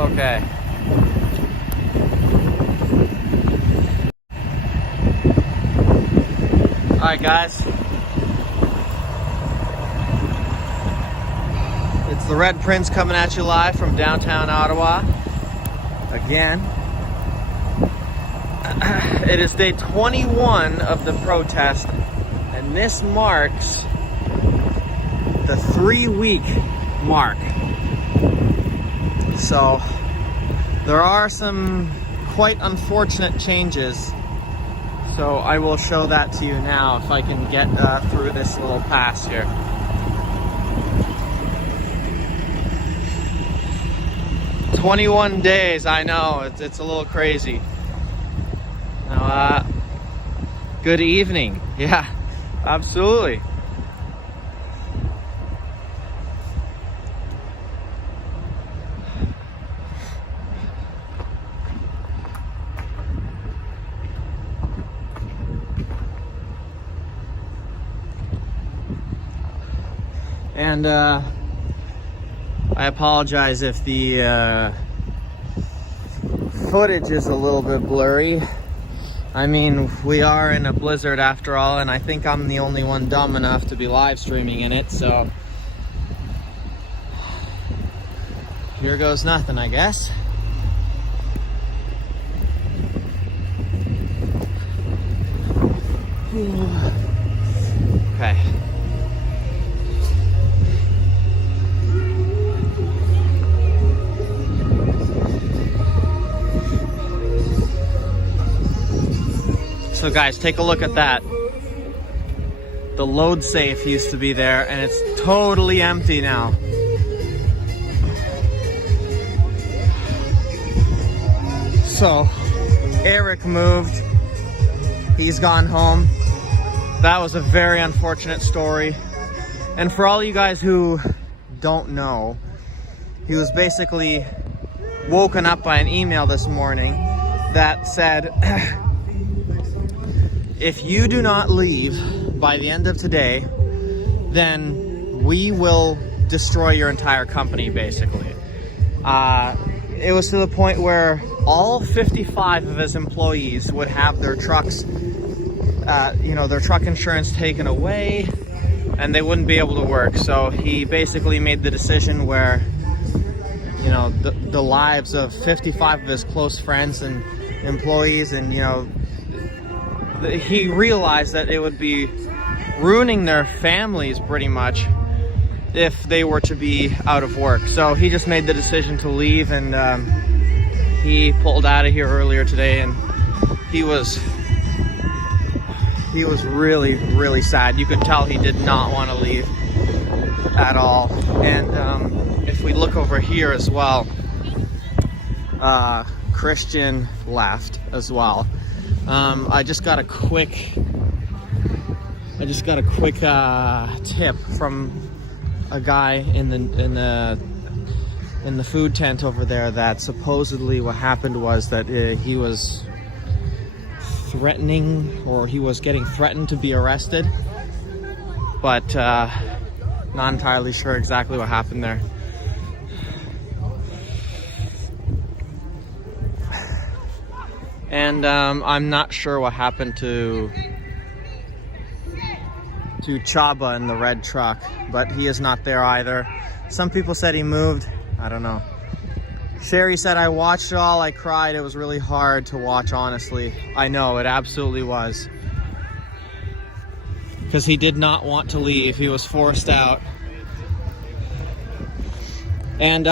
Okay. Alright guys. It's the Red Prince coming at you live from downtown Ottawa. Again. It is day 21 of the protest, and this marks the 3-week mark. So there are some quite unfortunate changes. So I will show that to you now if I can get through this little pass here. "21 days, I know, it's a little crazy. Now, good evening. Yeah, absolutely. And I apologize if the footage is a little bit blurry. I mean, we are in a blizzard after all, and I think I'm the only one dumb enough to be live streaming in it, so here goes nothing, I guess. Okay. So guys, take a look at that. The load safe used to be there, and it's totally empty now. So, Eric moved. He's gone home. That was a very unfortunate story. And for all you guys who don't know, he was basically woken up by an email this morning that said, if you do not leave by the end of today, then we will destroy your entire company, basically. It was to the point where all 55 of his employees would have their trucks, their truck insurance taken away, and they wouldn't be able to work. So he basically made the decision where, the lives of 55 of his close friends and employees, and, he realized that it would be ruining their families pretty much if they were to be out of work. So he just made the decision to leave, and he pulled out of here earlier today, and he was really, really sad. You could tell he did not want to leave at all. And if we look over here as well, Christian left as well. I just got a quick tip from a guy in the food tent over there that supposedly what happened was that he was threatening, or he was getting threatened to be arrested, but not entirely sure exactly what happened there. And I'm not sure what happened to Chaba in the red truck, but he is not there either. Some people said he moved. I don't know. Sherry said, I watched it all, I cried. It was really hard to watch, honestly. I know, it absolutely was. Because he did not want to leave. He was forced out. And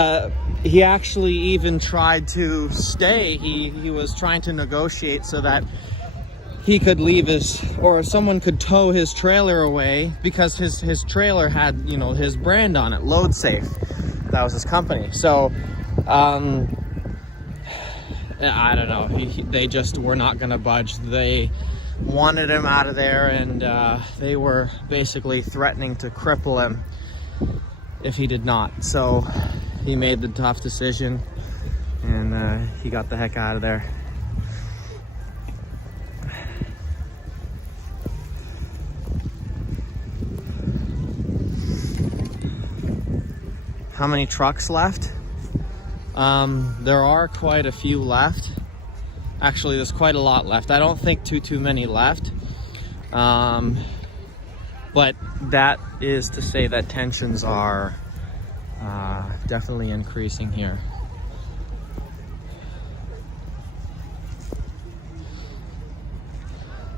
he actually even tried to stay. He was trying to negotiate so that he could leave or someone could tow his trailer away, because his trailer had, his brand on it, Load Safe. That was his company. So, I don't know. They just were not going to budge. They wanted him out of there, and they were basically threatening to cripple him if he did not. So he made the tough decision, and he got the heck out of there. How many trucks left? There are quite a few left. Actually, there's quite a lot left. I don't think too many left. But that is to say that tensions are definitely increasing here.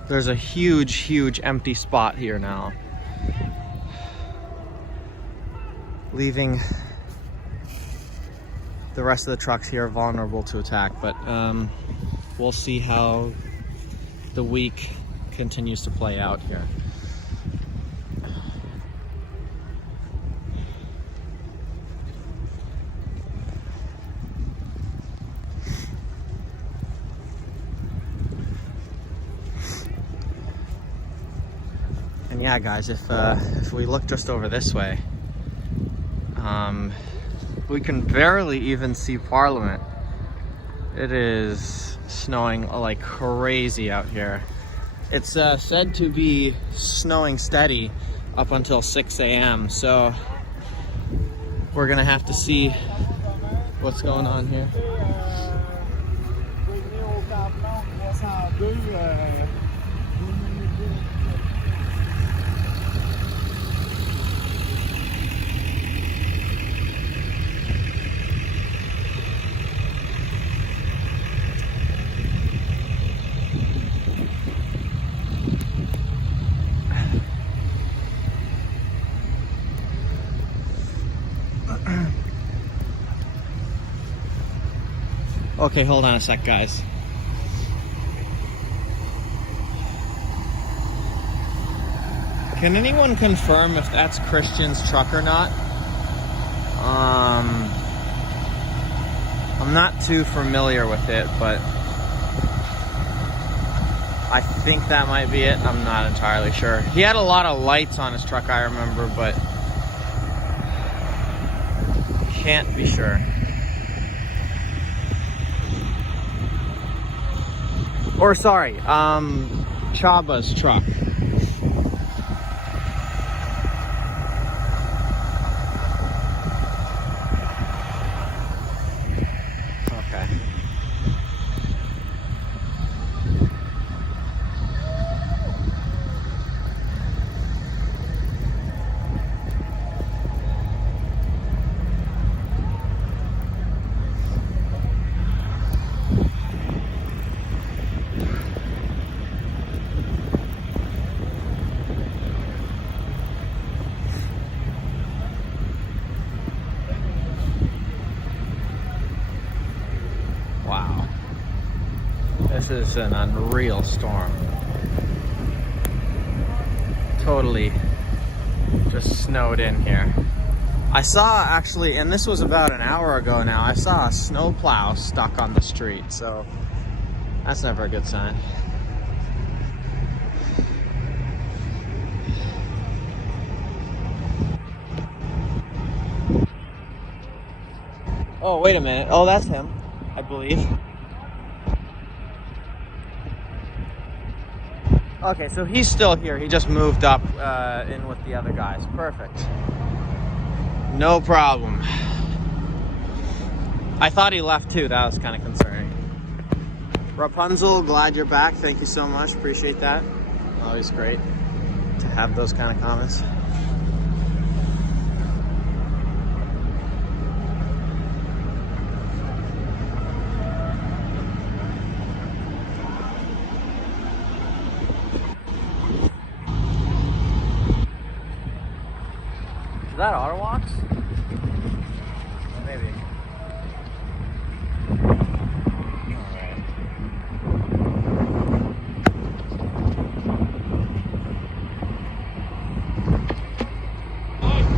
There's a huge empty spot here now, leaving the rest of the trucks here vulnerable to attack. But we'll see how the week continues to play out here. And yeah, guys, if we look just over this way, we can barely even see Parliament. It is snowing like crazy out here. It's said to be snowing steady up until 6 a.m. So we're gonna have to see what's going on here. Okay, hold on a sec, guys. Can anyone confirm if that's Christian's truck or not? I'm not too familiar with it, but I think that might be it. I'm not entirely sure. He had a lot of lights on his truck, I remember, but can't be sure. Or sorry, Chaba's truck. Okay. Wow. This is an unreal storm. Totally just snowed in here. I saw actually, and this was about an hour ago now, I saw a snowplow stuck on the street, so that's never a good sign. Oh, wait a minute. Oh, that's him, I believe. Okay, so he's still here. He just moved up in with the other guys. Perfect. No problem. I thought he left too. That was kind of concerning. Rapunzel, glad you're back. Thank you so much. Appreciate that. Always great to have those kind of comments. Is that Ottawa? Maybe. Alright.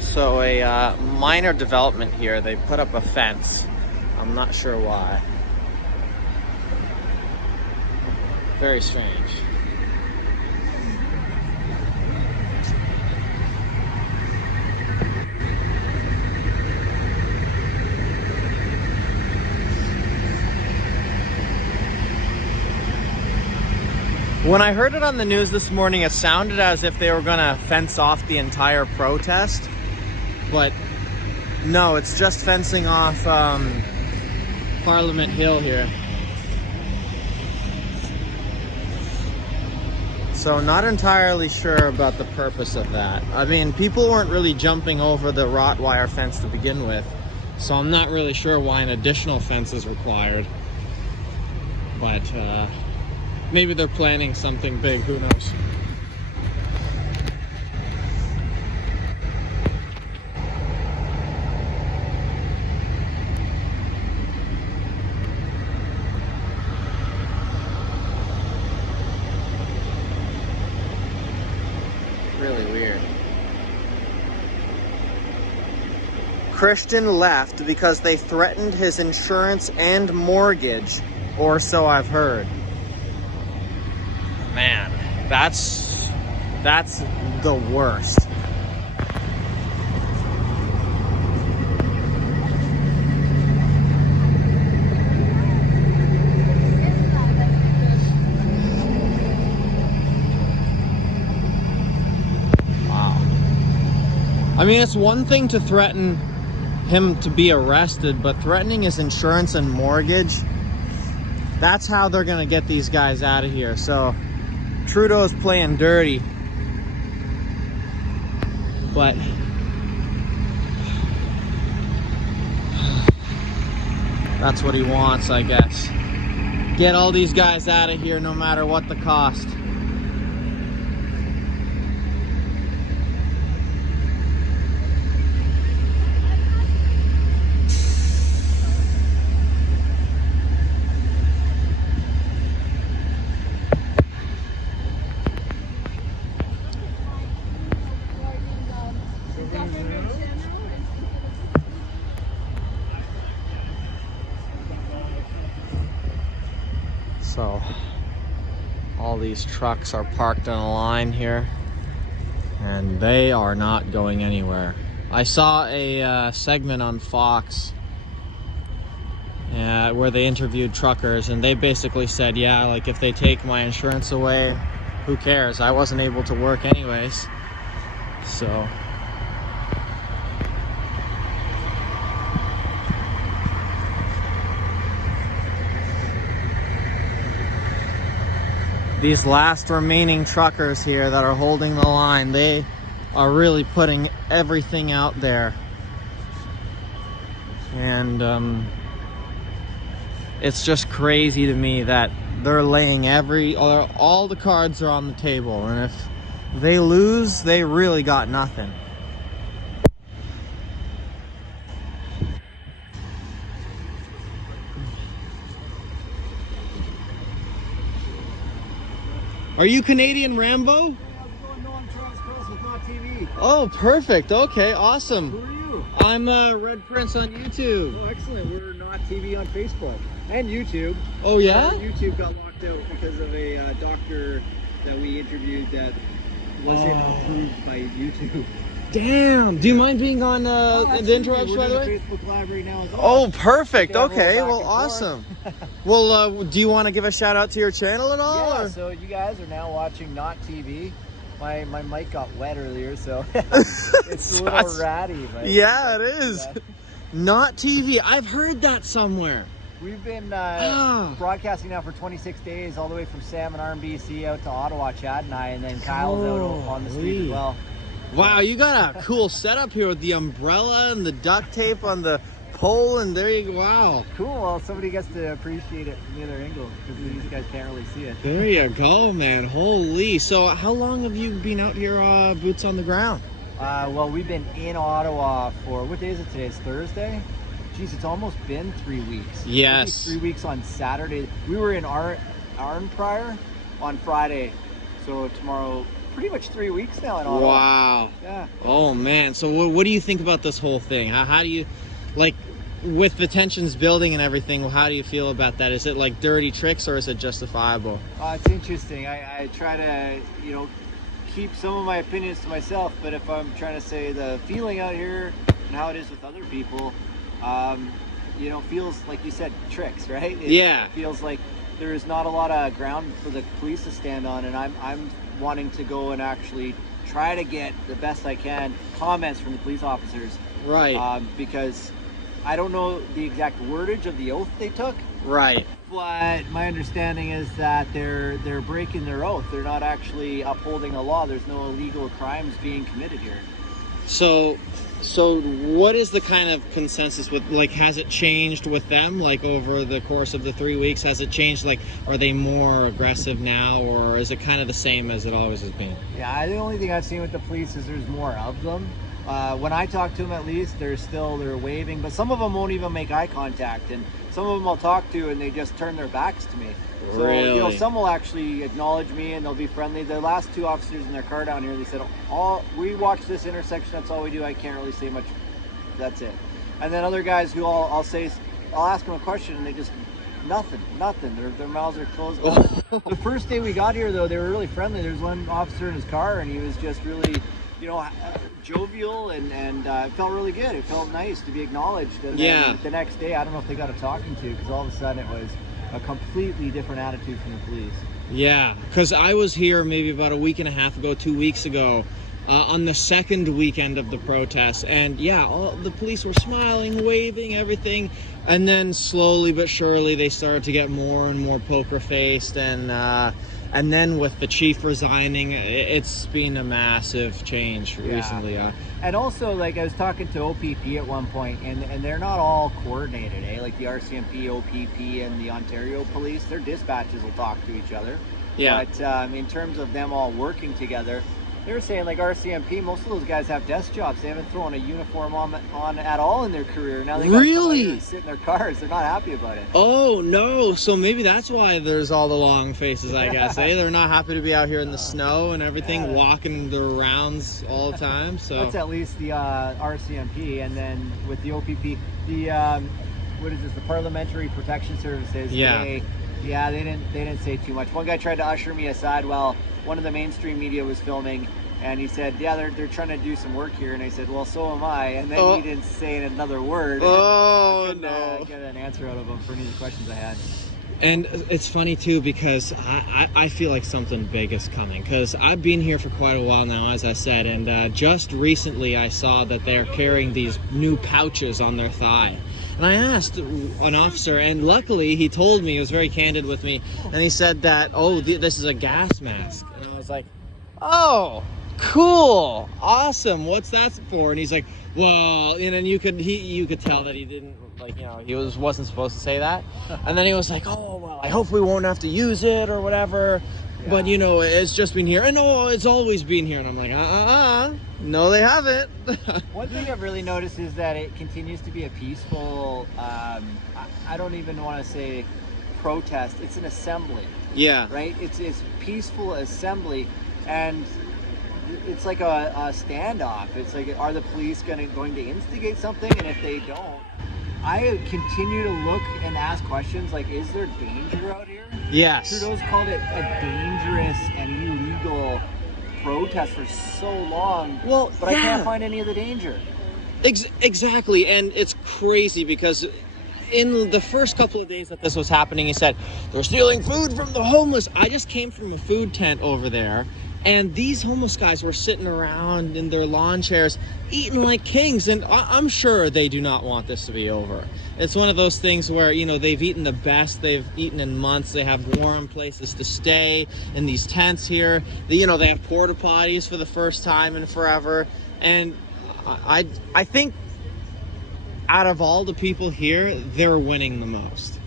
So a minor development here. They put up a fence. I'm not sure why. Very strange. When I heard it on the news this morning, it sounded as if they were gonna fence off the entire protest, but no, it's just fencing off Parliament Hill here. So not entirely sure about the purpose of that. I mean, people weren't really jumping over the wrought wire fence to begin with, so I'm not really sure why an additional fence is required. But maybe they're planning something big, who knows. Really weird. Christian left because they threatened his insurance and mortgage, or so I've heard. Man, that's the worst. I mean, it's one thing to threaten him to be arrested, but threatening his insurance and mortgage, that's how they're gonna get these guys out of here. So Trudeau's playing dirty, but that's what he wants, I guess. Get all these guys out of here no matter what the cost. So all these trucks are parked in a line here, and they are not going anywhere. I saw a segment on Fox where they interviewed truckers, and they basically said, yeah, like if they take my insurance away, who cares? I wasn't able to work anyways. So these last remaining truckers here that are holding the line, they are really putting everything out there. And it's just crazy to me that they're laying all the cards are on the table, and if they lose, they really got nothing. Are you Canadian Rambo? Hey, how's it going? No, I'm Travis Cross with Not TV. Oh, perfect. Okay, awesome. Who are you? I'm Red Prince on YouTube. Oh, excellent. We're Not TV on Facebook and YouTube. Oh, yeah? YouTube got locked out because of a doctor that we interviewed that wasn't approved by YouTube. Damn. Do you mind being on the interrupts, by the way? We're doing Facebook Live right now as well. Oh, perfect. Okay, Back well, and awesome. Well, do you want to give a shout out to your channel at all? Yeah, or? so you guys are now watching Not TV. My mic got wet earlier, so it's a little ratty. But yeah, it is. Yeah. Not TV. I've heard that somewhere. We've been broadcasting now for 26 days, all the way from Salmon Arm, BC, out to Ottawa, Chad and I, and then Kyle's out on the street as well. Wow, you got a cool setup here with the umbrella and the duct tape on the pole, and there you go. Wow. Cool. Well, somebody gets to appreciate it from the other angle, because these guys can't really see it. There you go, man. Holy. So how long have you been out here boots on the ground? Well, we've been in Ottawa for, what day is it today? It's Thursday? Jeez, it's almost been 3 weeks. Yes. 3 weeks on Saturday. We were in Arnprior on Friday, so tomorrow, pretty much 3 weeks now in Ottawa. Wow. Yeah. Oh, man. So what do you think about this whole thing? How do you, like, with the tensions building and everything, how do you feel about that? Is it like dirty tricks, or is it justifiable? It's interesting. I try to, keep some of my opinions to myself, but if I'm trying to say the feeling out here and how it is with other people, feels like you said, tricks, right? It feels like there's not a lot of ground for the police to stand on, and I'm wanting to go and actually try to get the best I can comments from the police officers. Right. Because I don't know the exact wordage of the oath they took. Right. But my understanding is that they're breaking their oath. They're not actually upholding a law. There's no illegal crimes being committed here. So what is the kind of consensus with, like, has it changed with them, like, over the course of the 3 weeks? Has it changed? Like, are they more aggressive now, or is it kind of the same as it always has been? Yeah, the only thing I've seen with the police is there's more of them. When I talk to them, at least, they're waving, but some of them won't even make eye contact, and some of them I'll talk to and they just turn their backs to me. So, really? You know, some will actually acknowledge me and they'll be friendly. The last two officers in their car down here, they said, we watch this intersection, that's all we do. I can't really say much. That's it. And then other guys who I'll ask them a question and they just, nothing. Their mouths are closed. The first day we got here, though, they were really friendly. There's one officer in his car and he was just really, you know, jovial and it felt really good. It felt nice to be acknowledged. And then the next day, I don't know if they got a talking to, because all of a sudden it was a completely different attitude from the police. Yeah, because I was here maybe about a week and a half ago, 2 weeks ago, on the second weekend of the protests, and yeah, all the police were smiling, waving, everything, and then slowly but surely they started to get more and more poker faced, and then with the chief resigning, it's been a massive change recently. And also, like, I was talking to OPP at one point, and they're not all coordinated, eh? Like the RCMP, OPP, and the Ontario Police, their dispatches will talk to each other. Yeah. But in terms of them all working together, they were saying, like, RCMP, most of those guys have desk jobs. They haven't thrown a uniform on at all in their career. Now they got sit in their cars. They're not happy about it. Oh, no. So maybe that's why there's all the long faces, I guess. They're not happy to be out here in the snow and everything, walking their rounds all the time. So that's at least the RCMP. And then with the OPP, the what is this? The Parliamentary Protection Services. Yeah. They didn't say too much. One guy tried to usher me aside while one of the mainstream media was filming, and he said, yeah, they're trying to do some work here. And I said, well, so am I. And then he didn't say another word. Oh, I get an answer out of him for any of the questions I had. And it's funny too, because I feel like something big is coming, because I've been here for quite a while now, as I said, and just recently I saw that they're carrying these new pouches on their thigh. And I asked an officer, and luckily he told me, he was very candid with me, and he said that, this is a gas mask. And I was like, oh, cool, awesome, what's that for? And he's like, well, and then you could tell that he didn't, like, you know, he wasn't supposed to say that. And then he was like, oh, well, I hope we won't have to use it or whatever. Yeah. But, you know, it's just been here. And it's always been here. And I'm like, no, they haven't. One thing I've really noticed is that it continues to be a peaceful, I don't even want to say protest. It's an assembly. Yeah. Right? It's peaceful assembly. And it's like a standoff. It's like, are the police going to instigate something? And if they don't, I continue to look and ask questions like, is there danger out here? Yes. Trudeau's called it a dangerous and illegal protest for so long. Well, but I can't find any of the danger. Exactly, and it's crazy because in the first couple of days that this was happening, he said, they're stealing food from the homeless. I just came from a food tent over there, and these homeless guys were sitting around in their lawn chairs eating like kings, and I'm sure they do not want this to be over. It's one of those things where, you know, they've eaten the best they've eaten in months. They have warm places to stay in these tents here. They have porta potties for the first time in forever, and I think out of all the people here, they're winning the most.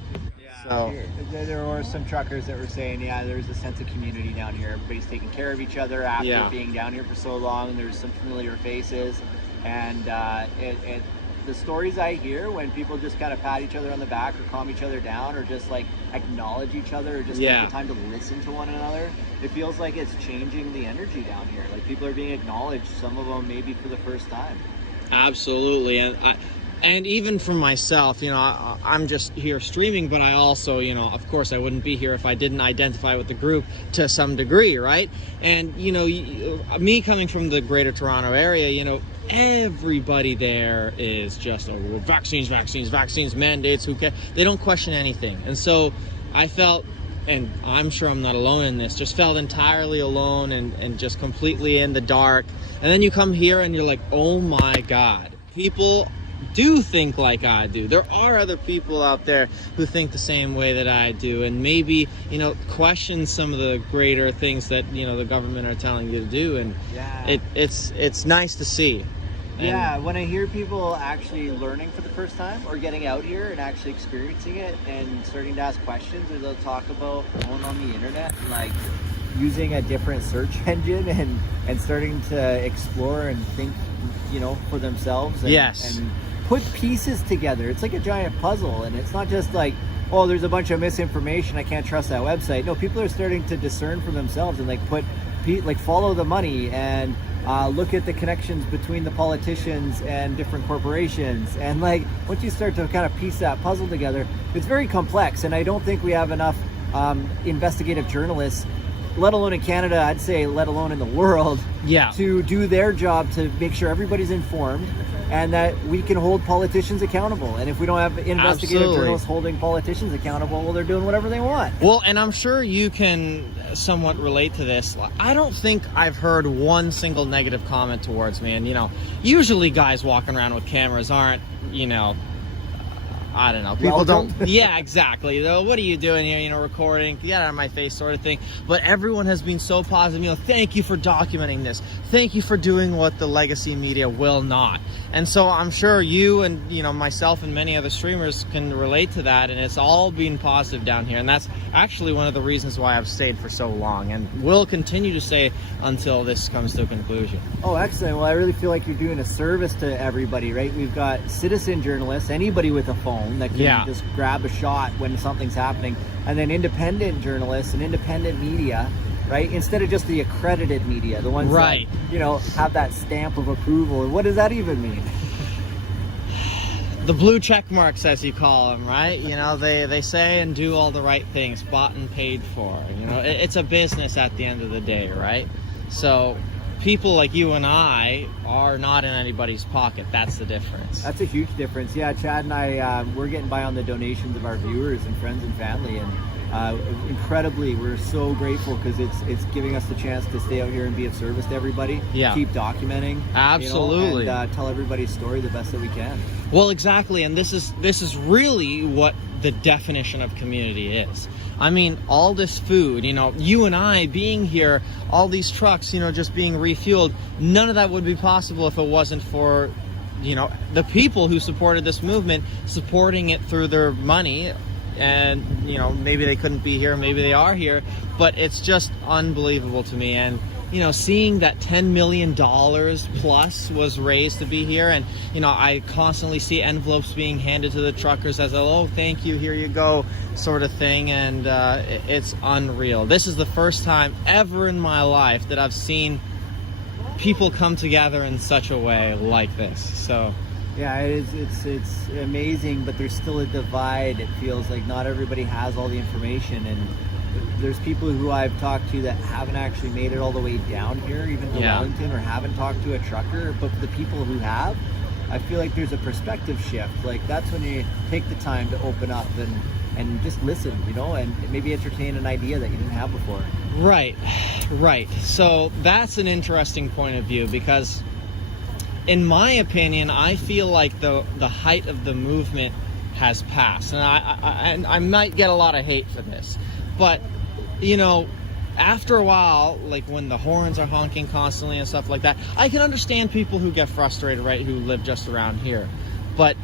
So there were some truckers that were saying, yeah, there's a sense of community down here. Everybody's taking care of each other after being down here for so long. There's some familiar faces, and the stories I hear when people just kind of pat each other on the back or calm each other down or just like acknowledge each other or just take the time to listen to one another, it feels like it's changing the energy down here. Like people are being acknowledged, some of them maybe for the first time. Absolutely, and even for myself, you know, I'm just here streaming, but I also, you know, of course I wouldn't be here if I didn't identify with the group to some degree, right? And, you know, me coming from the Greater Toronto area, you know, everybody there is just vaccines, mandates, who cares? They don't question anything. And so I felt and I'm sure I'm not alone in this, just felt entirely alone and just completely in the dark. And then you come here and you're like, oh my God, people do think like I do. There are other people out there who think the same way that I do, and maybe, you know, question some of the greater things that, you know, the government are telling you to do. And yeah, it's nice to see. And yeah, when I hear people actually learning for the first time or getting out here and actually experiencing it and starting to ask questions, or they'll talk about going on the internet and like using a different search engine and starting to explore and think, you know, for themselves and, yes, and put pieces together. It's like a giant puzzle, and it's not just like, oh, there's a bunch of misinformation, I can't trust that website. No, people are starting to discern for themselves and like follow the money and look at the connections between the politicians and different corporations. And like once you start to kind of piece that puzzle together, it's very complex, and I don't think we have enough investigative journalists, let alone in Canada, I'd say let alone in the world, yeah, to do their job to make sure everybody's informed and that we can hold politicians accountable. And if we don't have investigative Absolutely. journalists holding politicians accountable, well, they're doing whatever they want. Well, and I'm sure you can somewhat relate to this. I don't think I've heard one single negative comment towards me. And, you know, usually guys walking around with cameras aren't, you know, I don't know. People Welcome. don't. Yeah, exactly. Though, what are you doing here? You know, recording, get out of my face, sort of thing. But everyone has been so positive. You know, thank you for documenting this. Thank you for doing what the legacy media will not. And so I'm sure you and, you know, myself and many other streamers can relate to that. And it's all been positive down here. And that's actually one of the reasons why I've stayed for so long and will continue to stay until this comes to a conclusion. Oh, excellent. Well, I really feel like you're doing a service to everybody, right? We've got citizen journalists, anybody with a phone that can just grab a shot when something's happening, and then independent journalists and independent media, right? Instead of just the accredited media, the ones that, you know, have that stamp of approval. And what does that even mean? The blue check marks, as you call them, right? You know, they say and do all the right things, bought and paid for. You know, it's a business at the end of the day, right? So people like you and I are not in anybody's pocket. That's the difference. That's a huge difference. Yeah, Chad and I, we're getting by on the donations of our viewers and friends and family, and incredibly, we're so grateful because it's giving us the chance to stay out here and be of service to everybody. Yeah. Keep documenting. Absolutely. You know, and tell everybody's story the best that we can. Well, exactly, and this is really what the definition of community is. I mean, all this food, you know, you and I being here, all these trucks, you know, just being refueled, none of that would be possible if it wasn't for, you know, the people who supported this movement, supporting it through their money. And, you know, maybe they couldn't be here, maybe they are here, but it's just unbelievable to me. And, you know, seeing that $10 million plus was raised to be here, and, you know, I constantly see envelopes being handed to the truckers as, oh, thank you, here you go, sort of thing, and it's unreal. This is the first time ever in my life that I've seen people come together in such a way like this. So yeah, it's amazing, but there's still a divide. It feels like not everybody has all the information, and there's people who I've talked to that haven't actually made it all the way down here, even to Wellington, or haven't talked to a trucker. But for the people who have, I feel like there's a perspective shift. Like, that's when you take the time to open up and just listen, you know, and maybe entertain an idea that you didn't have before. Right. So that's an interesting point of view, because in my opinion, I feel like the height of the movement has passed, and I might get a lot of hate for this, but, you know, after a while, like when the horns are honking constantly and stuff like that, I can understand people who get frustrated, right, who live just around here. But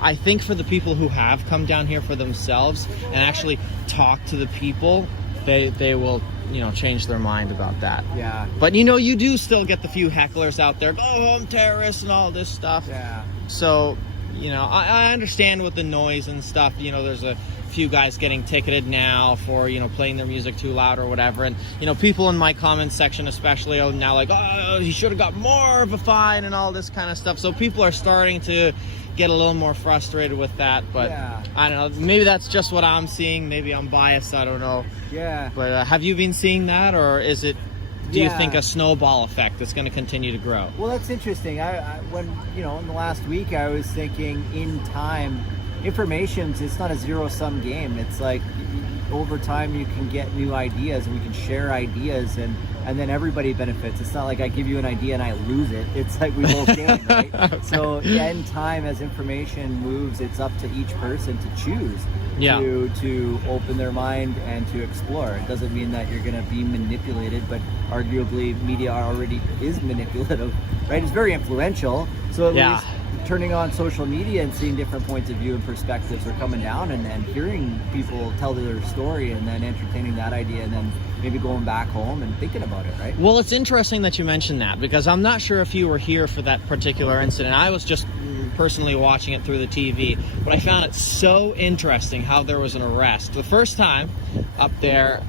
I think for the people who have come down here for themselves and actually talk to the people, they will, you know, change their mind about that. Yeah. But, you know, you do still get the few hecklers out there, oh, I'm terrorist and all this stuff. Yeah. So, you know, I understand with the noise and stuff. You know, there's a few guys getting ticketed now for, you know, playing their music too loud or whatever. And, you know, people in my comments section especially are now like, oh, he should have got more of a fine and all this kind of stuff. So people are starting to get a little more frustrated with that. But yeah. I don't know, maybe that's just what I'm seeing. Maybe I'm biased, I don't know. Yeah. But have you been seeing that, or is it, do you think, a snowball effect that's going to continue to grow? Well, that's interesting. I when, you know, in the last week, I was thinking in time, it's not a zero-sum game. It's like over time you can get new ideas and we can share ideas, and then everybody benefits. It's not like I give you an idea and I lose it. It's like we both gain, right? Okay. So in time, as information moves, it's up to each person to choose to open their mind and to explore. It doesn't mean that you're going to be manipulated, but arguably media already is manipulative, right? It's very influential. So at least turning on social media and seeing different points of view and perspectives, or coming down and then hearing people tell their story and then entertaining that idea and then maybe going back home and thinking about it, right? Well, it's interesting that you mentioned that, because I'm not sure if you were here for that particular incident. I was just personally watching it through the TV, but I found it so interesting how there was an arrest. The first time up there,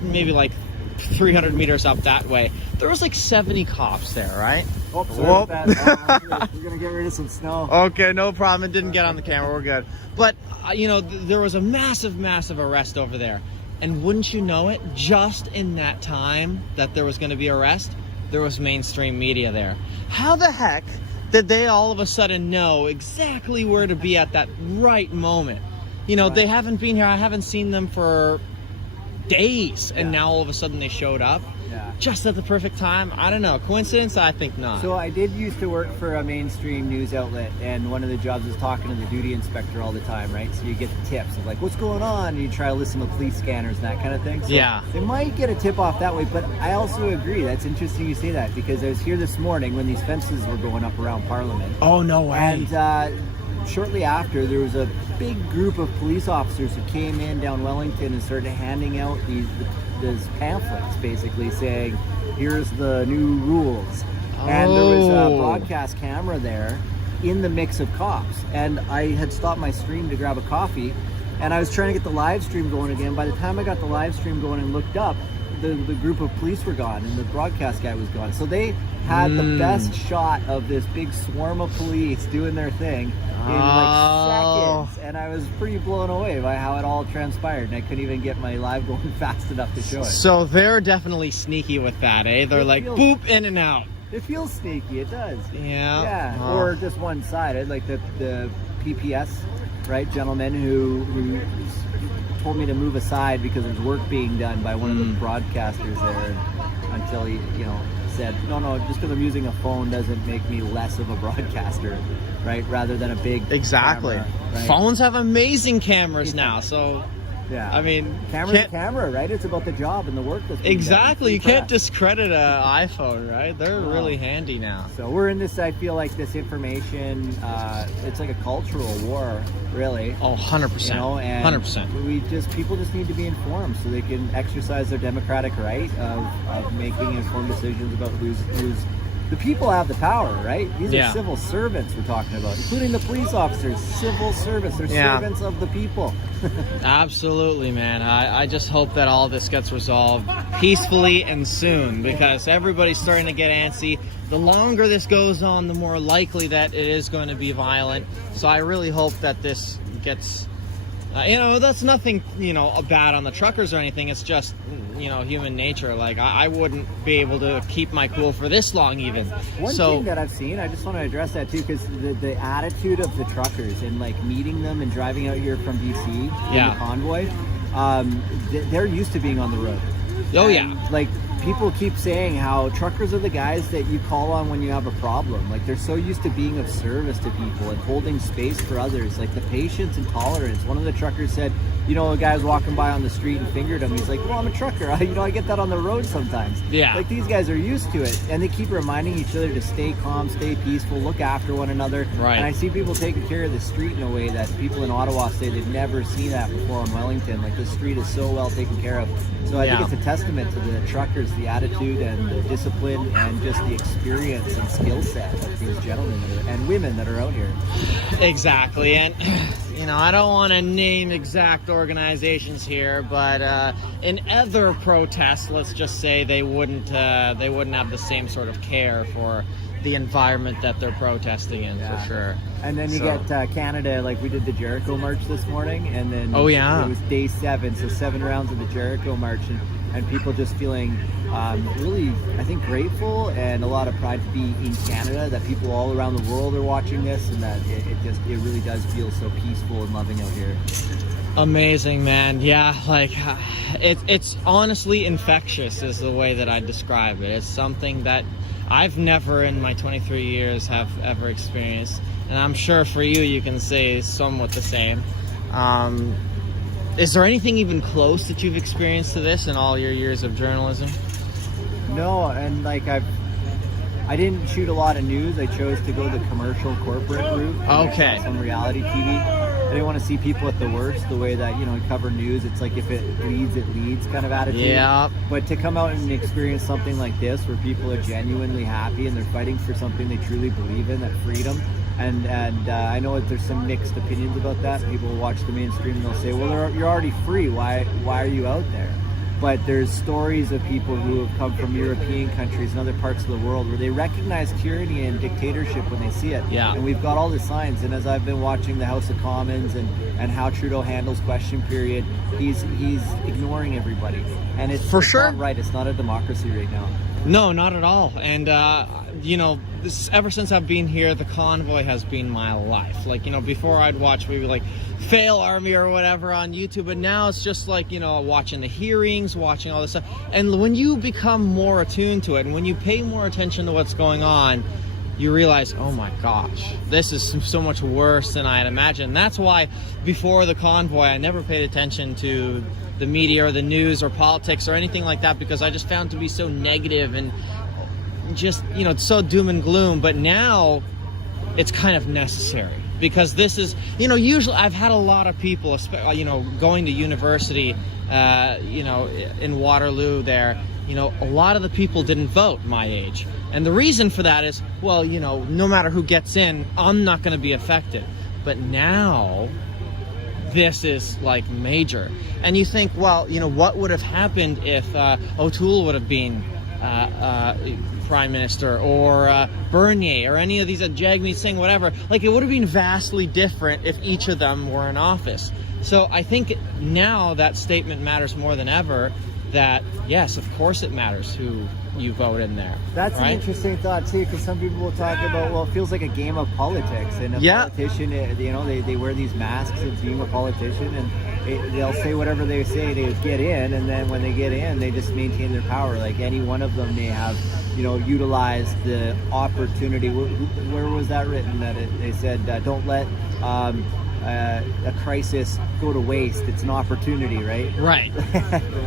maybe like 300 meters up that way, there was like 70 cops there, right? Oh, sorry about that. We're gonna get rid of some snow. Okay, no problem. It didn't get on the camera. We're good. But, there was a massive, massive arrest over there. And wouldn't you know it, just in that time that there was going to be arrest, there was mainstream media there. How the heck did they all of a sudden know exactly where to be at that right moment? They haven't been here. I haven't seen them for days, and now all of a sudden they showed up just at the perfect time. I don't know. Coincidence? I think not. So I did used to work for a mainstream news outlet, and one of the jobs is talking to the duty inspector all the time, right? So you get the tips of like, what's going on? And you try to listen to police scanners and that kind of thing. So they might get a tip off that way, but I also agree. That's interesting you say that, because I was here this morning when these fences were going up around Parliament. Oh, no way. And shortly after, there was a big group of police officers who came in down Wellington and started handing out these pamphlets, basically saying, here's the new rules. And there was a broadcast camera there in the mix of cops. And I had stopped my stream to grab a coffee, and I was trying to get the live stream going again. By the time I got the live stream going and looked up, the group of police were gone and the broadcast guy was gone. So they had the best shot of this big swarm of police doing their thing in like seconds, and I was pretty blown away by how it all transpired, and I couldn't even get my live going fast enough to show it. So they're definitely sneaky with that, eh? They're like, boop, in and out. It feels sneaky, it does. Yeah. Or just one-sided, like the PPS, right, gentleman who told me to move aside because there's work being done by one of the broadcasters there, until he, said, no, just because I'm using a phone doesn't make me less of a broadcaster, right? Rather than a big camera, right? Phones have amazing cameras now, so I mean, camera, right? It's about the job and the work that's being done. You can't discredit an iPhone, right? They're really handy now. So we're in this, I feel like this information, it's like a cultural war, really. Oh, 100%. And 100%. People just need to be informed so they can exercise their democratic right of making informed decisions about who's the people have the power, right? These are civil servants we're talking about, including the police officers. Civil servants. They're servants of the people. Absolutely, man. I just hope that all this gets resolved peacefully and soon, because everybody's starting to get antsy. The longer this goes on, the more likely that it is going to be violent. So I really hope that this gets... that's nothing, bad on the truckers or anything. It's just, human nature. Like, I wouldn't be able to keep my cool for this long even. One thing that I've seen, I just want to address that too, because the attitude of the truckers and like meeting them and driving out here from BC in the convoy, they're used to being on the road. Oh, and, like, people keep saying how truckers are the guys that you call on when you have a problem. Like, they're so used to being of service to people and holding space for others. Like, the patience and tolerance. One of the truckers said, a guy was walking by on the street and fingered him. He's like, well, I'm a trucker. I get that on the road sometimes. Yeah. Like, these guys are used to it. And they keep reminding each other to stay calm, stay peaceful, look after one another. Right. And I see people taking care of the street in a way that people in Ottawa say they've never seen that before in Wellington. Like, the street is so well taken care of. So I think it's a testament to the truckers, the attitude and the discipline and just the experience and skill set of these gentlemen and women that are out here. Exactly. And I don't want to name exact organizations here, but in other protests, let's just say they wouldn't have the same sort of care for the environment that they're protesting in, for sure. And then you get Canada, like we did the Jericho March this morning, and then it was day 7, so 7 rounds of the Jericho March, and people just feeling really, I think, grateful and a lot of pride to be in Canada, that people all around the world are watching this, and that it really does feel so peaceful and loving out here. Amazing, man. Yeah, like it's honestly infectious is the way that I describe it. It's something that I've never in my 23 years have ever experienced, and I'm sure for you, you can say somewhat the same. Is there anything even close that you've experienced to this in all your years of journalism? No, and like I didn't shoot a lot of news. I chose to go the commercial corporate route. Okay. Some reality TV. I didn't want to see people at the worst, the way that, you know, we cover news. It's like if it leads kind of attitude. Yeah. But to come out and experience something like this where people are genuinely happy and they're fighting for something they truly believe in, that freedom. And I know that there's some mixed opinions about that. People will watch the mainstream and they'll say, well, you're already free. Why are you out there? But there's stories of people who have come from European countries and other parts of the world where they recognize tyranny and dictatorship when they see it. Yeah. And we've got all the signs. And as I've been watching the House of Commons and how Trudeau handles question period, he's ignoring everybody. And it's sure not right. It's not a democracy right now. No, not at all. And you know, ever since I've been here, the convoy has been my life. Like, you know, before I'd watch maybe like Fail Army or whatever on YouTube, but now it's just like, you know, watching the hearings, watching all this stuff. And when you become more attuned to it, and when you pay more attention to what's going on, you realize, oh my gosh, this is so much worse than I had imagined. And that's why before the convoy, I never paid attention to the media or the news or politics or anything like that, because I just found it to be so negative and just, you know, so doom and gloom. But now it's kind of necessary, because this is, you know, usually I've had a lot of people, you know, going to university, you know, in Waterloo there, you know, a lot of the people didn't vote my age. And the reason for that is, well, you know, no matter who gets in, I'm not going to be affected. But now this is like major. And you think, well, you know, what would have happened if O'Toole would have been Prime Minister, or Bernier, or any of these, Jagmeet Singh, whatever? Like, it would have been vastly different if each of them were in office. So I think now that statement matters more than ever, that yes, of course it matters who you vote in there. That's right? An interesting thought too, because some people will talk about, well, it feels like a game of politics, and a politician, you know, they wear these masks of being a politician, and they'll say whatever they say to get in, and then when they get in, they just maintain their power. Like any one of them may have, you know, utilized the opportunity. Where was that written? That they said, don't let a crisis go to waste. It's an opportunity, right? Right.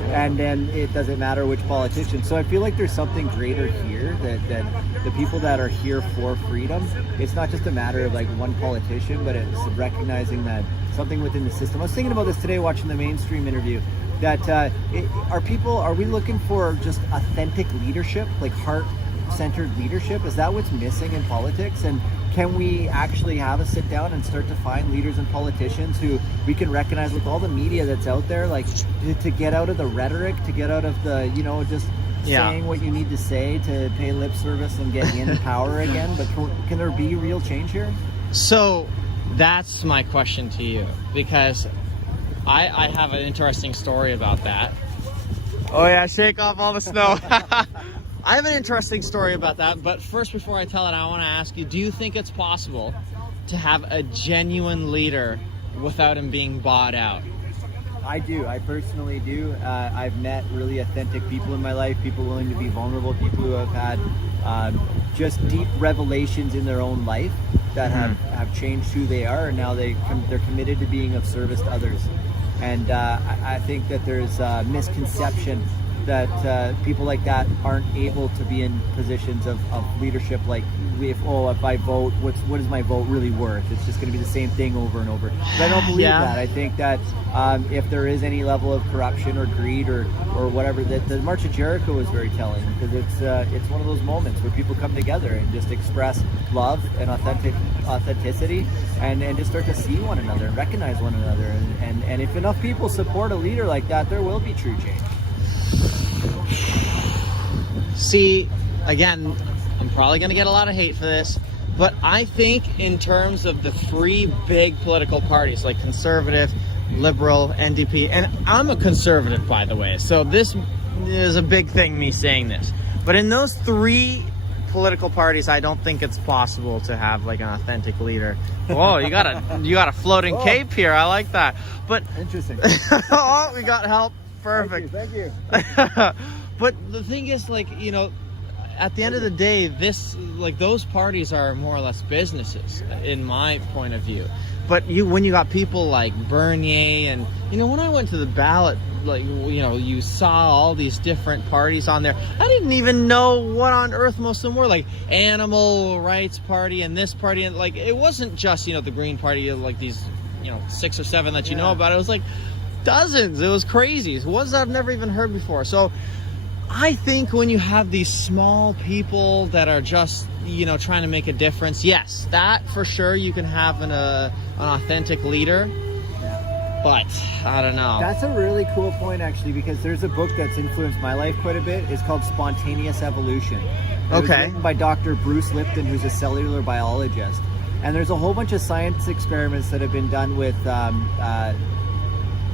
And then it doesn't matter which politician. So I feel like there's something greater here, that the people that are here for freedom, it's not just a matter of like one politician, but it's recognizing that something within the system. I was thinking about this today watching the mainstream interview, that are we looking for just authentic leadership, like heart-centered leadership? Is that what's missing in politics? And can we actually have a sit down and start to find leaders and politicians who we can recognize with all the media that's out there, like to get out of the rhetoric, to get out of the, you know, just saying what you need to say to pay lip service and get in power again? But can there be real change here? So that's my question to you, because I have an interesting story about that. Oh yeah, shake off all the snow. I have an interesting story about that, but first, before I tell it, I want to ask you, do you think it's possible to have a genuine leader without him being bought out? I do. I personally do. I've met really authentic people in my life, people willing to be vulnerable, people who have had just deep revelations in their own life that have changed who they are, and now they're committed to being of service to others. And I think that there's a misconception that people like that aren't able to be in positions of leadership. Like, if I vote, what is my vote really worth? It's just going to be the same thing over and over. But I don't believe that. I think that if there is any level of corruption or greed or whatever, that the March of Jericho is very telling, because it's one of those moments where people come together and just express love and authenticity, and just start to see one another and recognize one another. And if enough people support a leader like that, there will be true change. See, again, I'm probably going to get a lot of hate for this, but I think in terms of the three big political parties, like Conservative, Liberal, NDP, and I'm a conservative, by the way, so this is a big thing, me saying this, but in those three political parties, I don't think it's possible to have like an authentic leader. Whoa, you got a floating cape here. I like that. But interesting. Oh, we got help. Perfect. Thank you. But the thing is, like, you know, at the end of the day, those parties are more or less businesses, in my point of view. But when you got people like Bernier, and you know, when I went to the ballot, like, you know, you saw all these different parties on there. I didn't even know what on earth most of them were, like Animal Rights Party and this party, and like it wasn't just, you know, the Green Party, like these, you know, 6 or 7 that you know about. It was like dozens. It was crazy. Ones that I've never even heard before. So I think when you have these small people that are just, you know, trying to make a difference, yes, that for sure you can have an authentic leader. But I don't know. That's a really cool point, actually, because there's a book that's influenced my life quite a bit. It's called Spontaneous Evolution. It was written by Dr. Bruce Lipton, who's a cellular biologist. And there's a whole bunch of science experiments that have been done with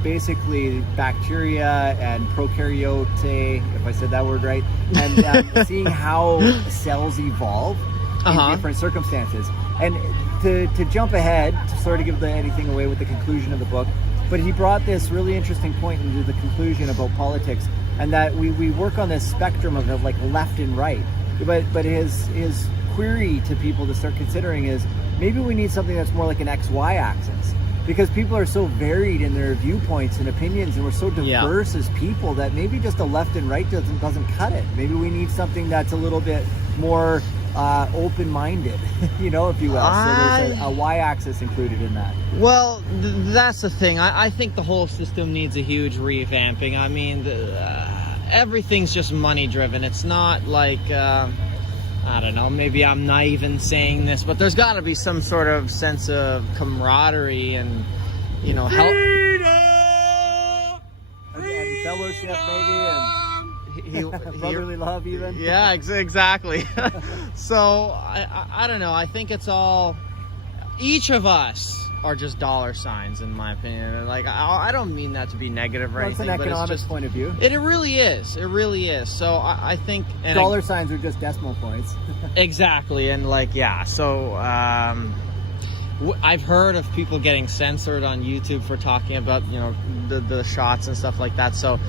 basically bacteria and prokaryote, if I said that word right, and seeing how cells evolve in different circumstances. And to jump ahead, to sort of give anything away with the conclusion of the book, but he brought this really interesting point into the conclusion about politics, and that we work on this spectrum of like left and right. But his query to people to start considering is maybe we need something that's more like an XY axis. Because people are so varied in their viewpoints and opinions, and we're so diverse as people, that maybe just a left and right doesn't cut it. Maybe we need something that's a little bit more open-minded, you know, if you will. So there's a y-axis included in that. Well, that's the thing. I think the whole system needs a huge revamping. I mean, everything's just money-driven. It's not like... I don't know, maybe I'm naive in saying this, but there's got to be some sort of sense of camaraderie and, you know, help. And fellowship, maybe, and brotherly love, even. Yeah, exactly. So, I don't know. I think it's all, each of us are just dollar signs, in my opinion. And like, I don't mean that to be negative or anything, an but it's just point of view. It really is. It really is. So I think dollar signs are just decimal points. Exactly, and like, yeah. So I've heard of people getting censored on YouTube for talking about, you know, the shots and stuff like that. So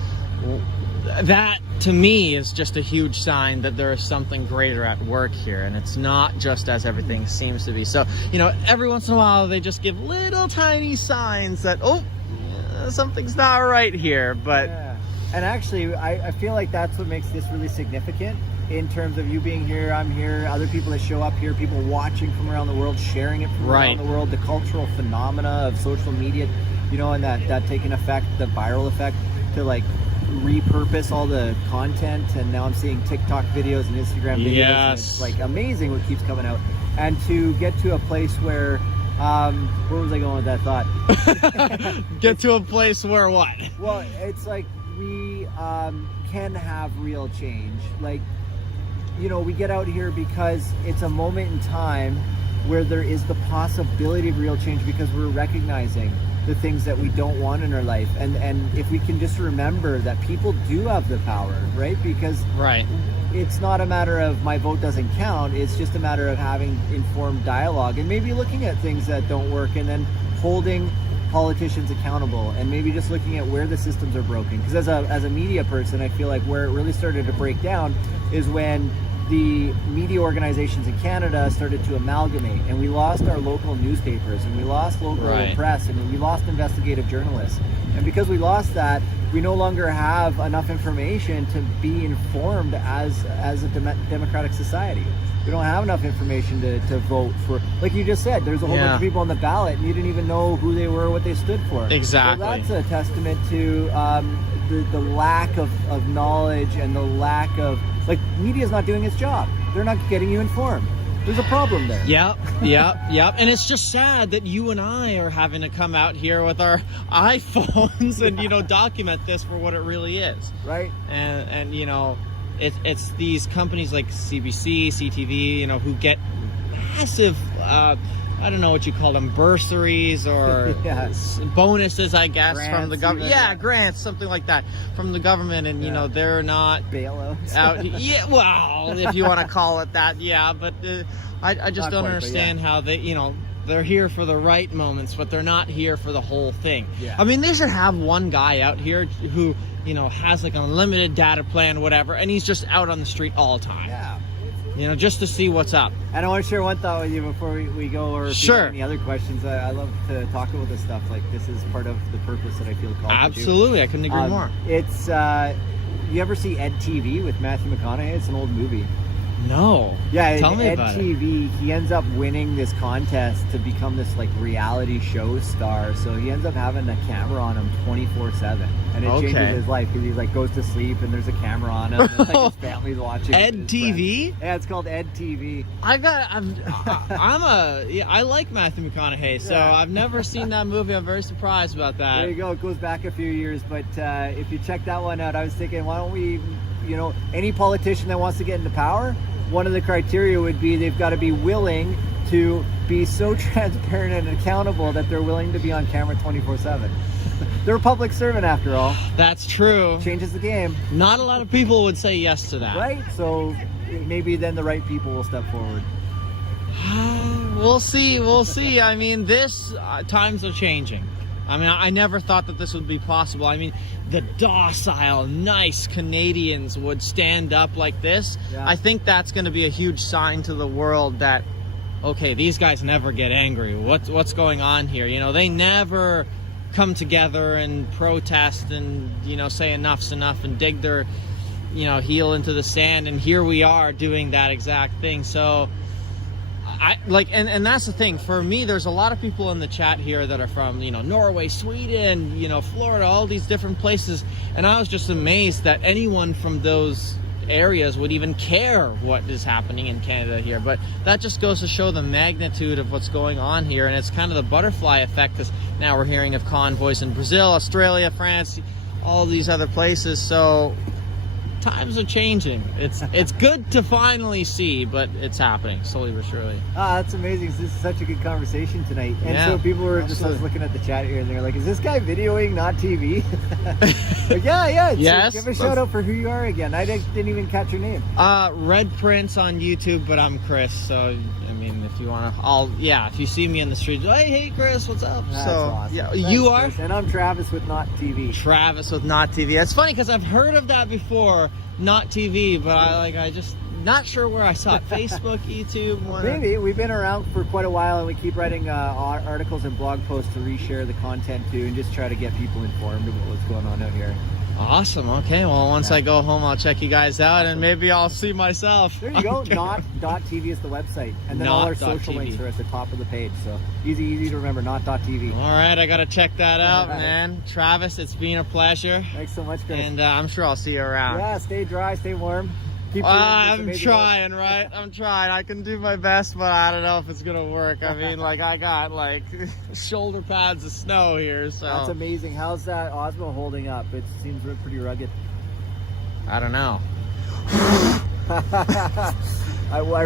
that to me is just a huge sign that there is something greater at work here, and it's not just as everything seems to be. So, you know, every once in a while they just give little tiny signs that, oh, something's not right here. But and actually I feel like that's what makes this really significant, in terms of you being here, I'm here, other people that show up here, people watching from around the world, sharing it from around the world, the cultural phenomena of social media, you know, and that taking effect, the viral effect, to like repurpose all the content. And now I'm seeing TikTok videos and Instagram videos. And it's like amazing what keeps coming out. And to get to a place where where was I going with that thought? Get to a place where what? Well, it's like we can have real change. Like, you know, we get out here because it's a moment in time where there is the possibility of real change, because we're recognizing the things that we don't want in our life. And if we can just remember that people do have the power, right? Because it's not a matter of my vote doesn't count. It's just a matter of having informed dialogue and maybe looking at things that don't work, and then holding politicians accountable, and maybe just looking at where the systems are broken. Because as a media person, I feel like where it really started to break down is when the media organizations in Canada started to amalgamate, and we lost our local newspapers, and we lost local press, and we lost investigative journalists. And because we lost that, we no longer have enough information to be informed as a democratic society. We don't have enough information to vote for. Like you just said, there's a whole bunch of people on the ballot, and you didn't even know who they were or what they stood for. Exactly. So that's a testament to the lack of knowledge, and the lack of, like, media's not doing its job. They're not getting you informed. There's a problem there. Yep. And it's just sad that you and I are having to come out here with our iPhones and, you know, document this for what it really is. Right. And you know, it's these companies like CBC, CTV, you know, who get massive I don't know what you call them, bursaries or Yeah. bonuses, I guess, from the Grants government. even. Yeah, grants, something like that from the government, and you know they're not Bailouts. out. Yeah, well, if you want to call it that, yeah. But I just Not don't quite, but understand how they, you know, they're here for the right moments, but they're not here for the whole thing. Yeah. I mean, they should have one guy out here who, you know, has like an unlimited data plan, whatever, and he's just out on the street all the time. Yeah. You know, just to see what's up. And I want to share one thought with you before we go, or if you have any other questions. I love to talk about this stuff. Like, this is part of the purpose that I feel called Absolutely, I couldn't agree more. It's, you ever see Ed TV with Matthew McConaughey? It's an old movie. No. Yeah, Tell me Ed about it. TV, he ends up winning this contest to become this like reality show star. So he ends up having a camera on him 24/7, and it changes his life because he like goes to sleep and there's a camera on him. And, like, his family's watching. Ed TV? Friends. Yeah, it's called Ed TV. I like Matthew McConaughey, so I've never seen that movie. I'm very surprised about that. There you go. It goes back a few years, but if you check that one out, I was thinking, why don't we, you know, any politician that wants to get into power, one of the criteria would be they've got to be willing to be so transparent and accountable that they're willing to be on camera 24/7. They're a public servant after all. That's true. Changes the game. Not a lot of people would say yes to that. Right? So maybe then the right people will step forward. We'll see. We'll see. I mean, times are changing. I mean, I never thought that this would be possible. I mean, the docile, nice Canadians would stand up like this. Yeah. I think that's going to be a huge sign to the world that, okay, these guys never get angry. What's going on here? You know, they never come together and protest and, you know, say enough's enough and dig their, you know, heel into the sand. And here we are doing that exact thing. So and that's the thing for me. There's a lot of people in the chat here that are from, you know, Norway, Sweden, you know, Florida, all these different places, and I was just amazed that anyone from those areas would even care what is happening in Canada here. But that just goes to show the magnitude of what's going on here, and it's kind of the butterfly effect, because now we're hearing of convoys in Brazil, Australia, France, all these other places. So times are changing. It's good to finally see, but it's happening slowly but surely. That's amazing. This is such a good conversation tonight. And so people were just, I was looking at the chat here and they're like, is this guy videoing, not TV? Like, yeah. Yes. Give a shout out for who you are again. I didn't even catch your name. Red Prince on YouTube, but I'm Chris. So, I mean, if you want to, if you see me in the street, hey Chris, what's up? That's awesome. Yeah, Thanks, you are? Chris. And I'm Travis with Not TV. Travis with Not TV. It's funny because I've heard of that before, Not TV, but I just not sure where I saw it. Facebook, YouTube, Maybe. We've been around for quite a while, and we keep writing articles and blog posts to reshare the content too, and just try to get people informed about what's going on out here. Awesome. Okay. Well, once I go home, I'll check you guys out, and maybe I'll see myself. There you go. Not.tv is the website, and then all our social links are at the top of the page. So easy to remember. Not.tv. All right, I gotta check that out, man. Travis, it's been a pleasure. Thanks so much, Chris. And I'm sure I'll see you around. Yeah. Stay dry. Stay warm. I'm trying, right? I'm trying. I can do my best, but I don't know if it's gonna work. I mean, like, I got like shoulder pads of snow here, so that's amazing. How's that Osmo holding up? It seems pretty rugged. I don't know.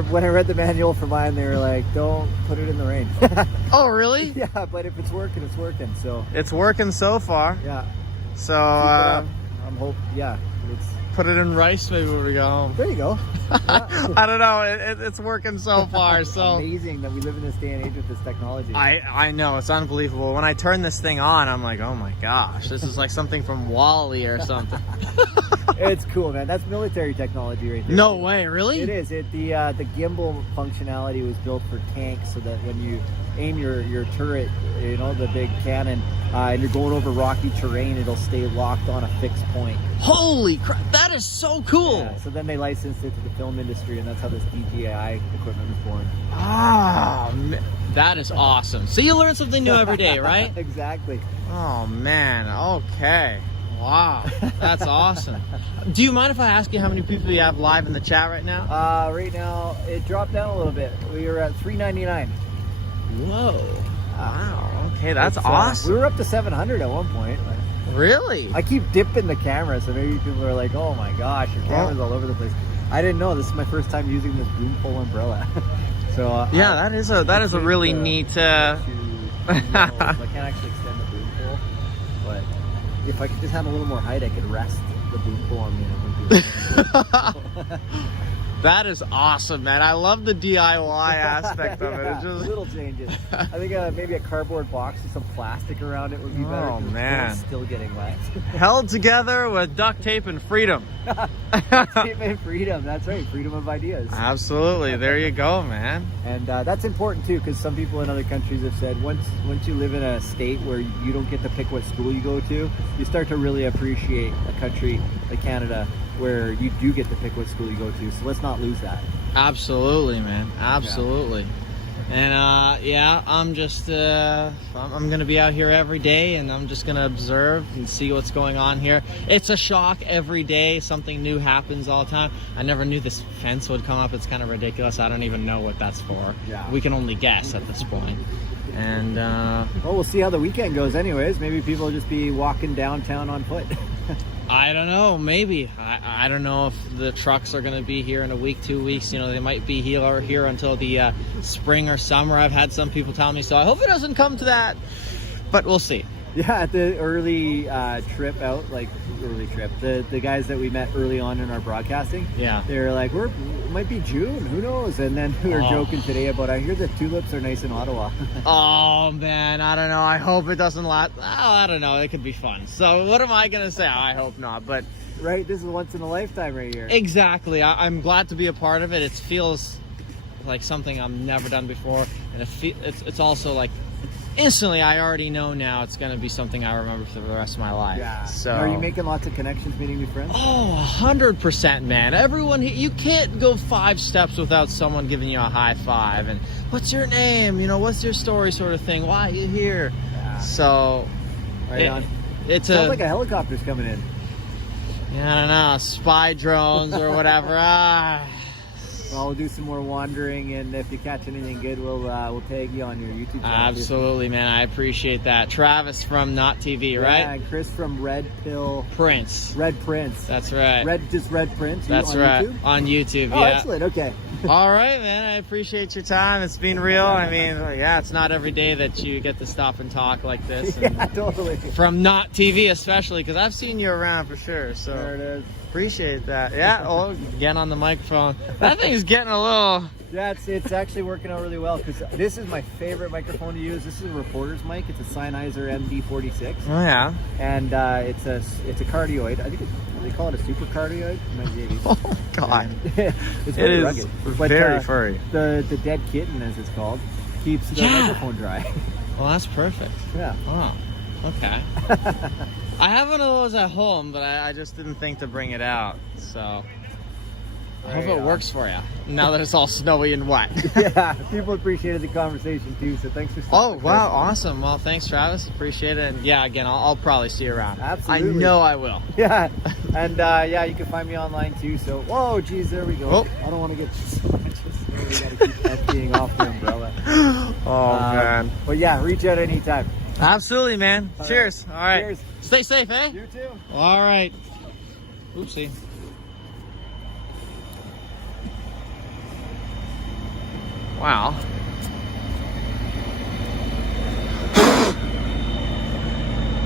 When I read the manual for mine, they were like, "Don't put it in the rain." Oh, really? Yeah, but if it's working, it's working. So it's working so far. Yeah. So I'm hoping. Yeah. Put it in rice maybe when we go home. There you go. Yeah. I don't know. It's working so far. So amazing that we live in this day and age with this technology. I know, it's unbelievable. When I turn this thing on, I'm like, oh my gosh, this is like something from WALL-E or something. It's cool, man. That's military technology right there. No way, really? It is. The gimbal functionality was built for tanks, so that when you aim your turret, you know, the big cannon, and you're going over rocky terrain, it'll stay locked on a fixed point. Holy crap, that is so cool. Yeah, so then they licensed it to the film industry, and that's how this DJI equipment was born. Ah, that is awesome. So you learn something new every day, right? Exactly. Oh man, okay. Wow, that's awesome. Do you mind if I ask you how many people you have live in the chat right now? Right now, it dropped down a little bit. We were at 399. Whoa. Wow. Okay, that's awesome. We were up to 700 at one point. Really? I keep dipping the camera, so maybe people are like, oh my gosh, your camera's all over the place. I didn't know. This is my first time using this boom pole umbrella. So yeah, that is a really neat. I can't actually extend the boom pole, but if I could just have a little more height, I could rest the boom pole on me. That is awesome, man. I love the DIY aspect of it. It's just little changes. I think maybe a cardboard box with some plastic around it would be better. Oh man, it's still getting wet. Held together with duct tape and freedom. Tape and freedom. That's right. Freedom of ideas. Absolutely. There you go, man. And that's important too, because some people in other countries have said once you live in a state where you don't get to pick what school you go to, you start to really appreciate a country like Canada where you do get to pick what school you go to. So let's not lose that. Absolutely, man. Absolutely. Yeah. And yeah, I'm just I'm gonna be out here every day, and I'm just gonna observe and see what's going on here. It's a shock every day. Something new happens all the time. I never knew this fence would come up. It's kind of ridiculous. I don't even know what that's for. Yeah. We can only guess at this point. And well, we'll see how the weekend goes anyways. Maybe people will just be walking downtown on foot. I don't know, maybe. I don't know if the trucks are going to be here in a week, 2 weeks. You know, they might be here until the spring or summer. I've had some people tell me, so I hope it doesn't come to that, but we'll see. Yeah, at the early trip out, the guys that we met early on in our broadcasting, yeah, they were like, it might be June, who knows? And then we were joking today about, I hear the tulips are nice in Ottawa. Oh man, I don't know. I hope it doesn't last. Oh, I don't know. It could be fun. So what am I gonna say? I hope not. But right, this is once in a lifetime right here. Exactly. I'm glad to be a part of it. It feels like something I've never done before, and it's also like. Instantly, I already know now it's going to be something I remember for the rest of my life. Yeah. So, are you making lots of connections, meeting new friends? Oh, 100%, man. Everyone, you can't go 5 steps without someone giving you a high five. And what's your name? You know, what's your story sort of thing? Why are you here? Yeah. So, right on. It sounds like a helicopter's coming in. Yeah, I don't know. Spy drones or whatever. Well, we'll do some more wandering, and if you catch anything good, we'll tag you on your YouTube channel. Absolutely, man. I appreciate that. Travis from Not TV, right? Yeah, and Chris from Red Prince. That's right. Red Prince. That's right. YouTube? On YouTube, oh, yeah. Excellent. Okay. All right, man. I appreciate your time. It's been real. I mean, yeah, it's not every day that you get to stop and talk like this. Yeah, totally. From Not TV, especially, because I've seen you around for sure. So there it is. Appreciate that. Yeah. Oh, again on the microphone. That thing's getting a little. Yeah, it's actually working out really well, because this is my favorite microphone to use. This is a reporter's mic. It's a Sennheiser MD46. Oh yeah. And it's a cardioid. I think they call it a super cardioid. Oh God. It's very rugged. But, very furry. The dead kitten, as it's called, keeps the microphone dry. Well, that's perfect. Yeah. Oh. Okay. I have one of those at home, but I just didn't think to bring it out. So I hope it works for you now that it's all snowy and wet. Yeah, people appreciated the conversation too, so thanks for stopping. Oh, wow, awesome. Well, thanks, Travis. Appreciate it. And yeah, again, I'll probably see you around. Absolutely. I know I will. Yeah, and yeah, you can find me online too. So, whoa, geez, there we go. Oh. I don't want to get so much. We got to keep emptying off the umbrella. Oh, man. But yeah, reach out anytime. Absolutely, man. Cheers. All right. Cheers. Stay safe, eh? You too. All right. Oopsie. Wow.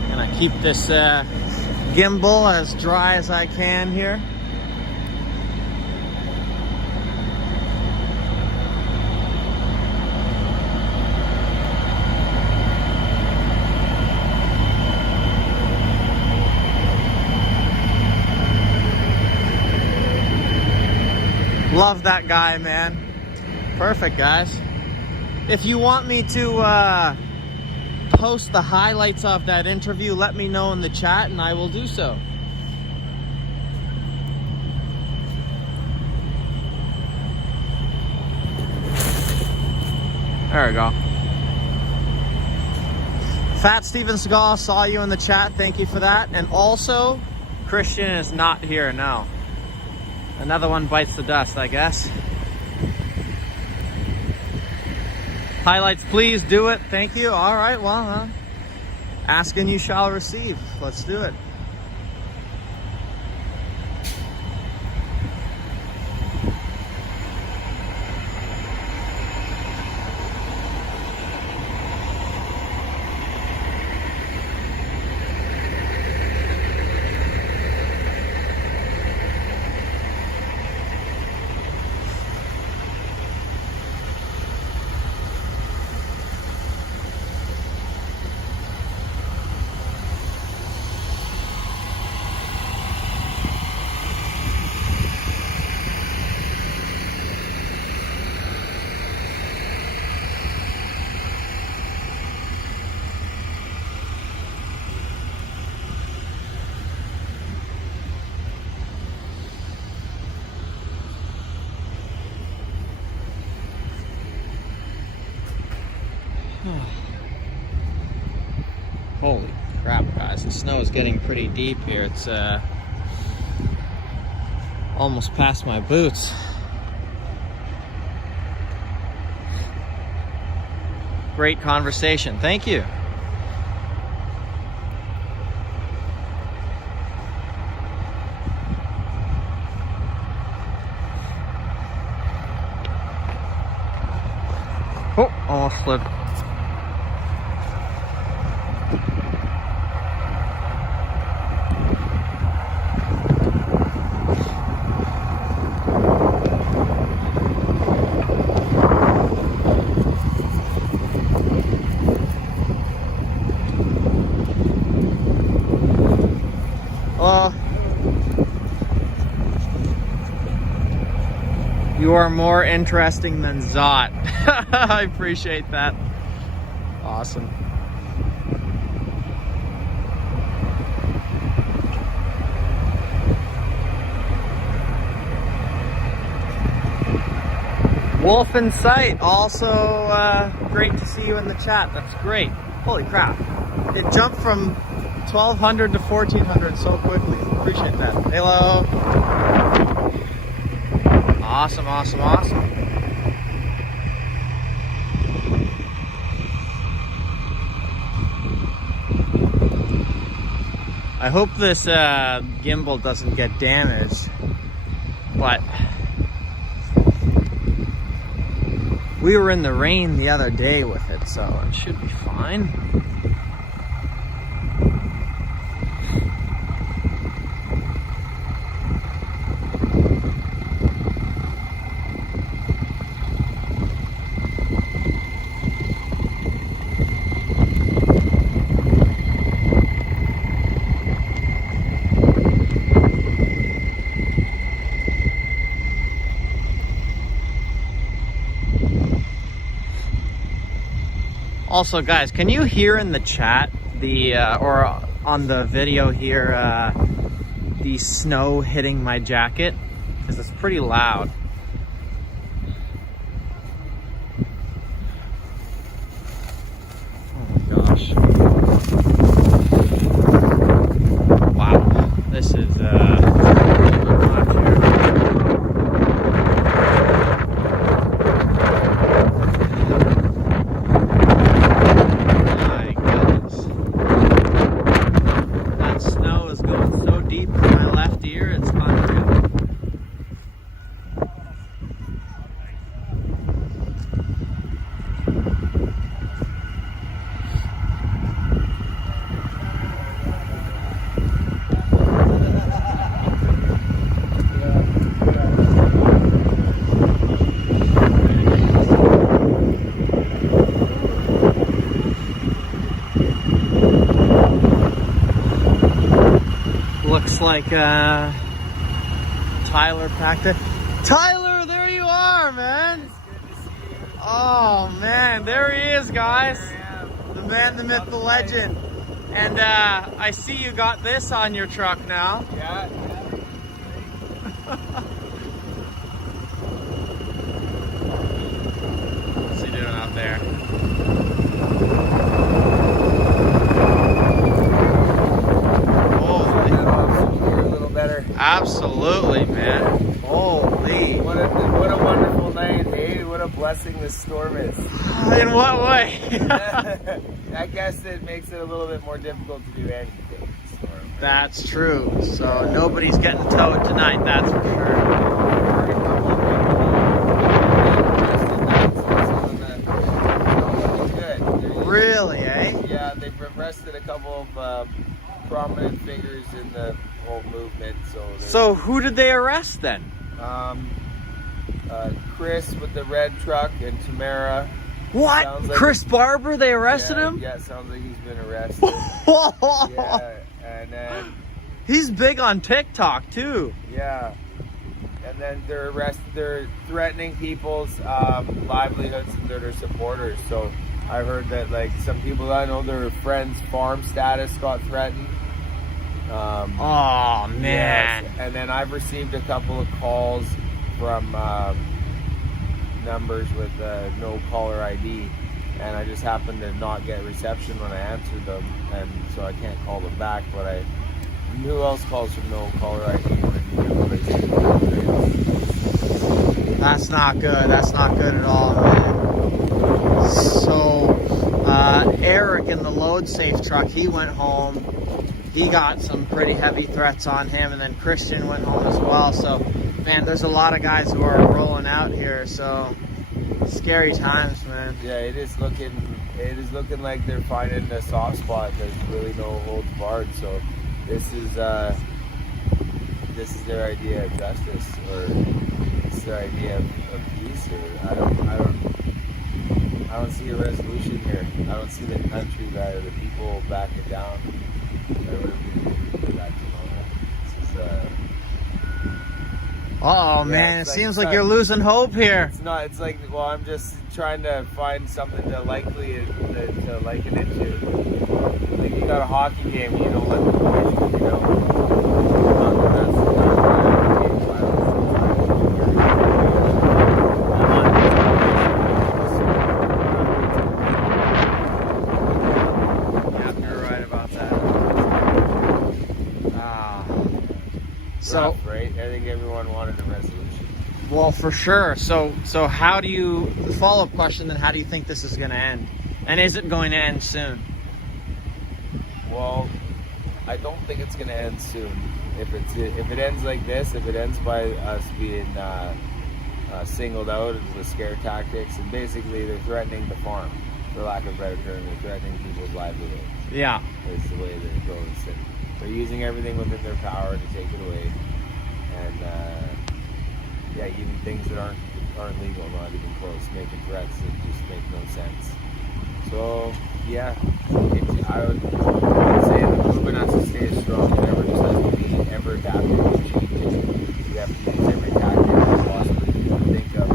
Gonna keep this gimbal as dry as I can here. Love that guy, man. Perfect, guys. If you want me to post the highlights of that interview, let me know in the chat and I will do so. There we go. Fat Steven Seagal, saw you in the chat. Thank you for that. And also, Christian is not here now. Another one bites the dust, I guess. Highlights, please do it. Thank you. All right, well, ask and you shall receive. Let's do it. guys. The snow is getting pretty deep here. It's almost past my boots. Great conversation. Thank you. Oh, almost slid. You are more interesting than Zot. I appreciate that. Awesome. Wolf in sight. Also, great to see you in the chat. That's great. Holy crap. It jumped from 1200 to 1400 so quickly. Appreciate that. Hello. Awesome, awesome, awesome. I hope this gimbal doesn't get damaged, but we were in the rain the other day with it, so it should be fine. Also, guys, can you hear in the chat or on the video here the snow hitting my jacket? Because it's pretty loud. Oh my gosh. Wow, this is like Tyler packed it. Tyler, there you are, man. It's good to see you. Oh man, there he is, guys. The man, the myth, the legend. And I see you got this on your truck now. Yeah. What's he doing out there? Absolutely, man. Holy. What a wonderful night, hey? What a blessing this storm is. In what way? I guess it makes it a little bit more difficult to do anything. Storm. That's true. So nobody's getting towed tonight, that's for sure. Really, eh? Yeah, they've arrested a couple of prominent figures in the whole movement. So who did they arrest then? Chris with the red truck and Tamara. What? Like Chris Barber? They arrested him? Yeah, sounds like he's been arrested. Yeah, and then he's big on TikTok too. Yeah, and then they're threatening people's livelihoods and their supporters. So I heard that like some people I know, their friends' farm status got threatened. Oh man! Yes. And then I've received a couple of calls from numbers with no caller ID. and I just happened to not get reception when I answered them, and so I can't call them back. But who else calls from no caller ID when you give a place? That's not good. That's not good at all, man. So, Eric in the load safe truck, he went home. He got some pretty heavy threats on him, and then Christian went home as well. So, man, there's a lot of guys who are rolling out here. So, scary times, man. Yeah, it is looking like they're finding a soft spot. There's really no holds barred. So, this is their idea of justice, or it's their idea of peace, or I don't see a resolution here. I don't see the country or the people backing down. Man, it seems like you're losing hope here. It's not. It's like, well, I'm just trying to find something to liken it to. Like, you got a hockey game, you don't let the boys, Yeah, you're right about that. So, right? I think everyone wanted a resolution. Well, for sure. So how do you, the follow-up question then, how do you think this is going to end? And is it going to end soon? Well, I don't think it's going to end soon. If it ends like this, if it ends by us being singled out with scare tactics, and basically they're threatening the farm, for lack of a better term, they're threatening people's livelihoods. Yeah. Is the way that it goes. And they're using everything within their power to take it away. And even things that aren't legal, not even close, making threats that just make no sense. So I would say the movement has to stay as strong as ever. Just has to be ever adapting and changing. We have to use every tactic we possibly can think of.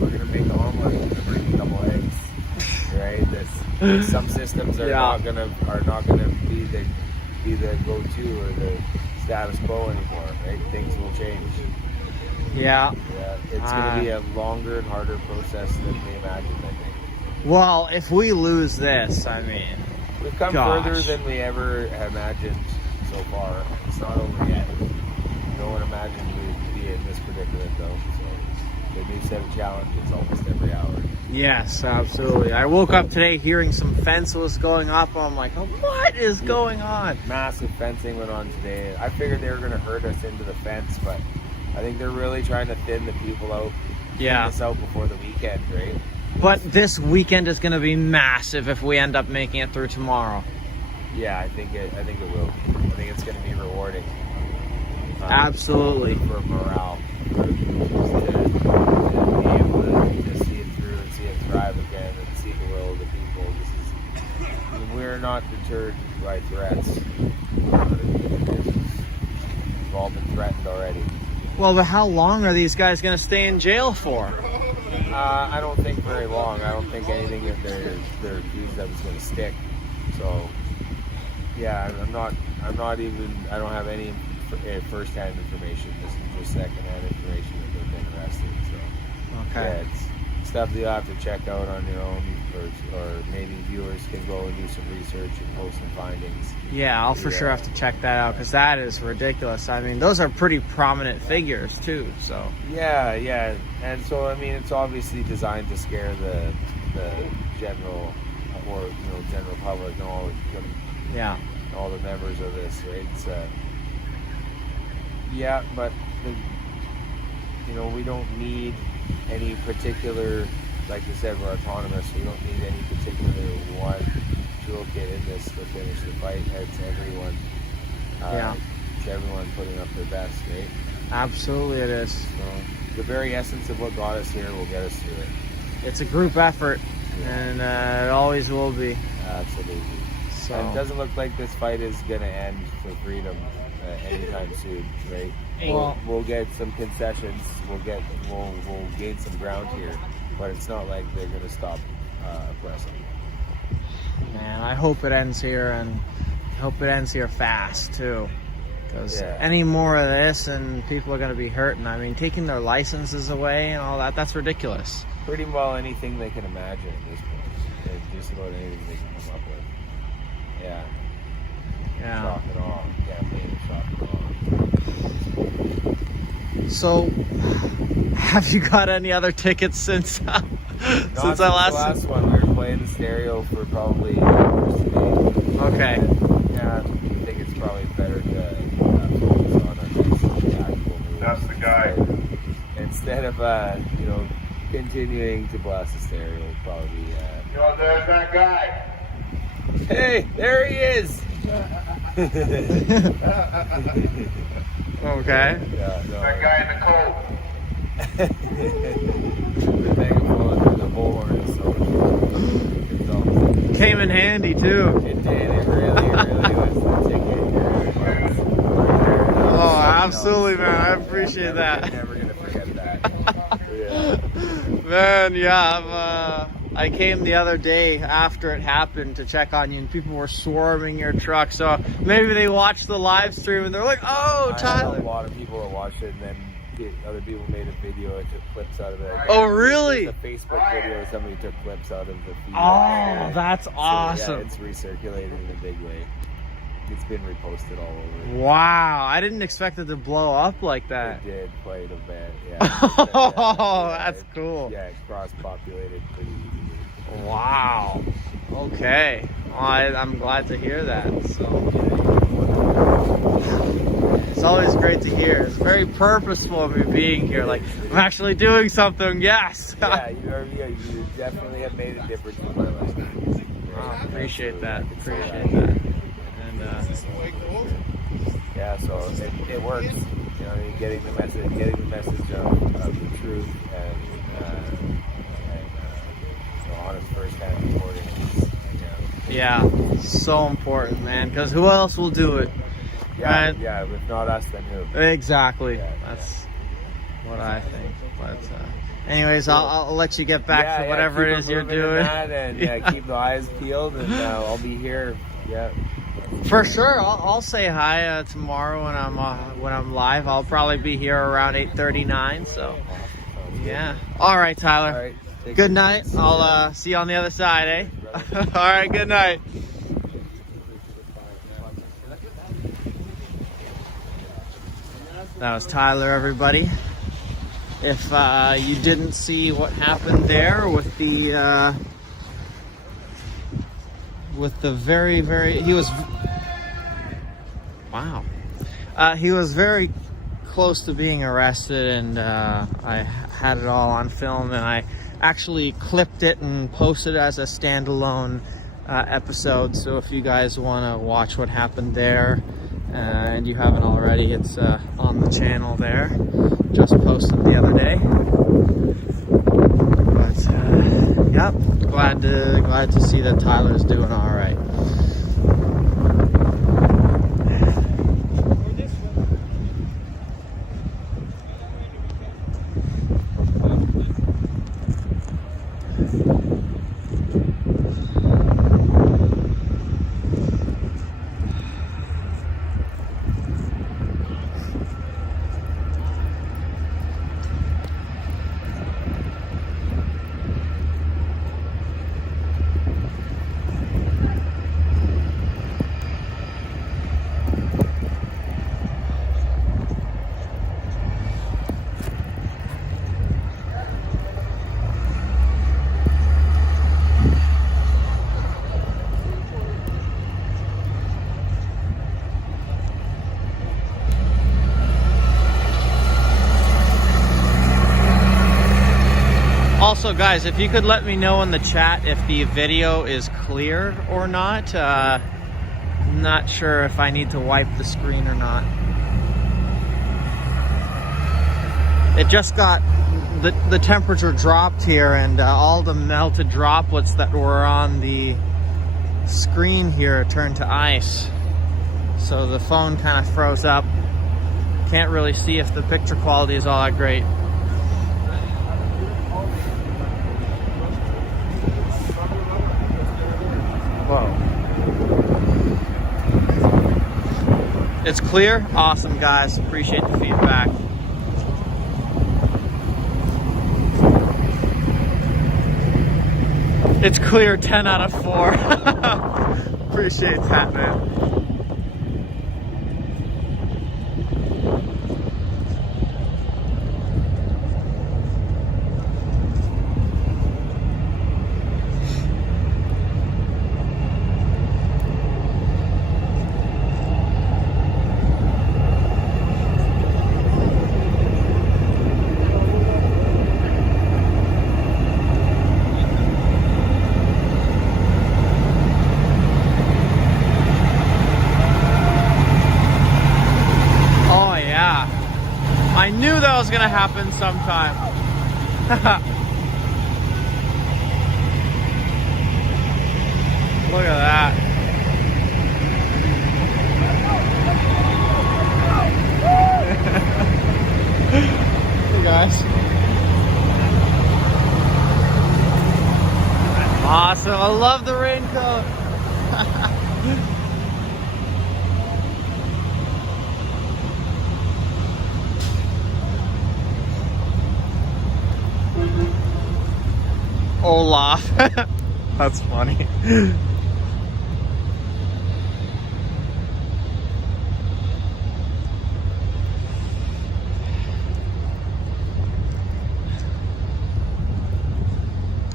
We're gonna make an omelet and we're gonna eat a couple eggs, right? Some systems are not gonna be the go-to or the status quo anymore, right? Things will change. Yeah. It's going to be a longer and harder process than we imagined, I think. Well, if we lose this, I mean, we've come further than we ever imagined so far. It's not over yet. No one imagined we'd be in this predicament, though. So the new set of challenges almost every hour. Yes, absolutely. I woke up today hearing some fence was going up, and I'm like, oh, what is going on? Massive fencing went on today. I figured they were going to herd us into the fence, but I think they're really trying to thin the people out. Yeah. Thin us out before the weekend, right? But this weekend is going to be massive if we end up making it through tomorrow. Yeah, I think it will. I think it's going to be rewarding. Absolutely. For morale. To be able to see it through and see it thrive again and see the will of the people. We're not deterred by threats. We've all been threatened already. Well, but how long are these guys going to stay in jail for? I don't think very long. I don't think anything that they're accused of is going to stick. So, yeah, I don't have any first-hand information. This is just second-hand information that they've been arrested. So, okay. Yeah, it's stuff that you'll have to check out on your own, or maybe viewers can go and do some research and post some findings. Yeah, I'll for sure have to check that out, because that is ridiculous. I mean, those are pretty prominent figures too. So yeah, and so I mean, it's obviously designed to scare the general general public and all the members of this, right? But we don't need any particular, like I said, we're autonomous. We don't need any particular one toolkit in this to finish the fight. It's everyone. It's everyone putting up their best, right? Absolutely, it is. So the very essence of what got us here will get us through it. It's a group effort, and it always will be. Absolutely. So it doesn't look like this fight is going to end for freedom anytime soon, right? We'll get some concessions. We'll gain some ground here, but it's not like they're going to stop oppressing. Man, I hope it ends here, and I hope it ends here fast too, Because Yeah. any more of this and people are going to be hurting. I mean, taking their licenses away and all that, that's ridiculous. Pretty well anything they can imagine at this point. Just about anything they can come up with. Yeah. Yeah. Shock and awe. Campaign of shock and awe. So, have you got any other tickets since Not since I the last? last one, we were playing the stereo for probably hours today. Okay. Yeah, I think it's probably better to focus on our next actual move. That's the guy. Instead of continuing to blast the stereo, it'll probably You know, there's that guy. Hey, there he is. Okay. Yeah, no. That guy in the coat. The megaphone and the bullhorn is so Came in handy too. it did. It really was the ticket. Oh, absolutely, man. I appreciate that. Never gonna forget that. Yeah. Man, yeah, I came the other day after it happened to check on you, and people were swarming your truck. So maybe they watched the live stream and they're like, "Oh, I had Tyler!" a lot of people that watched it, and then other people made a video and took clips out of it. Oh, really? There's a Facebook video. Somebody took clips out of the feed. Oh, that's So, awesome! yeah, it's recirculated in a big way. It's been reposted all over. Wow, I didn't expect it to blow up like that. It did quite a bit. Yeah. Oh, that's cool. Yeah, it's cross-populated pretty easily. Wow. Okay. Well, I'm glad to hear that. So it's always great to hear. It's very purposeful of me being here. Like, I'm actually doing something. Yes. Yeah, you definitely have made a difference in my life. Oh, appreciate that. Appreciate that. And yeah, so it works. You know, getting the message of the truth and honest first-hand reporting. yeah, so important, man. Because who else will do it? Yeah, Right? yeah. If not us, then who? Exactly. Yeah, That's what I think. But anyways, I'll let you get back to whatever it is you're doing. And keep the eyes peeled, and I'll be here. Yeah. For sure, I'll say hi tomorrow when I'm live. I'll probably be here around 8:39. So yeah. All right, Tyler. All right. Good night. I'll see you on the other side, eh? All right. Good night. That was Tyler, everybody. If you didn't see what happened there with the very, he was very close to being arrested, and I had it all on film, and I actually clipped it and posted it as a standalone episode. So if you guys want to watch what happened there, and you haven't already, it's on the channel there. Just posted the other day. But yep, glad to see that Tyler's doing all right. Also, guys, if you could let me know in the chat if the video is clear or not. I'm not sure if I need to wipe the screen or not. It just got, the temperature dropped here, and all the melted droplets that were on the screen here turned to ice. So the phone kind of froze up. Can't really see if the picture quality is all that great. Whoa. It's clear? Awesome, guys. Appreciate the feedback. It's clear, 10 out of 4. Appreciate that, man. I knew that was gonna happen sometime. Look at that. Hey guys. Awesome. I love the raincoat. Olaf. That's funny.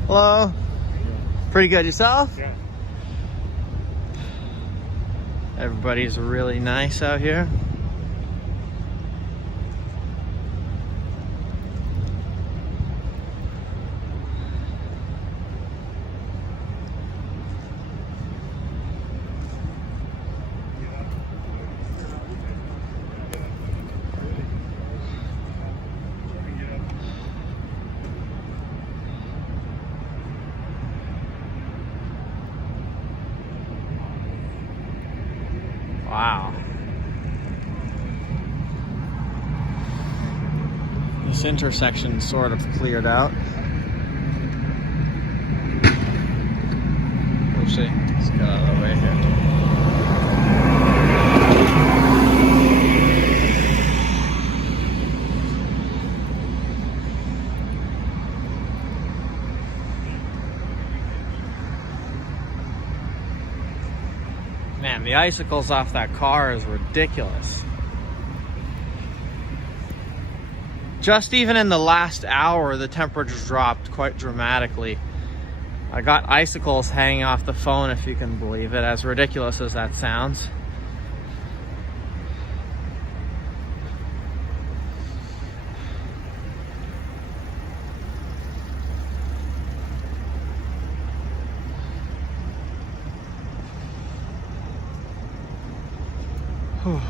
Hello. Pretty good. Yourself? Yeah. Everybody's really nice out here. Wow. This intersection sort of cleared out. We'll see. Let's get out of the way here. Man, the icicles off that car is ridiculous. Just even in the last hour, the temperature dropped quite dramatically. I got icicles hanging off the phone, if you can believe it, as ridiculous as that sounds. Whew.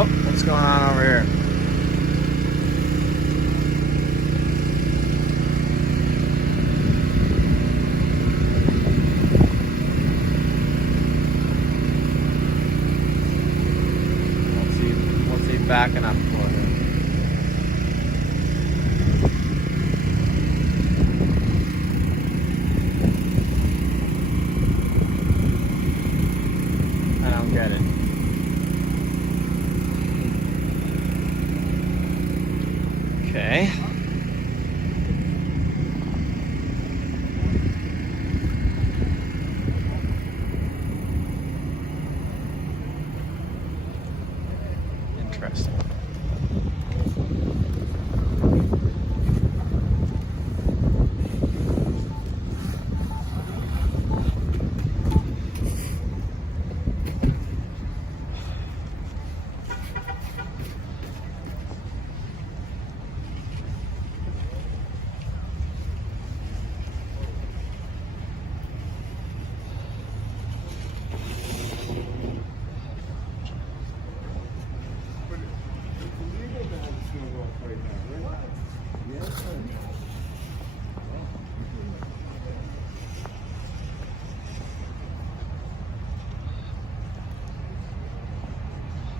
Oh, what's going on over here? What's he backing up for here? I don't get it. Okay.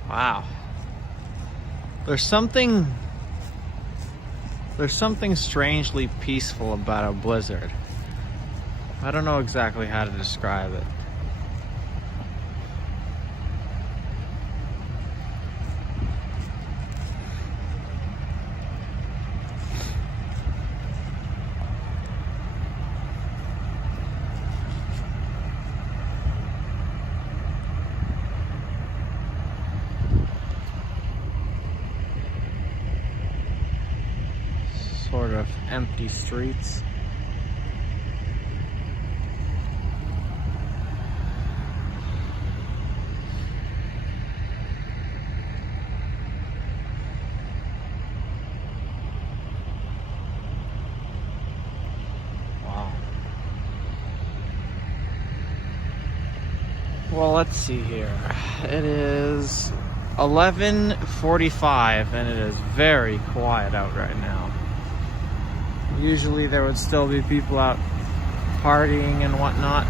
Wow. There's something strangely peaceful about a blizzard. I don't know exactly how to describe it. Sort of empty streets. Wow. Well, let's see here. It is 11:45 and it is very quiet out right now. Usually there would still be people out partying and whatnot.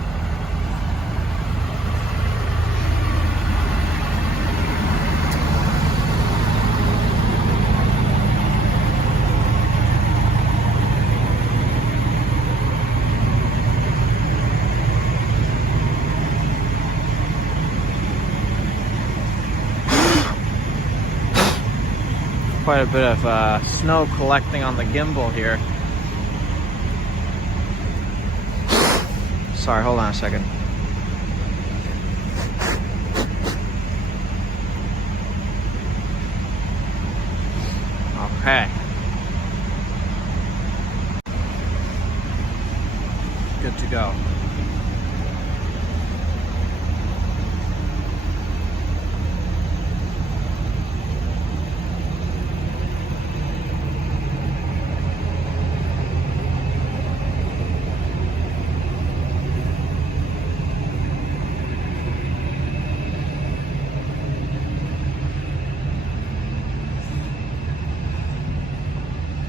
Quite a bit of snow collecting on the gimbal here. Sorry, hold on a second. Okay. Good to go.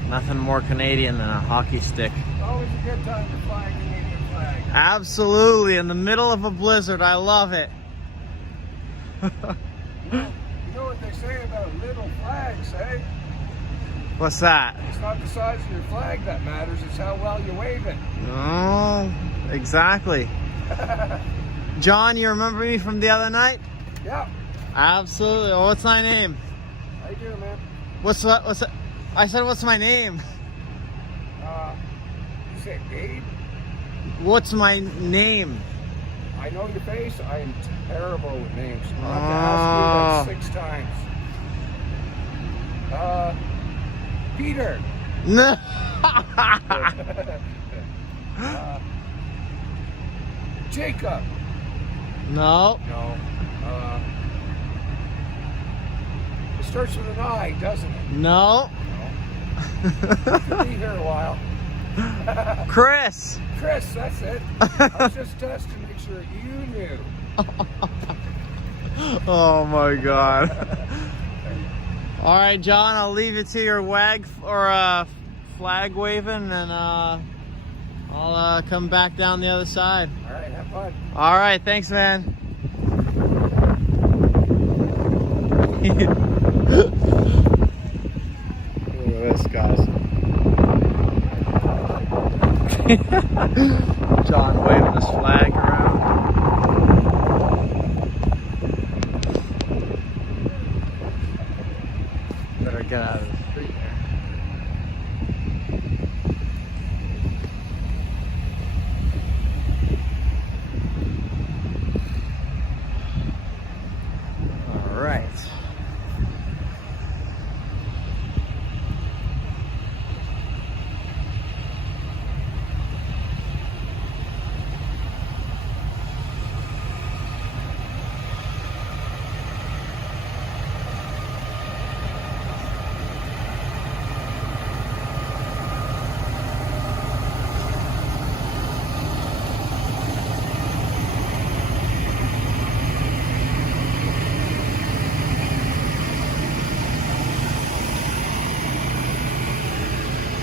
Nothing more Canadian than a hockey stick. Always a good time to fly a Canadian flag. Absolutely, in the middle of a blizzard. I love it. You know what they say about little flags, eh? What's that? It's not the size of your flag that matters, it's how well you wave it. Oh, exactly. John, you remember me from the other night? Yeah. Absolutely. Well, what's my name? How you doing, man? What's that? I said, what's my name? You said Gabe? What's my name? I know your face. I am terrible with names. I'll have to ask you like 6 times. Peter. No. Jacob. No. No. It starts with an I, doesn't it? No. Could be here a while. Chris. Chris, that's it. I was just testing to make sure you knew. Oh my God. All right, John, I'll leave it to your flag waving, and I'll come back down the other side. All right, have fun. All right, thanks, man. Look at this, guys. John waving his flag around. Better get out of the street there. All right.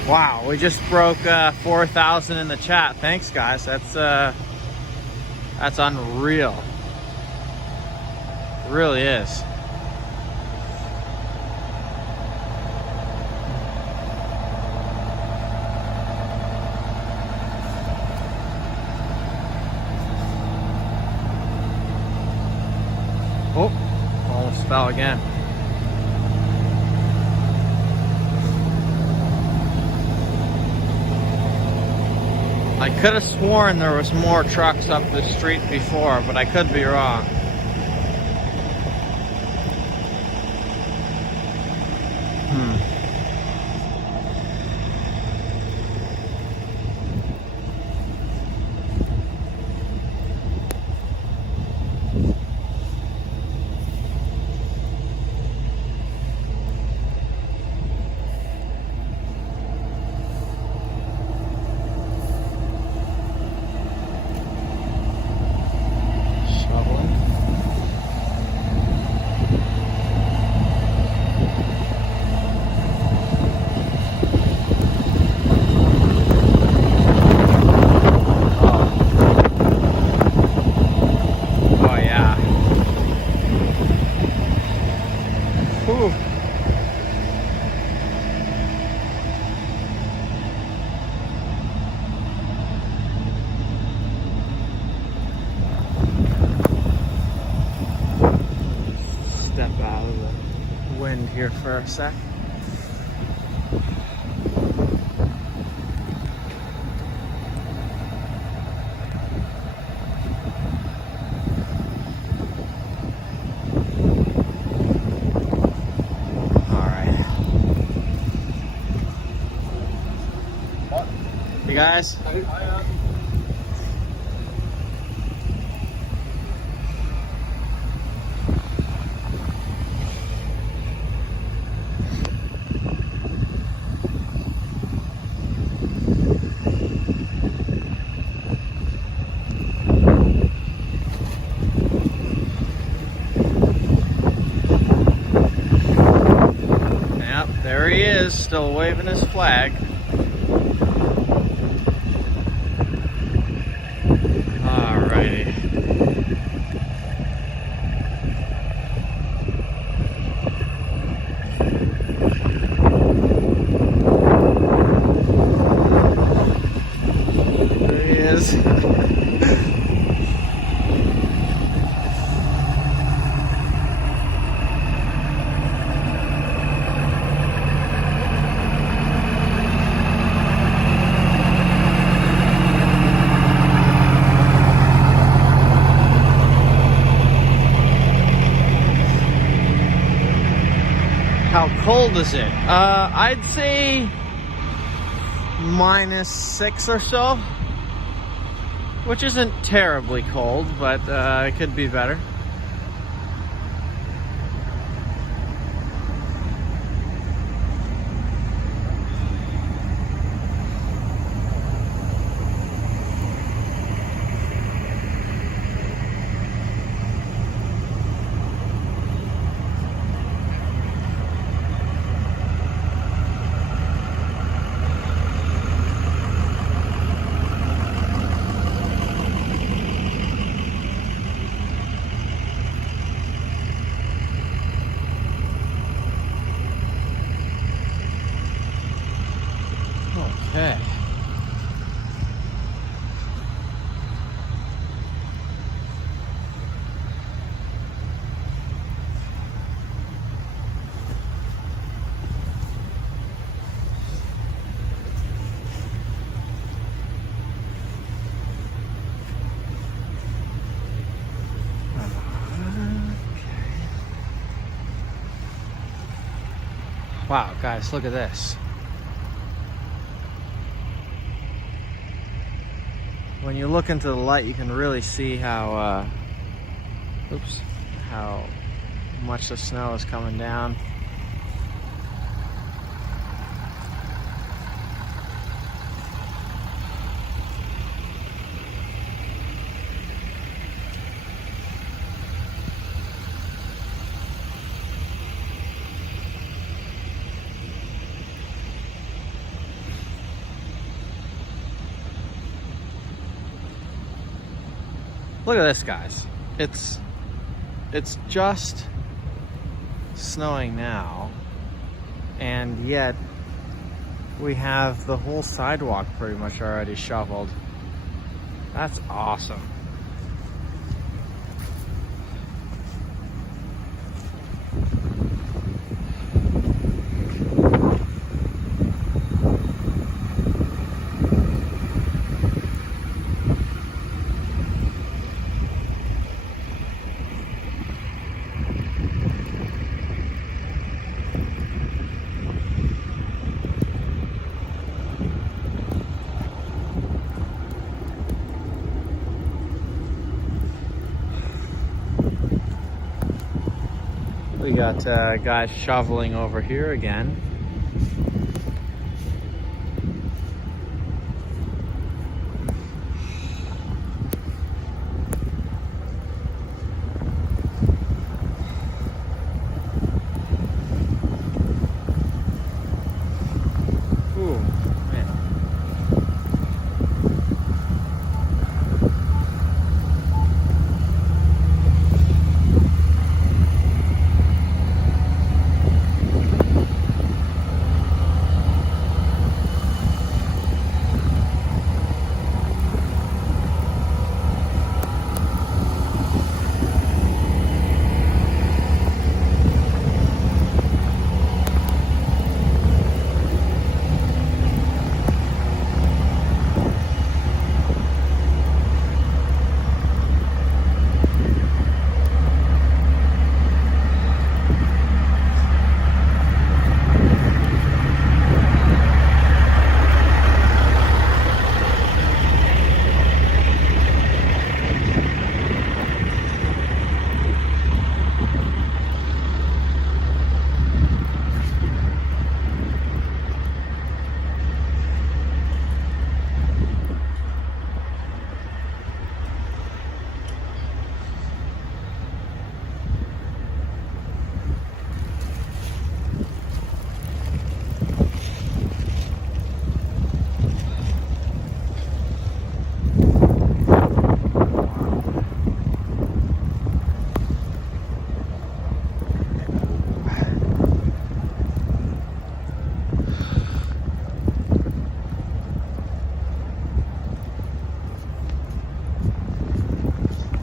Wow, we just broke 4,000 in the chat. Thanks, guys. That's unreal. It really is. fell again. I could have sworn there was more trucks up the street before, but I could be wrong. Here for a sec. All right. You guys? There he is, still waving his flag. Alrighty. There he is. How cold is it? I'd say -6 or so, which isn't terribly cold, but it could be better. Okay. Wow, guys, look at this. When you look into the light, you can really see how, how much the snow is coming down. Look at this, guys. It's just snowing now, and yet we have the whole sidewalk pretty much already shoveled. That's awesome. We got guys shoveling over here again. Ooh, man.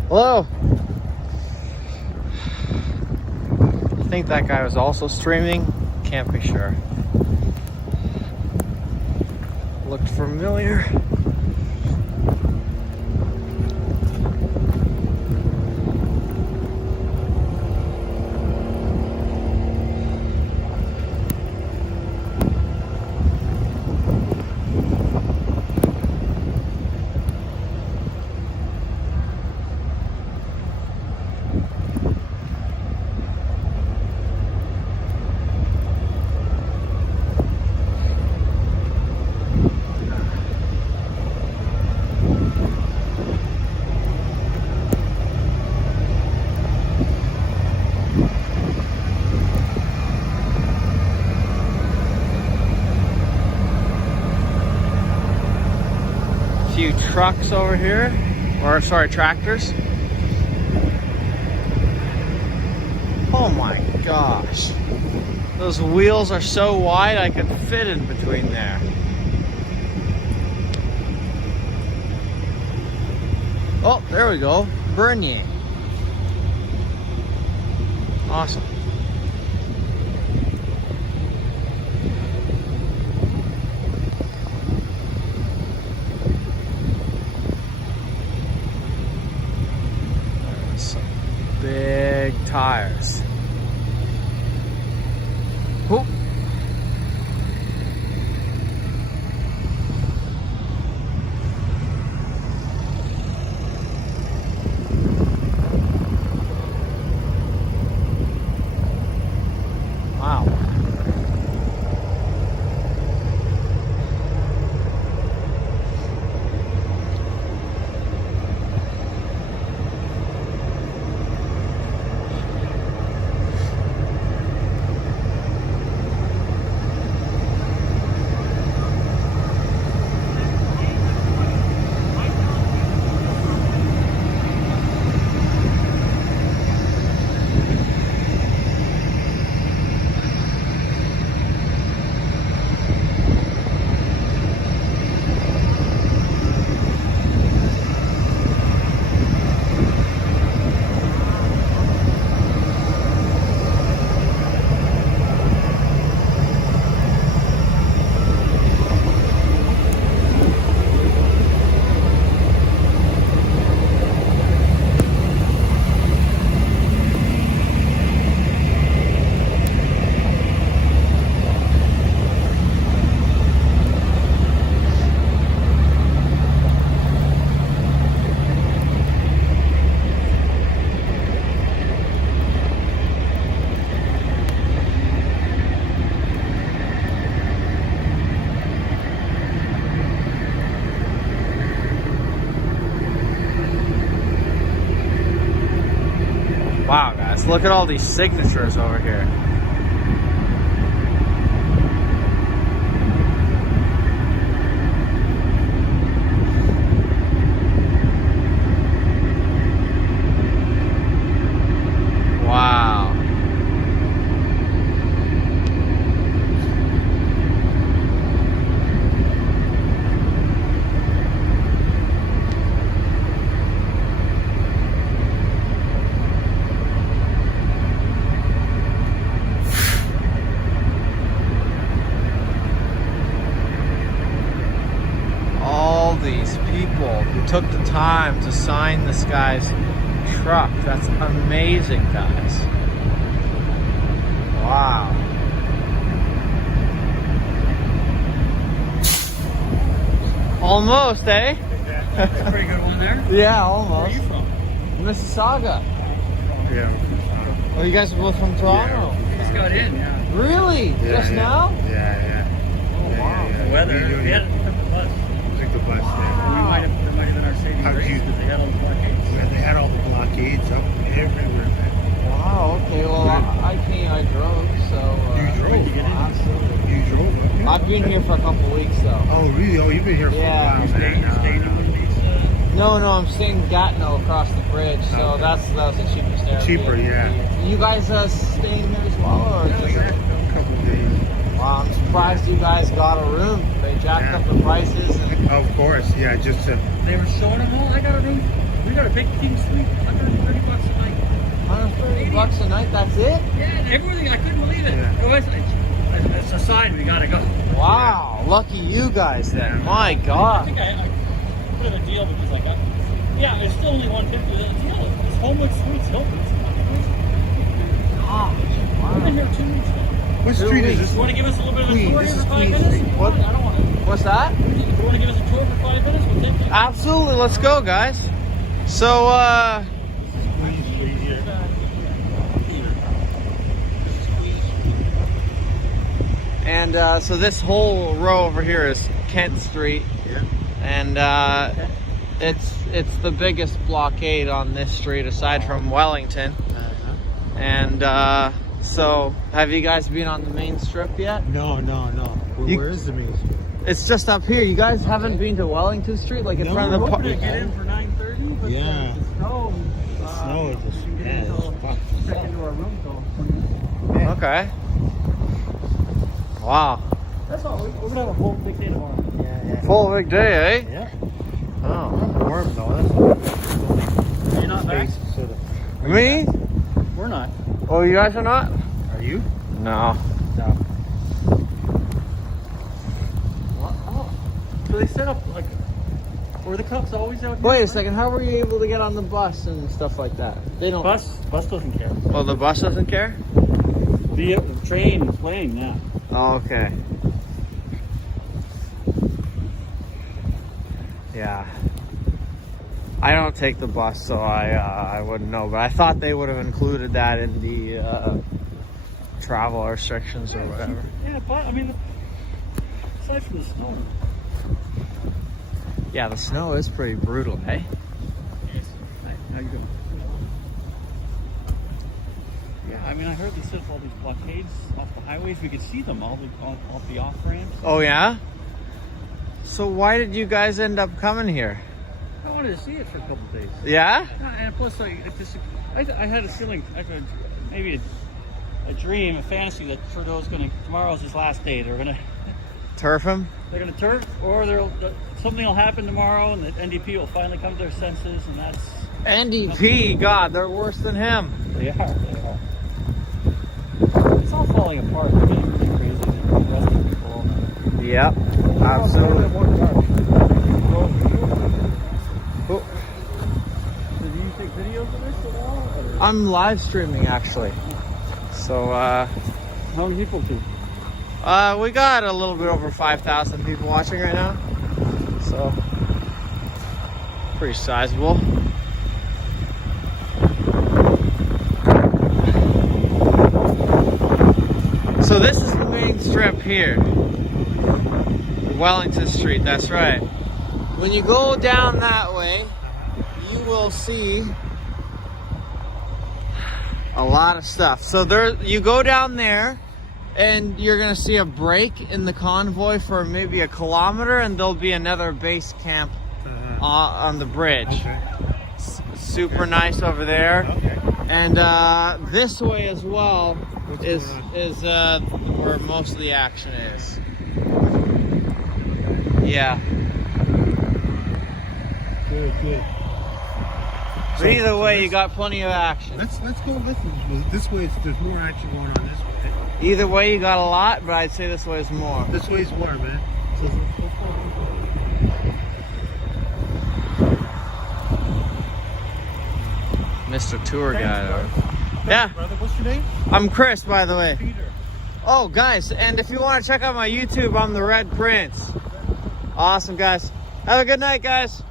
Hello. I think that guy was also streaming. Can't be sure. Looked familiar. Few trucks over here, or sorry, tractors. Oh my gosh, those wheels are so wide I could fit in between there. Oh, there we go, Bernier. Awesome. Big tires. Whoop. Wow. guys. Look at all these signatures over here. Wow. All these people who took the time to sign this guy's truck. That's amazing, guys. Wow. Almost, eh? That's a pretty good one there. Yeah, almost. Where are you from? Mississauga. Yeah. Oh, you guys are both from Toronto? Just got in, yeah. Really? Just now? Yeah. Oh, wow. The weather. We had to pick up the bus. Took the bus We might have been our saving How grace cute. because they had all the blockades. They had all the blockades up everywhere, man. Wow, okay. Well, I drove, so... You drove? Where'd you get in? Absolutely. You drove up here? I've been here for a couple weeks, though. Oh, really? Oh, you've been here for Yeah. a while, man. You're staying in one of these. No, I'm staying in Gatineau across the bridge, so Okay. that was the cheapest area. Cheaper, yeah. You guys staying here as well, or just... A couple of days. Wow, I'm surprised you guys got a room. They jacked up the prices, and Of course, yeah, just to... They were showing them all. I got a room. We got a big king suite, $130 a night. $130 a night. That's it? Yeah, and everything. I couldn't believe it. Yeah. It was, it's a sign we gotta go. Wow, lucky you guys then. My I God. think I put in a deal because I got. Yeah, it's still only $150 a deal. It's Homewood Suites Hilton. I've been here 2 weeks now. What 2 street is weeks. this? You want to give us a little bit of a Queen, tour this here is for 5 Queen minutes? Street. What? I don't want to. What's that? You want to give us a tour for 5 minutes? We'll take it. Absolutely, let's go, guys. So, and so this whole row over here is Kent Street, Yeah. and it's the biggest blockade on this street aside from Wellington. And so, have you guys been on the main strip yet? No. You- Where is the main street? It's just up here. You guys haven't been to Wellington Street, like in front of the We're park? going to get in for 9:30, but Yeah. the snow. Snow is just... we can get Yeah, into, it's back into our room till. Okay. Wow. That's all. We're going to have a whole big day tomorrow. Yeah. Full big day, eh? Yeah. Oh. Warm though, that's You're not back? Me? We're not. Oh, you guys are not? Are you? No. No. Oh. So they set up like. Were the cops always out here? Wait a second. How were you able to get on the bus and stuff like that? They don't. Bus doesn't care. Oh, the bus doesn't care? The train, plane, yeah. Oh, okay. Yeah. I don't take the bus, so I wouldn't know. But I thought they would have included that in the travel restrictions or whatever. Yeah, but I mean, aside from the snow. Yeah, the snow is pretty brutal, eh? Yes. Hi, how you doing? Yeah, I mean, I heard they set up all these blockades off the highways. We could see them off the off ramps. Oh, yeah? So why did you guys end up coming here? I wanted to see it for a couple of days. Yeah? And plus, I had a feeling, maybe a dream, a fantasy that Trudeau's tomorrow's his last day. They're gonna Turf him? turf, or something will happen tomorrow, and the NDP will finally come to their senses, and that's. NDP, God, they're worse than him. They are. It's all falling apart. They're getting really crazy. They're arresting people. Yep, absolutely. Oh, So do you take videos of this at all? Or? I'm live streaming actually. So, How many people do? we got a little bit over 5,000 people watching right now. So, pretty sizable. So this is the main strip here. Wellington Street, that's right. When you go down that way, you will see A lot of stuff. So there, you go down there and you're gonna see a break in the convoy for maybe a kilometer, and there'll be another base camp on the bridge. Okay. Super nice over there. Okay. And this way as well is where most of the action is. Yeah. Good, good. But either way, you got plenty of action. Let's go this way. There's more action going on this way. Either way, you got a lot, but I'd say this way is more. This way's more, man. So, Mr. Tour Thanks, Guide. brother. Yeah. Brother, what's your name? I'm Chris, by the way. Peter. Oh, guys, and if you want to check out my YouTube, I'm the Red Prince. Awesome, guys. Have a good night, guys.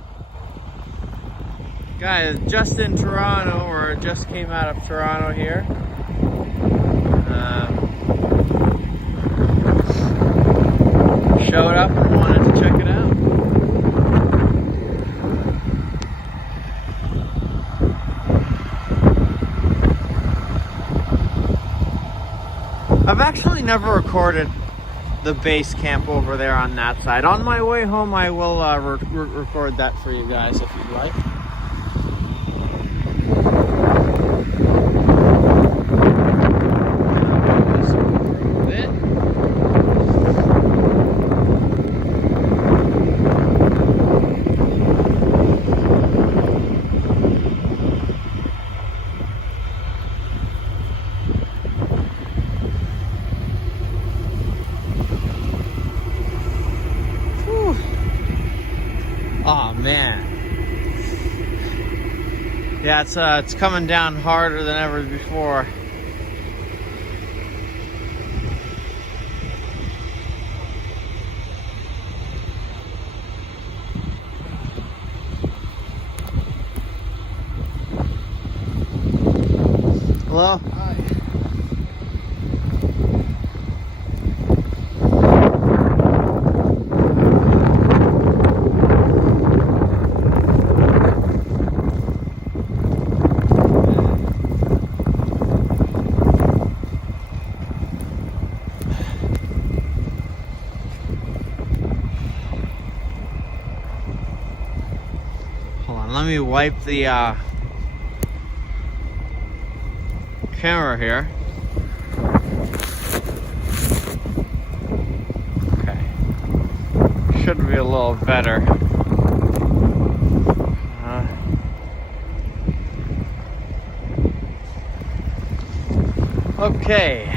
Guys, just in Toronto, or just came out of Toronto here. Showed up and wanted to check it out. I've actually never recorded the base camp over there on that side. On my way home, I will record that for you guys if you'd like. Oh man, yeah, it's coming down harder than ever before. Hello? Hi. Hold on, let me wipe the camera here. Okay. Should be a little better. Okay.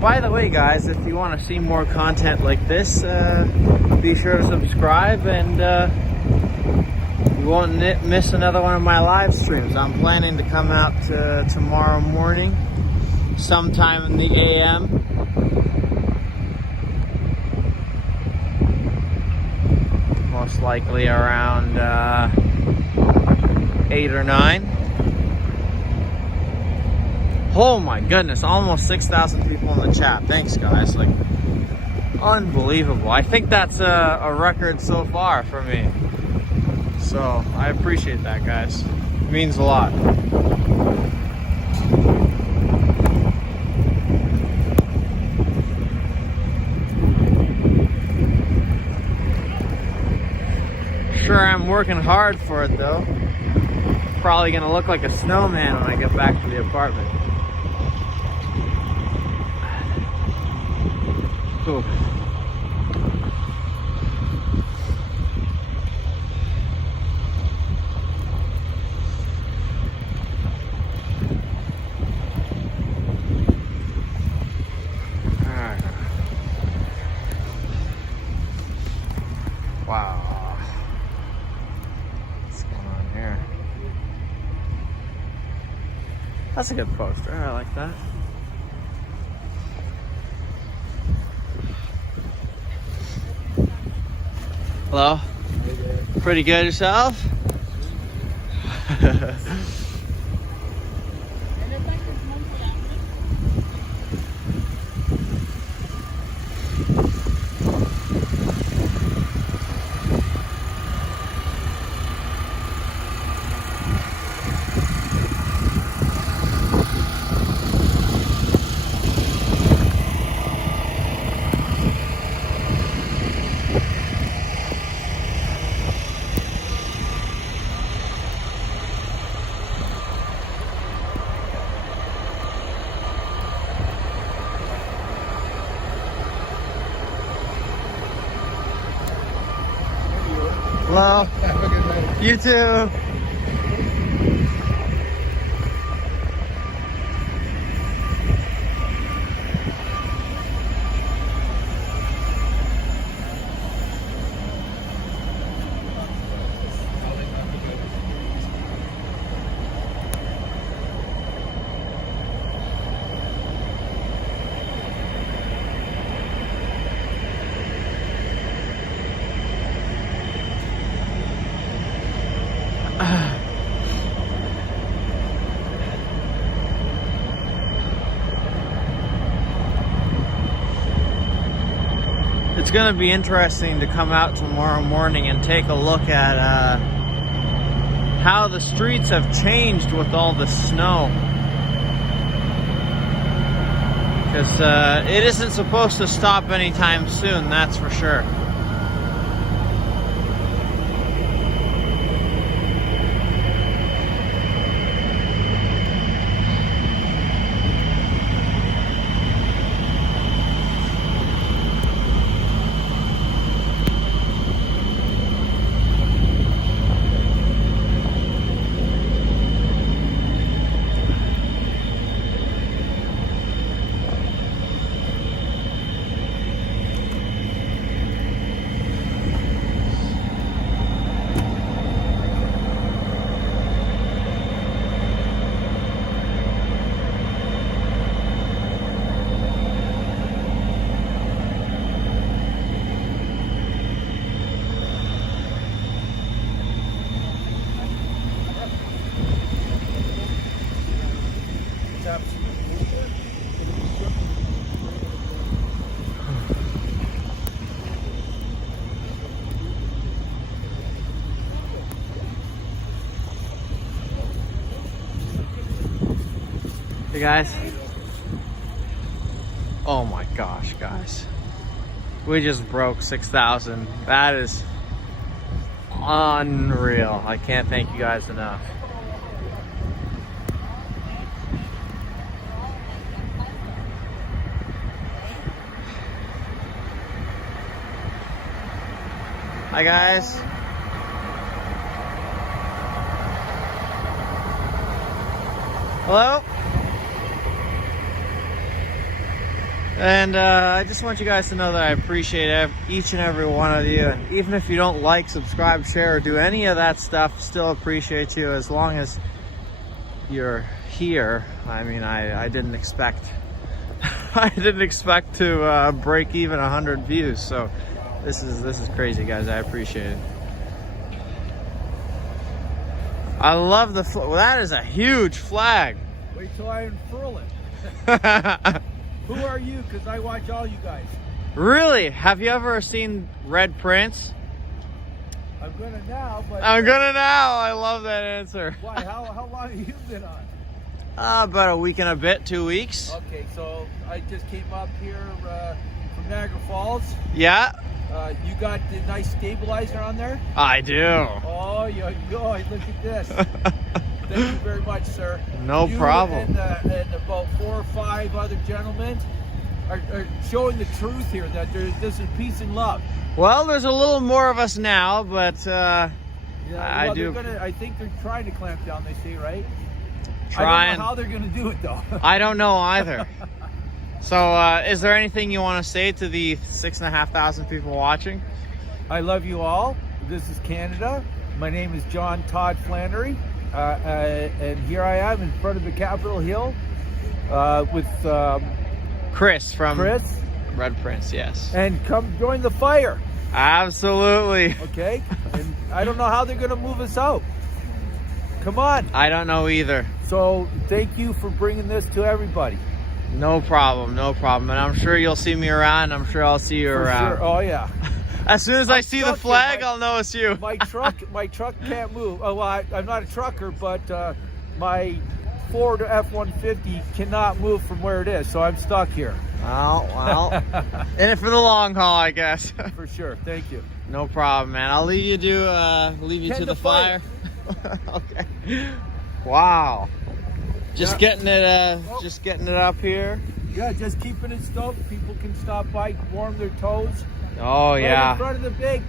By the way, guys, if you want to see more content like this, be sure to subscribe, and you won't miss another one of my live streams. I'm planning to come out tomorrow morning, sometime in the AM. Most likely around 8 or 9. Oh my goodness, almost 6,000 people in the chat. Thanks guys, like unbelievable. I think that's a record so far for me. So I appreciate that, guys. It means a lot. Sure, I'm working hard for it though. Probably gonna look like a snowman when I get back to the apartment. Cool. Wow. What's going on here? That's a good poster. I like that. Hello? Pretty good yourself? Hello. Have a good night. You too. It's going to be interesting to come out tomorrow morning and take a look at how the streets have changed with all the snow. Because it isn't supposed to stop anytime soon, that's for sure. Hey guys. Oh my gosh, guys. We just broke 6,000. That is unreal. I can't thank you guys enough. Hi guys. Hello? And I just want you guys to know that I appreciate each and every one of you. And even if you don't like, subscribe, share, or do any of that stuff, still appreciate you as long as you're here. I mean, I didn't expect I didn't expect to break even 100 views. So this is crazy, guys. I appreciate it. I love the well, that is a huge flag. Wait till I unfurl it. Who are you? Because I watch all you guys. Really? Have you ever seen Red Prince? I'm gonna now, but I'm gonna now. I love that answer. why? How long have you been on? About a week and a bit, 2 weeks. Okay, so I just came up here from Niagara Falls. Yeah, You got the nice stabilizer on there? I do. Oh, look at this. Thank you very much, sir. No you problem. And about 4 or 5 other gentlemen are showing the truth here, that this is peace and love. Well, there's a little more of us now, but I do. I think they're trying to clamp down, they say, right? I Trying. don't know how they're going to do it, though. I don't know either. So, is there anything you want to say to the 6,500 people watching? I love you all. This is Canada. My name is John Todd Flannery, and here I am in front of the Capitol Hill with Chris from Chris. Red Prince, yes. And come join the fire, Absolutely. okay? And I don't know how they're going to move us out. Come on. I don't know either. So thank you for bringing this to everybody. No problem, no problem. And I'm sure you'll see me around. I'm sure I'll see you For around. sure. Oh yeah. As soon as I I'm see the stuck flag, here. I'll know it's you. My truck can't move. Oh, well, I'm not a trucker, but my Ford F-150 cannot move from where it is, so I'm stuck here. Well, in it for the long haul, I guess. For sure. Thank you. No problem, man. I'll leave you to Tend the the fire. Okay. Wow. Just getting it up here. Yeah, just keeping it stoked. People can stop by, warm their toes. Oh Right yeah. in front of the big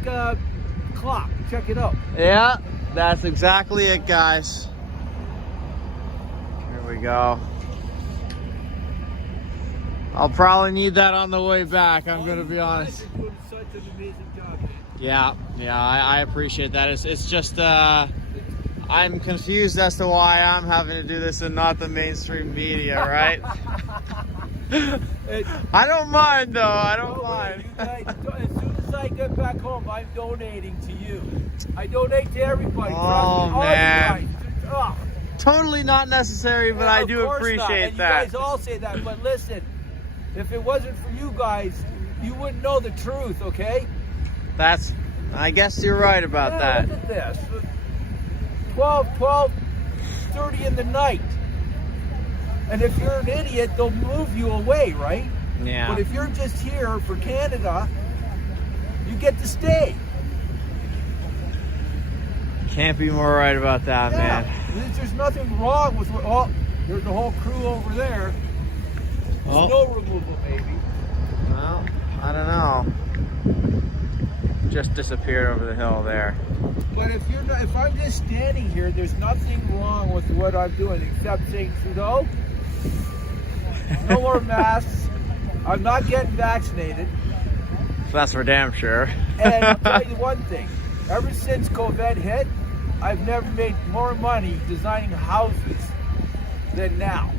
clock. Check it out. Yeah, that's exactly it, guys. Here we go. I'll probably need that on the way back, I'm gonna be honest. You guys are doing such an amazing job, man. Yeah, I appreciate that. It's just I'm confused as to why I'm having to do this and not the mainstream media, right? I don't mind though. I don't mind. You guys, as soon as I get back home, I'm donating to you. I donate to everybody. Oh, Trust me, all man. you guys. Oh. Totally not necessary, but I Of do course not. appreciate And that. You guys all say that, but listen, if it wasn't for you guys, you wouldn't know the truth, okay? I guess you're right about that. Look at this. 12:30 in the night. And if you're an idiot, they'll move you away, right? Yeah. But if you're just here for Canada, you get to stay. Can't be more right about that, man. There's nothing wrong with what. Oh, there's a whole crew over there. Oh. Snow removal, maybe. Well, I don't know. Just disappeared over the hill there. But if I'm just standing here, there's nothing wrong with what I'm doing except saying, Trudeau, no more masks. I'm not getting vaccinated. That's for damn sure. And I'll tell you one thing. Ever since COVID hit, I've never made more money designing houses than now.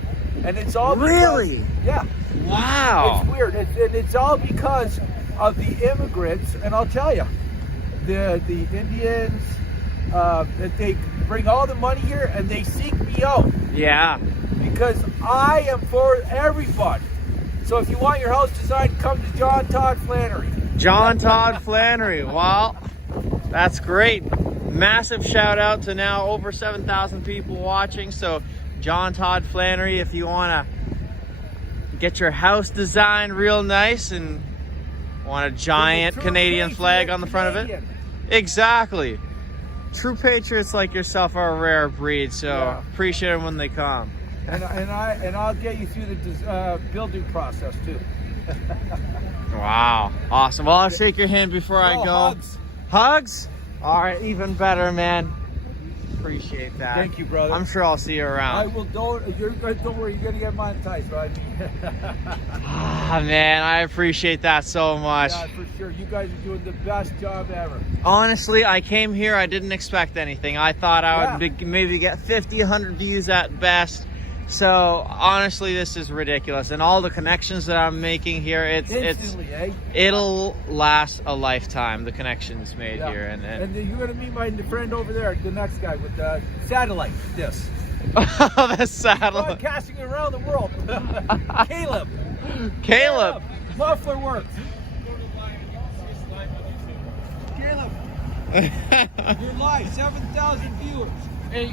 And it's all because, Really? Yeah. Wow. It's weird. It's all because of the immigrants. And I'll tell you, the Indians, that they bring all the money here and they seek me out Yeah. because I am for everybody. So if you want your house designed, come to John Todd Flannery. John Todd Flannery. Well, that's great. Massive shout out to now over 7,000 people watching. So John Todd Flannery, if you want to get your house designed real nice and want a giant True Canadian flag patriot on the front of it. Canadian. Exactly. True patriots like yourself are a rare breed, so Yeah. appreciate them when they come. And I'll get you through the building process too. Wow. Awesome. Well, I'll shake your hand before I Oh, go. hugs. Hugs? All right, even better, man. Appreciate that. Thank you, brother. I'm sure I'll see you I around. will don't worry, you're gonna get monetized, right? Ah, man, I appreciate that so much. Yeah, for sure. You guys are doing the best job ever. Honestly, I came here, I didn't expect anything. I thought I would maybe get 50, 100 views at best. So honestly, this is ridiculous, and all the connections that I'm making here, Instantly, eh? it'll last a lifetime. The connections made Yeah. here, and And you're gonna meet my friend over there, the next guy with the satellite. This the satellite. broadcasting around the world. Caleb. Caleb. Muffler Works. Caleb, you're live. 7,000 viewers. Hey,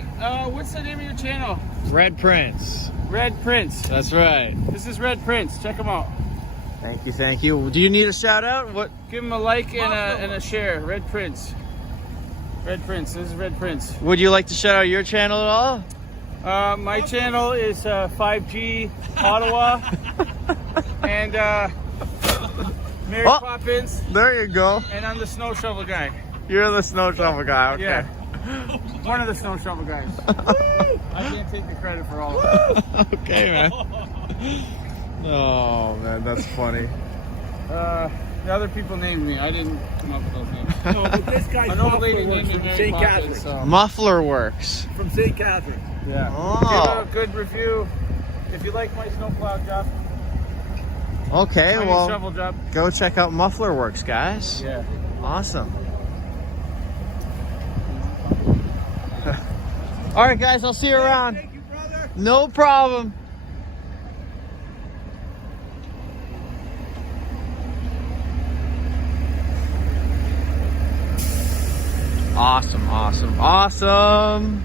what's the name of your channel? Red Prince. Red Prince. That's right. This is Red Prince. Check him out. Thank you, thank you. Do you need a shout out? What? Give him a like and a share. Red Prince. Red Prince. This is Red Prince. Would you like to shout out your channel at all? My channel is 5G Ottawa and Mary Oh. Poppins, There you go. and I'm the snow shovel guy. You're the snow shovel guy. Okay. Yeah, one of the snow shovel guys. I can't take the credit for all of it. Okay, man. Oh man, that's funny. The other people named me. I didn't come up with those names. No, but this guy's An old Muffler lady Works named me from Mary St. Poppins. Catharines. So. Muffler Works. From St. Catharines. Yeah. Oh. Give it a good review. If you like my snowplow job, Okay, my well, shovel job. go check out Muffler Works, guys. Yeah. Awesome. All right, guys, I'll see you around. Thank you, brother. No problem. Awesome, awesome, awesome.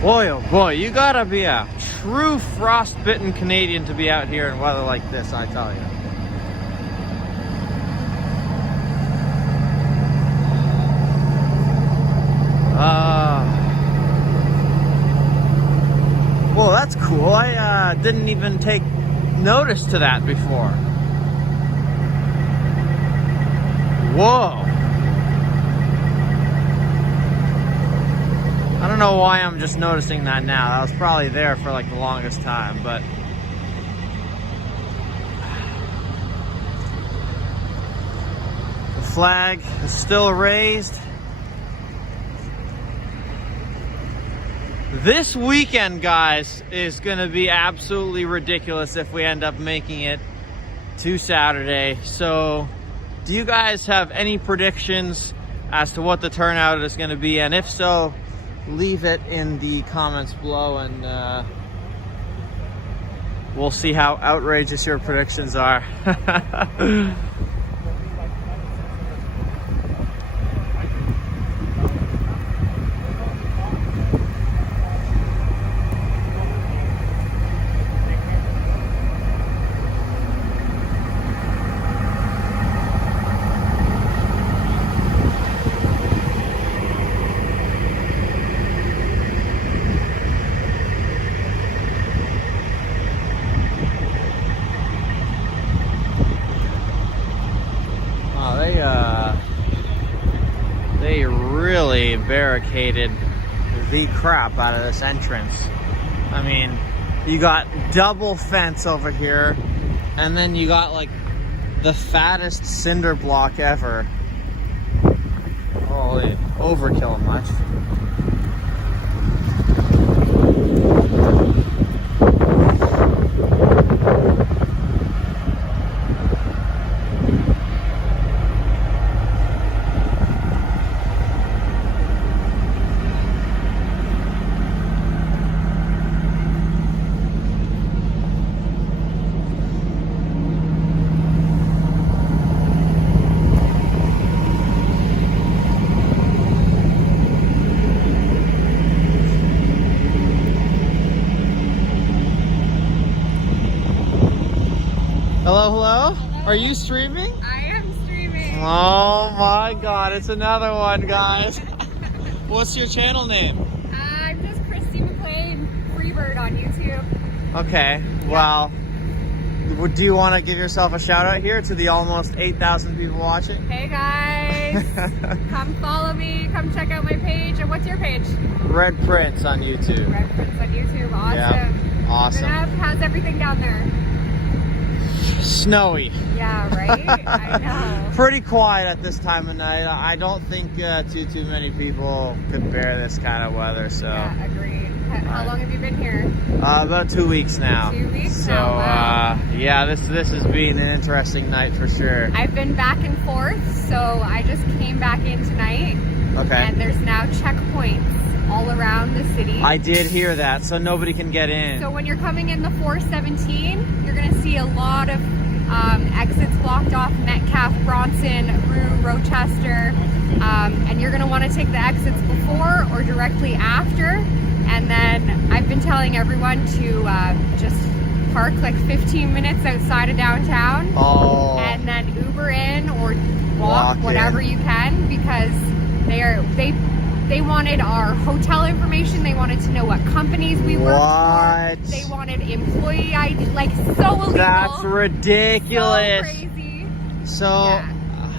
Boy, oh boy, you gotta be a true frostbitten Canadian to be out here in weather like this, I tell you. Well, that's cool. I didn't even take notice to that before. Whoa. I don't know why I'm just noticing that now. That was probably there for like the longest time, but the flag is still raised. This weekend, guys, is going to be absolutely ridiculous if we end up making it to Saturday. So, do you guys have any predictions as to what the turnout is going to be? And if so, leave it in the comments below, and we'll see how outrageous your predictions are. They really barricaded the crap out of this entrance. I mean, you got double fence over here, and then you got like the fattest cinder block ever. Holy, overkill much. Hello, hello? Are you streaming? I am streaming. Oh my god, it's another one, guys. What's your channel name? I'm just Christy McLean, Freebird on YouTube. Okay, well, do you want to give yourself a shout out here to the almost 8,000 people watching? Hey guys, come follow me, come check out my page. And what's your page? Red Prince on YouTube. Red Prince on YouTube, awesome. Yeah, awesome. How's everything down there? snowy. Yeah, right? I know. Pretty quiet at this time of night. I don't think too many people could bear this kind of weather. So Yeah, agreed. How long have you been here? about 2 weeks now. 2 weeks So now, wow. yeah, this has been an interesting night for sure. I've been back and forth, so I just came back in tonight. Okay. And there's now checkpoints all around the city. I did hear that, so nobody can get in. So when you're coming in the 417, you're gonna see a lot of exits blocked off: Metcalf, Bronson, Rue, Rochester, and you're gonna want to take the exits before or directly after. And then I've been telling everyone to just park like 15 minutes outside of downtown, and then Uber in or walk whatever you can, because they wanted our hotel information. They wanted to know what companies we worked for. They wanted employee ID, like so illegal. That's ridiculous. So crazy. So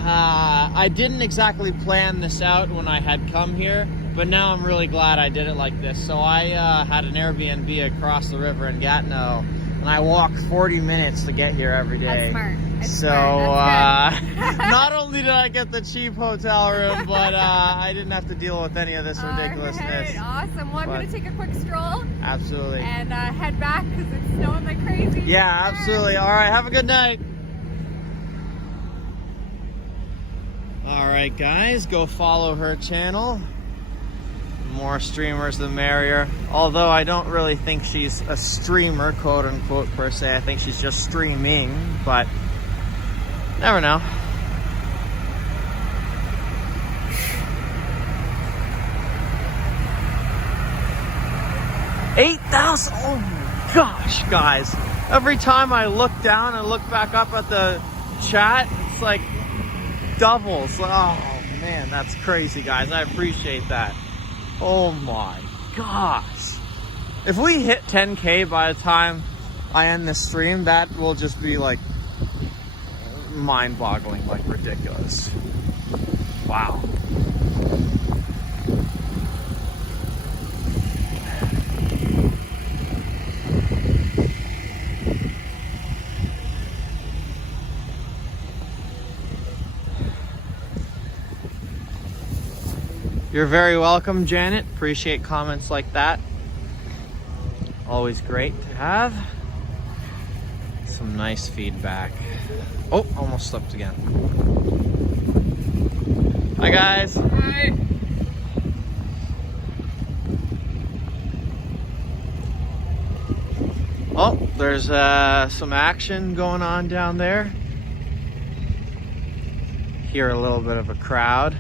I didn't exactly plan this out when I had come here, but now I'm really glad I did it like this. So I had an Airbnb across the river in Gatineau, and I walked 40 minutes to get here every day. That's smart. That's So smart. That's good. not only did I get the cheap hotel room, but I didn't have to deal with any of this ridiculousness. All right, awesome. Well, I'm going to take a quick stroll Absolutely. and head back because it's snowing like crazy. Yeah, absolutely. All right, have a good night. All right, guys, go follow her channel. More streamers, the merrier. Although I don't really think she's a streamer, quote unquote, per se. I think she's just streaming, but never know. $8,000. Oh my gosh, guys. Every time I look down and look back up at the chat, it's like doubles. Oh man, that's crazy, guys. I appreciate that. Oh my gosh. If we hit 10K by the time I end this stream, that will just be like mind-boggling, like ridiculous. Wow. You're very welcome, Janet. Appreciate comments like that. Always great to have. Some nice feedback. Oh, almost slipped again. Hi, guys. Hi. Oh, there's some action going on down there. Hear a little bit of a crowd.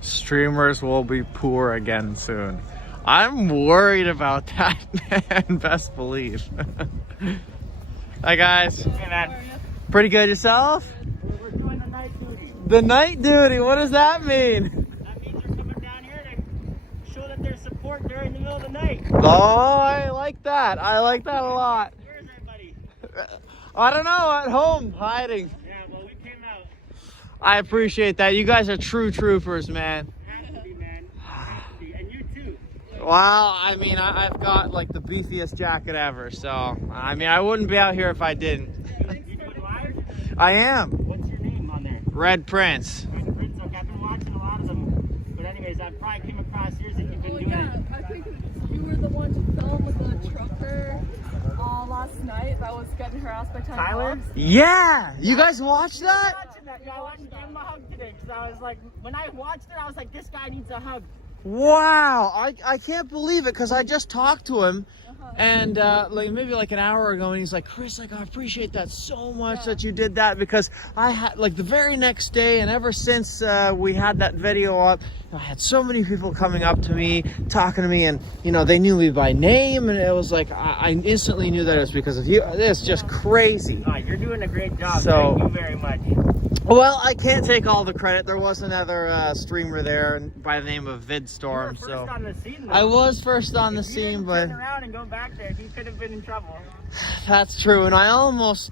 Streamers will be poor again soon. I'm worried about that, man. Best believe. Hi, guys. Hey, man. Pretty good. Yourself? We're doing the night duty. The night duty. What does that mean? That means they're coming down here to show that there's support during the middle of the night. Oh, I like that. I like that a lot. Where is everybody? I don't know. At home, hiding. Yeah, well, we came out. I appreciate that. You guys are true troopers, man. Has to be, man. Has to be. And you too. Wow, I mean, I've got like the beefiest jacket ever, so I mean, I wouldn't be out here if I didn't. You doing live? I am. What's your name on there? Red Prince. Okay, I've been watching a lot of them. But anyways, I probably came across yours that you've been doing it. I think you were the one to film with the trucker last night that was getting harassed by 10 Tyler? dogs. Yeah, you guys watched that? Watching that. Yeah, I wanted to give him a hug today because I was like, when I watched it, I was like, this guy needs a hug. Wow, I can't believe it because I just talked to him and like maybe like an hour ago, and he's like, Chris, like I appreciate that so much that you did that, because I had like the very next day and ever since we had that video up, I had so many people coming up to me, talking to me, and you know, they knew me by name, and it was like I instantly knew that it was because of you. It's just crazy. You're doing a great job. So, thank you very much. Well, I can't take all the credit. There was another streamer there by the name of VidStorm. You were first on the scene, though. I was first on the If you scene, didn't but turn around and go back there, you could have been in trouble. that's true. And I almost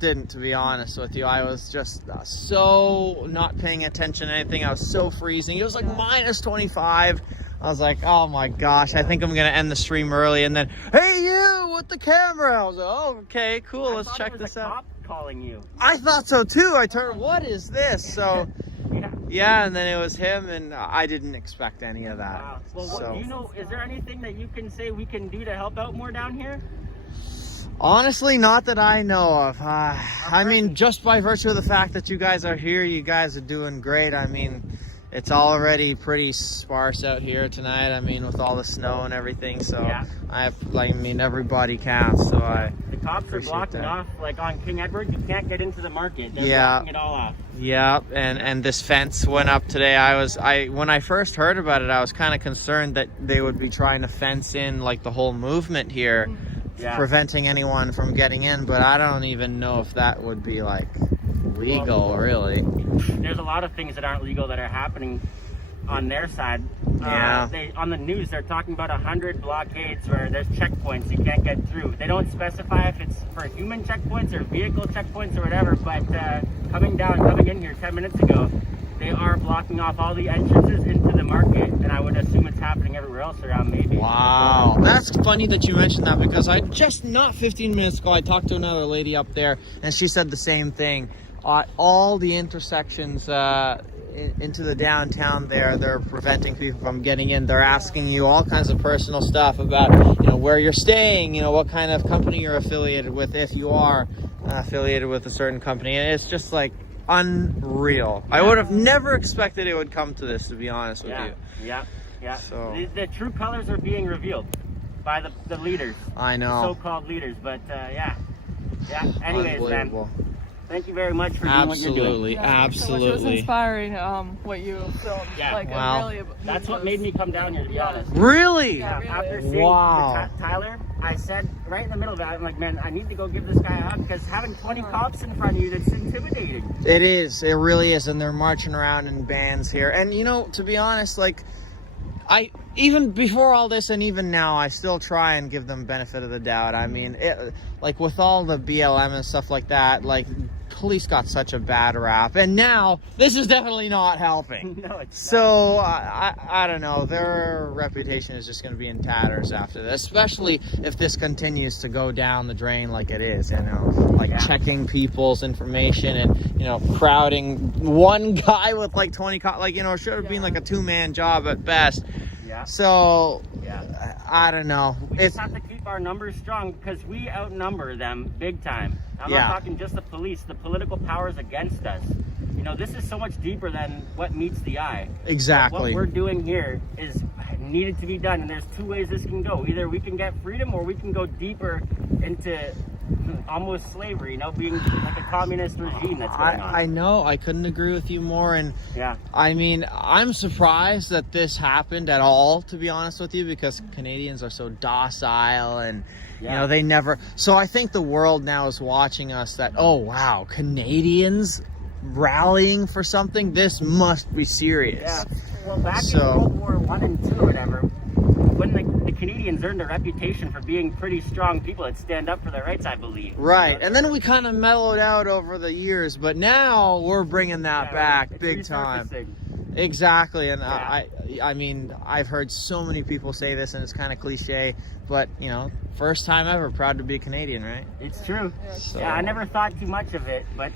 didn't, to be honest with you. I was just so not paying attention to anything. I was so freezing. It was like minus 25. I was like, oh my gosh, I think I'm gonna end the stream early. And then, hey, you with the camera. I was like, oh, okay, cool. Let's check this out. Cop calling you. I thought so too. I turned, what is this? So, yeah, and then it was him, and I didn't expect any of that. Wow. Well, So, do you know, is there anything that you can say we can do to help out more down here? honestly, not that I know of. I mean, just by virtue of the fact that you guys are here, you guys are doing great. I mean, it's already pretty sparse out here tonight. I mean, with all the snow and everything. So Yeah. I mean, everybody counts. So The cops are appreciate blocking that. off, like on King Edward, you can't get into the market. They're Yeah. blocking it all off. yeah, and this fence went up today. When I first heard about it, I was kind of concerned that they would be trying to fence in like the whole movement here, Yeah. preventing anyone from getting in. But I don't even know if that would be like legal, really. There's a lot of things that aren't legal that are happening on their side. Yeah. On the news, they're talking about 100 blockades where there's checkpoints you can't get through. They don't specify if it's for human checkpoints or vehicle checkpoints or whatever, but coming in here 10 minutes ago, they are blocking off all the entrances into the market, and I would assume it's happening everywhere else around maybe. Wow, that's funny that you mentioned that, because I just not 15 minutes ago I talked to another lady up there, and she said the same thing. All the intersections into the downtown there, they're preventing people from getting in. They're asking you all kinds of personal stuff about, where you're staying, what kind of company you're affiliated with, if you are affiliated with a certain company. And it's just like unreal. I would have never expected it would come to this, to be honest with you. Yeah. So The true colors are being revealed by the leaders. I know. So-called leaders, but yeah. Anyways, man, Unbelievable. thank you very much for doing what you're doing. Absolutely, So much. It was absolutely. inspiring what you filmed. Yeah. Like, Wow. it really, That's what made me come down here, to be honest. Really? Yeah, really. After seeing Wow. Tyler, I said right in the middle of it, I'm like, man, I need to go give this guy a hug, because having 20 cops in front of you, that's intimidating. It is. It really is. And they're marching around in bands here. And, to be honest, like, even before all this and even now, I still try and give them benefit of the doubt. I mean, like with all the BLM and stuff like that, like, police got such a bad rap. And now, this is definitely not helping. No, it's So, I don't know. Their reputation is just going to be in tatters after this, especially if this continues to go down the drain like it is, like checking people's information and, crowding one guy with like 20 cops, like, it should have been like a two-man job at best. Yeah. So, Yeah. I don't know. We just have to keep our numbers strong, because we outnumber them big time. I'm not talking just the police, the political powers against us. This is so much deeper than what meets the eye. Exactly. What we're doing here is needed to be done, and there's two ways this can go. Either we can get freedom, or we can go deeper into almost slavery, being like a communist regime that's going on. I know. I couldn't agree with you more. And Yeah. I mean, I'm surprised that this happened at all, to be honest with you, because Canadians are so docile and, they never. So I think the world now is watching us that, oh, wow, Canadians rallying for something? This must be serious. Yeah. Well, back in World War I and II or whatever, when the Canadians earned a reputation for being pretty strong people that stand up for their rights, I believe. Right. And then we kind of mellowed out over the years, but now we're bringing that back big time. Resurfacing. Exactly. And I mean, I've heard so many people say this, and it's kind of cliche, but first time ever, proud to be Canadian, right? It's true. So, Yeah, I never thought too much of it, but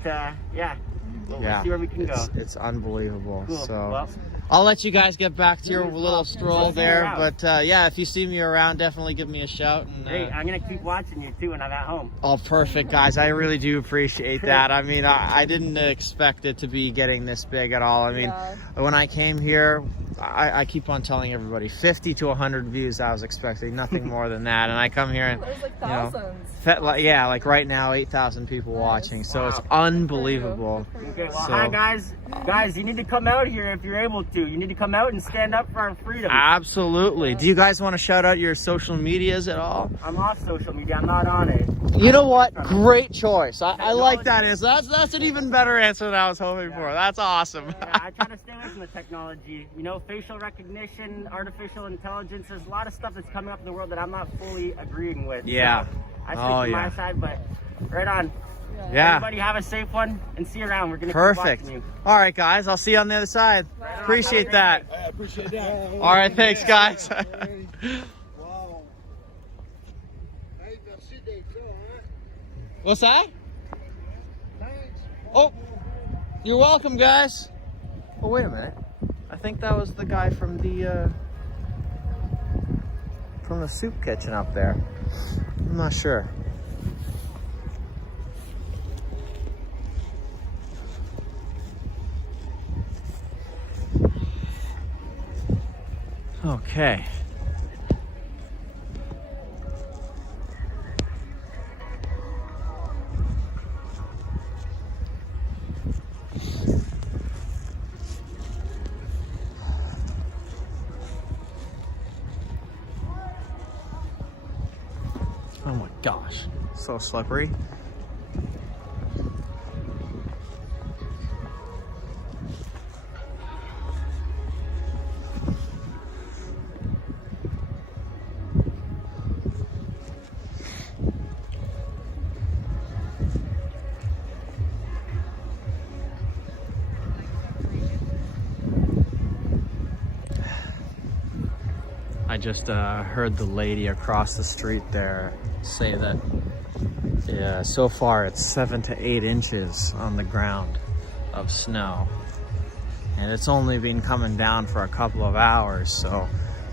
we'll see where we can go. It's unbelievable. Cool. So Well, I'll let you guys get back to your little stroll there, around. but if you see me around, definitely give me a shout. And, hey, I'm gonna keep watching you too when I'm at home. oh, perfect, guys. I really do appreciate that. I mean, I didn't expect it to be getting this big at all. I mean, when I came here, I keep on telling everybody 50 to 100 views. I was expecting nothing more than that, and I come here and There's like thousands. like right now 8,000 people watching, so it's unbelievable. Okay, well, So- hi guys. Guys, you need to come out here if you're able to. You need to come out and stand up for our freedom. Absolutely. Do you guys want to shout out your social medias at all? I'm off social media. I'm not on it. You know what? Great choice. I like that answer. That's an even better answer than I was hoping for. That's awesome. Yeah, I try to stay away from the technology. You know, facial recognition, artificial intelligence. There's a lot of stuff that's coming up in the world that I'm not fully agreeing with. Yeah. So I stick to my side, but right on. Yeah. Everybody have a safe one and see you around. We're gonna Perfect. keep watching you. All right, guys. I'll see you on the other side. Appreciate that. I appreciate that. All right. Thanks, guys. Wow. Hey, merci d'être là, hein? What's that? Thanks. Oh, you're welcome, guys. Oh, wait a minute. I think that was the guy from the soup kitchen up there. I'm not sure. Okay. Oh my gosh, so slippery. I just heard the lady across the street there say that so far it's 7 to 8 inches on the ground of snow, and it's only been coming down for a couple of hours, so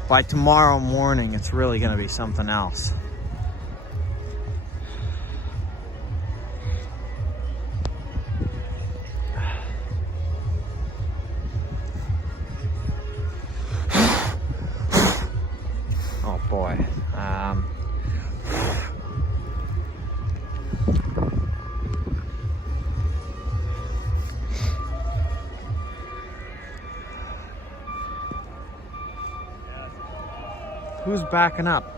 by tomorrow morning it's really going to be something else. Oh boy. Who's backing up?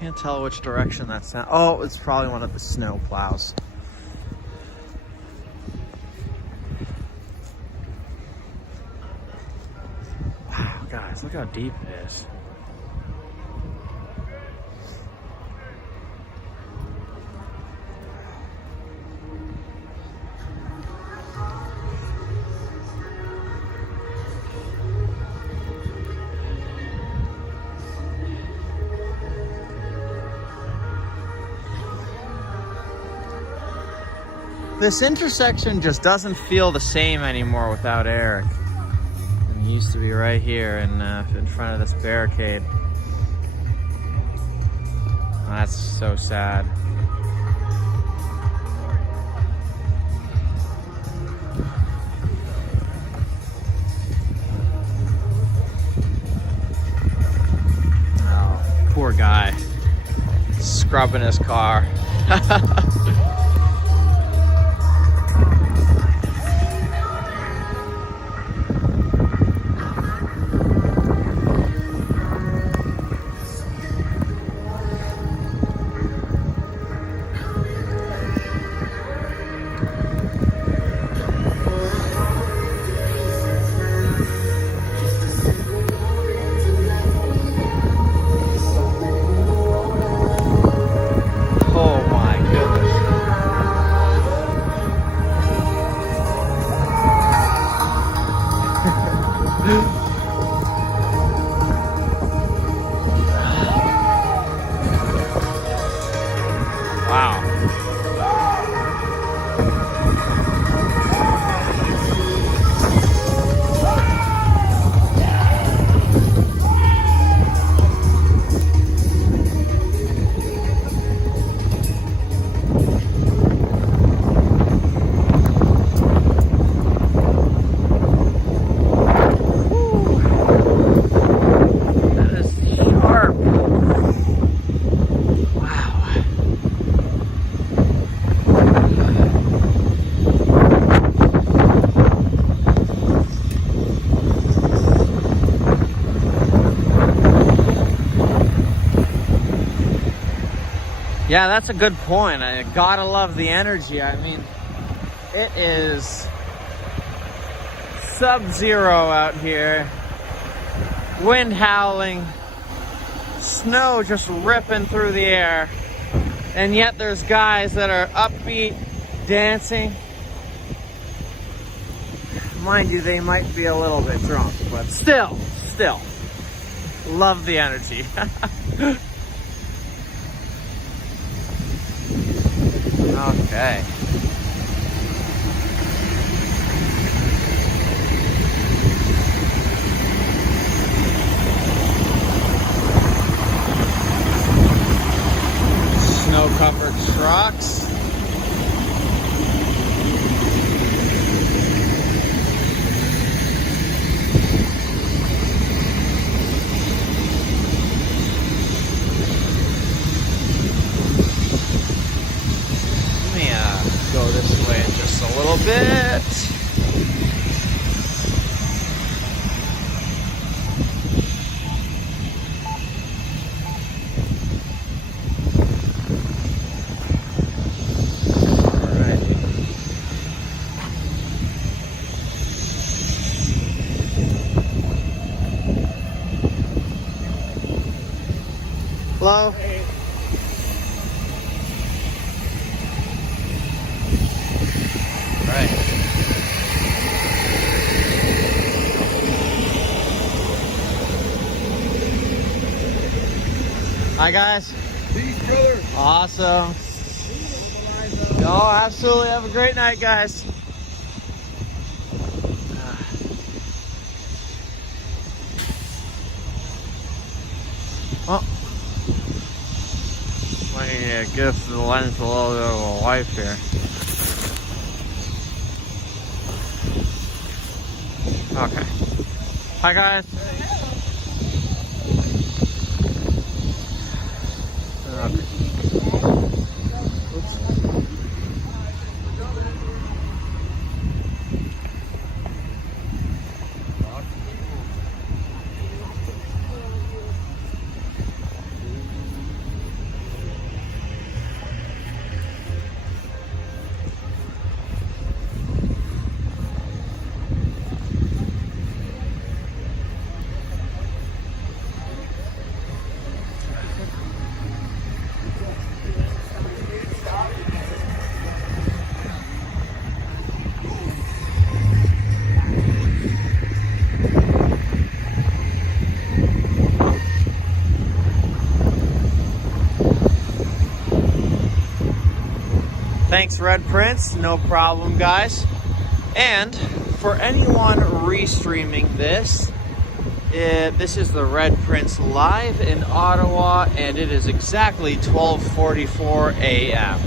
Can't tell which direction that's now. Oh, it's probably one of the snow plows. Wow, guys, look how deep it is. This intersection just doesn't feel the same anymore without Eric. And he used to be right here in front of this barricade. That's so sad. Oh, poor guy. Scrubbing his car. Oh my goodness. Yeah, that's a good point. I gotta love the energy. I mean, it is sub-zero out here. Wind howling. Snow just ripping through the air. And yet there's guys that are upbeat, dancing. Mind you, they might be a little bit drunk, but still, love the energy. Okay. Snow-covered trucks. Go this way just a little bit. Alrighty. Hello? Right. Hi guys. Peace, brother. Awesome. Oh, absolutely. Have a great night, guys. Oh. Let me give the lens a little bit of a wipe here. Okay. Hi guys. Okay. Oops. Thanks, Red Prince. No problem, guys. And for anyone restreaming this, this is the Red Prince live in Ottawa, and it is exactly 12:44 a.m.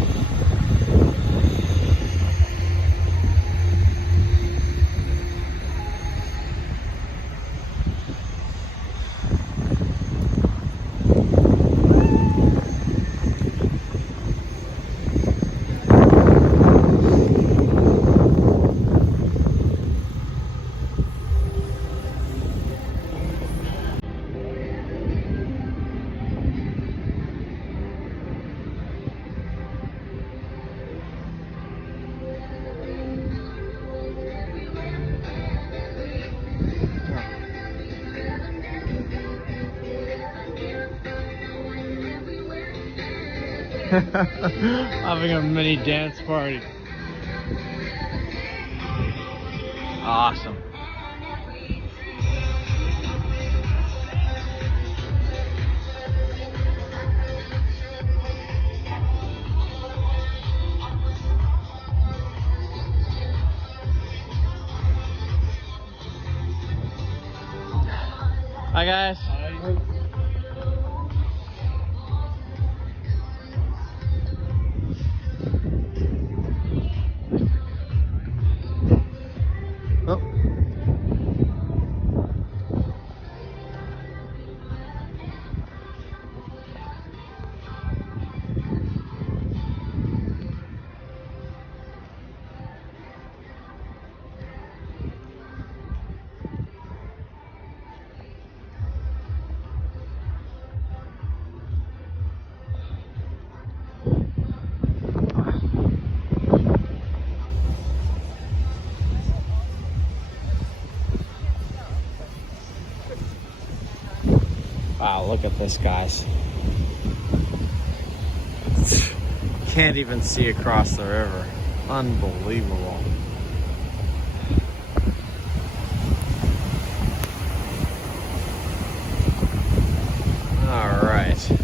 Having a mini dance party. Awesome. Hi guys. Oh. Wow, look at this, guys. Can't even see across the river. Unbelievable. All right.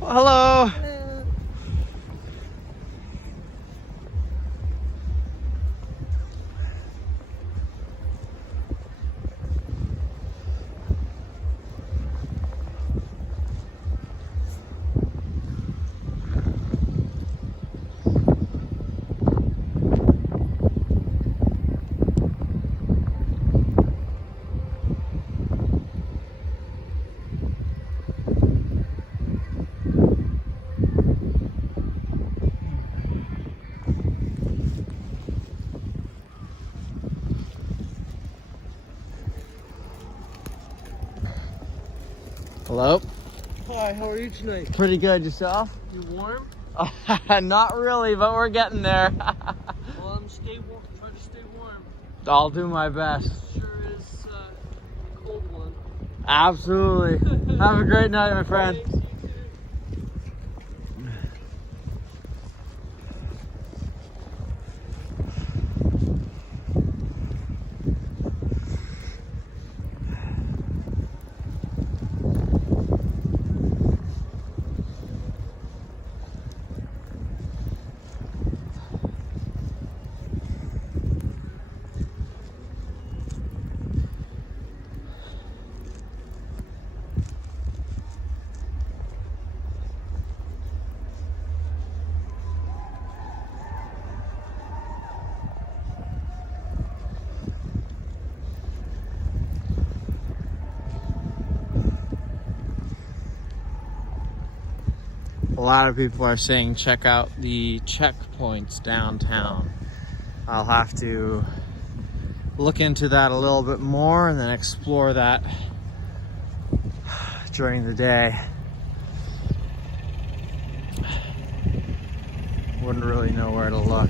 Hello. Hello. Hi, how are you tonight? Pretty good. Yourself? You warm? Not really, but we're getting there. Well, stay warm. Try to stay warm. I'll do my best. Sure is a cold one. Absolutely. Have a great night, my friend. Thanks, you too. A lot of people are saying check out the checkpoints downtown. I'll have to look into that a little bit more and then explore that during the day. Wouldn't really know where to look.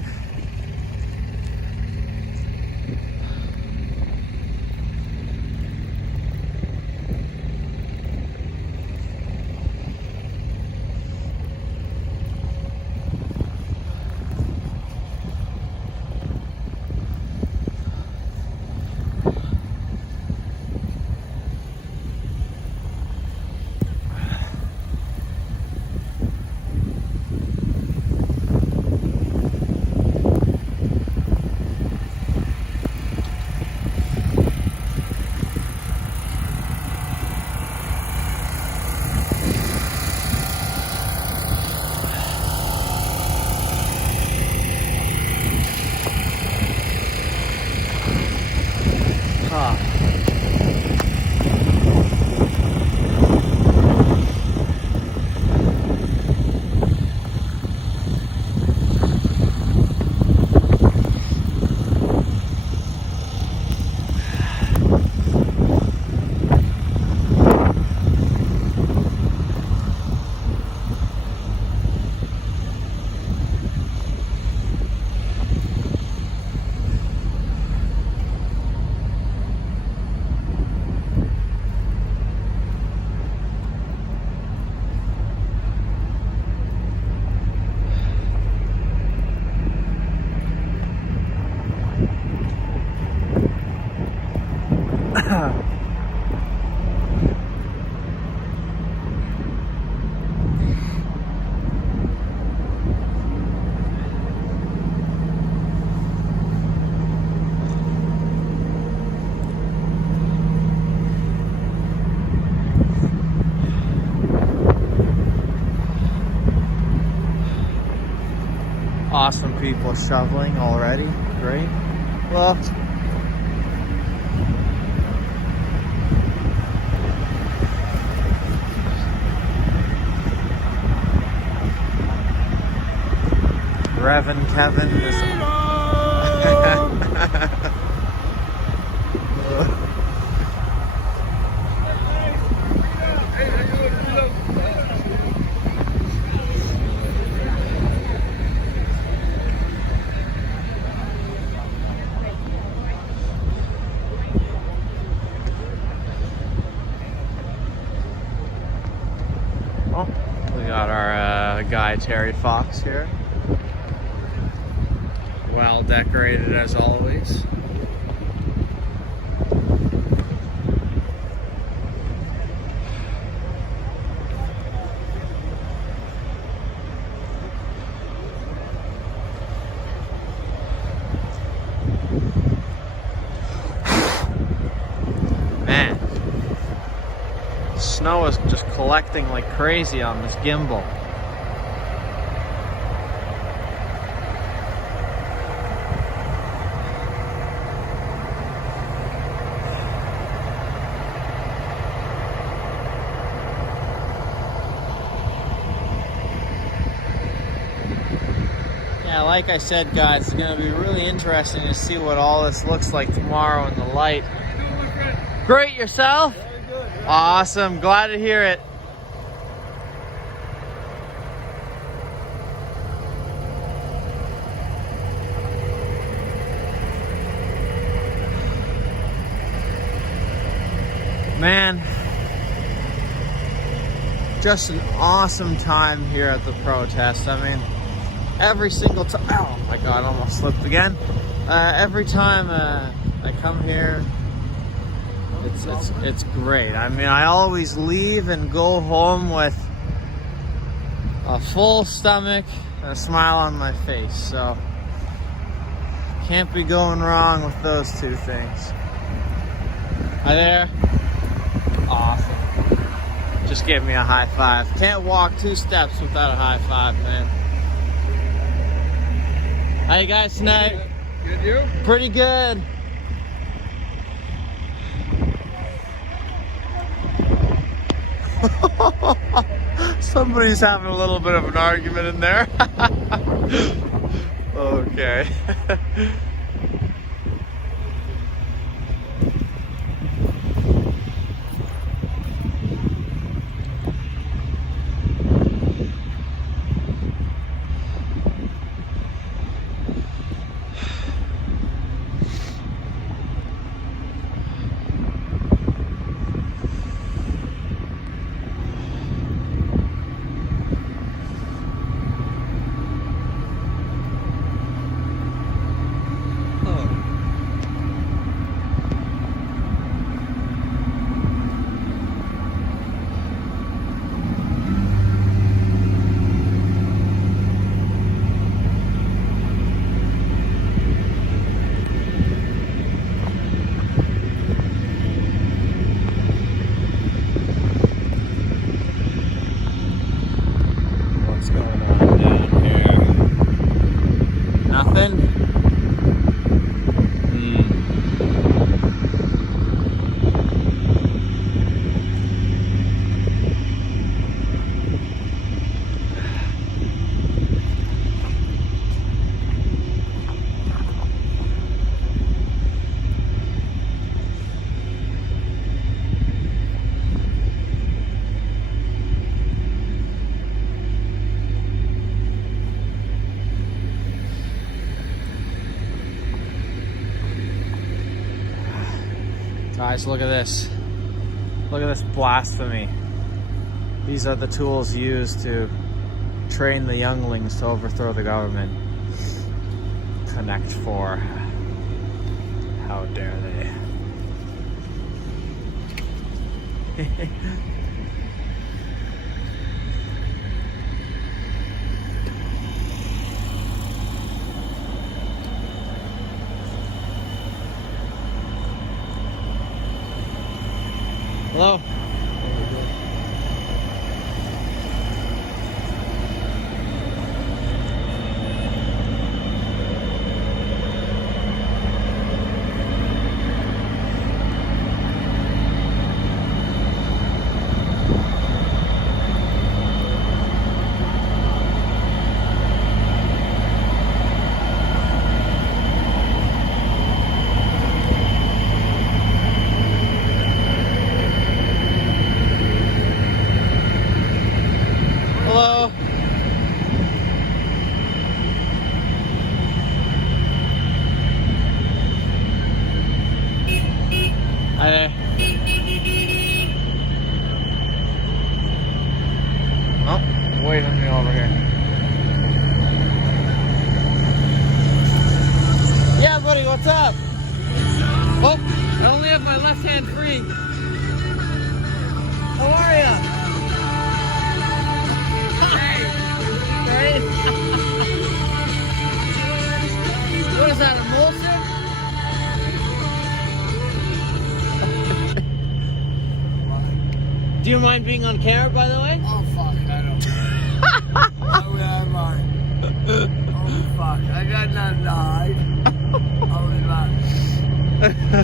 Awesome people shoveling already. Great. Well, Reverend Kevin is... Oh, we got our guy Terry Fox here. Well decorated as always. Man, snow is just collecting like crazy on this gimbal. Yeah, like I said, guys, it's going to be really interesting to see what all this looks like tomorrow in the light. Great, yourself? Very good. Very Awesome, glad to hear it. Man, just an awesome time here at the protest. I mean, every single time, oh my god, I almost slipped again. Every time I come here, it's great. I mean, I always leave and go home with a full stomach and a smile on my face. So can't be going wrong with those two things. Hi there. Awesome. Just give me a high five. Can't walk 2 steps without a high five, man. How you guys tonight? Good, you? Pretty good. Somebody's having a little bit of an argument in there. Okay. Guys, look at this. Look at this blasphemy. These are the tools used to train the younglings to overthrow the government. Connect 4. How dare they? Hello. you mind being on camera, by the way? Oh fuck, I don't care. Why am I? Oh fuck, I got nothing to hide. Holy fuck.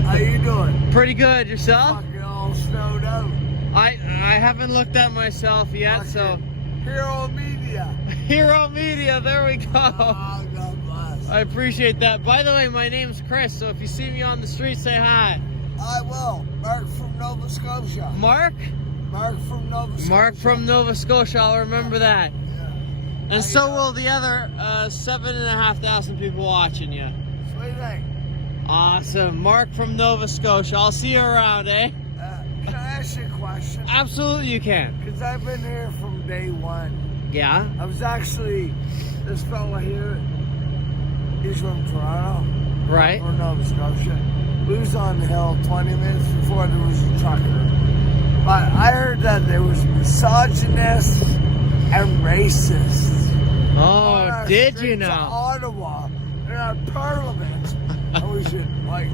How you doing? Pretty good. Yourself? Fucking all snowed out. I haven't looked at myself yet, so. Hero Media. Hero Media, there we go. Oh, God bless. I appreciate that. By the way, my name's Chris, so if you see me on the street, say hi. I will. Mark from Nova Scotia. Mark? Mark from Nova Scotia. Mark from Nova Scotia, I'll remember that. Yeah. And so will the other 7,500 people watching you. Sweet thing. Awesome. Mark from Nova Scotia. I'll see you around, eh? Can I ask you a question? Absolutely you can. Because I've been here from day one. Yeah? I was actually, this fella here, he's from Toronto. Right. Or Nova Scotia. We was on the hill 20 minutes before there was a trucker. But I heard that there was misogynists and racists. Oh, did you know? Ottawa, in our parliament. I was like,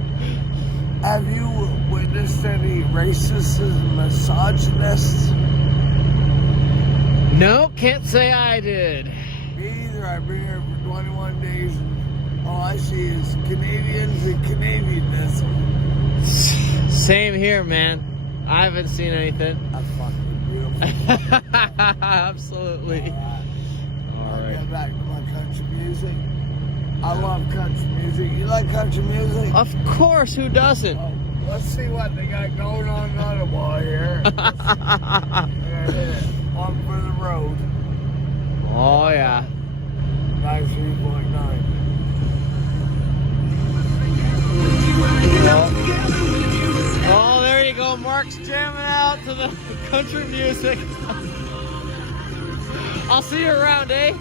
have you witnessed any racists and misogynists? No, can't say I did. Me either. I've been here for 21 days and all I see is Canadians and Canadianism. Same here, man. I haven't seen anything. That's fucking beautiful. Absolutely. All right. Get back to my country music. I love country music. You like country music? Of course, who doesn't? Oh, let's see what they got going on in Ottawa here. One for the road. Oh, yeah. 93.9. Oh, there you go. Mark's jamming out to the country music. I'll see you around, eh?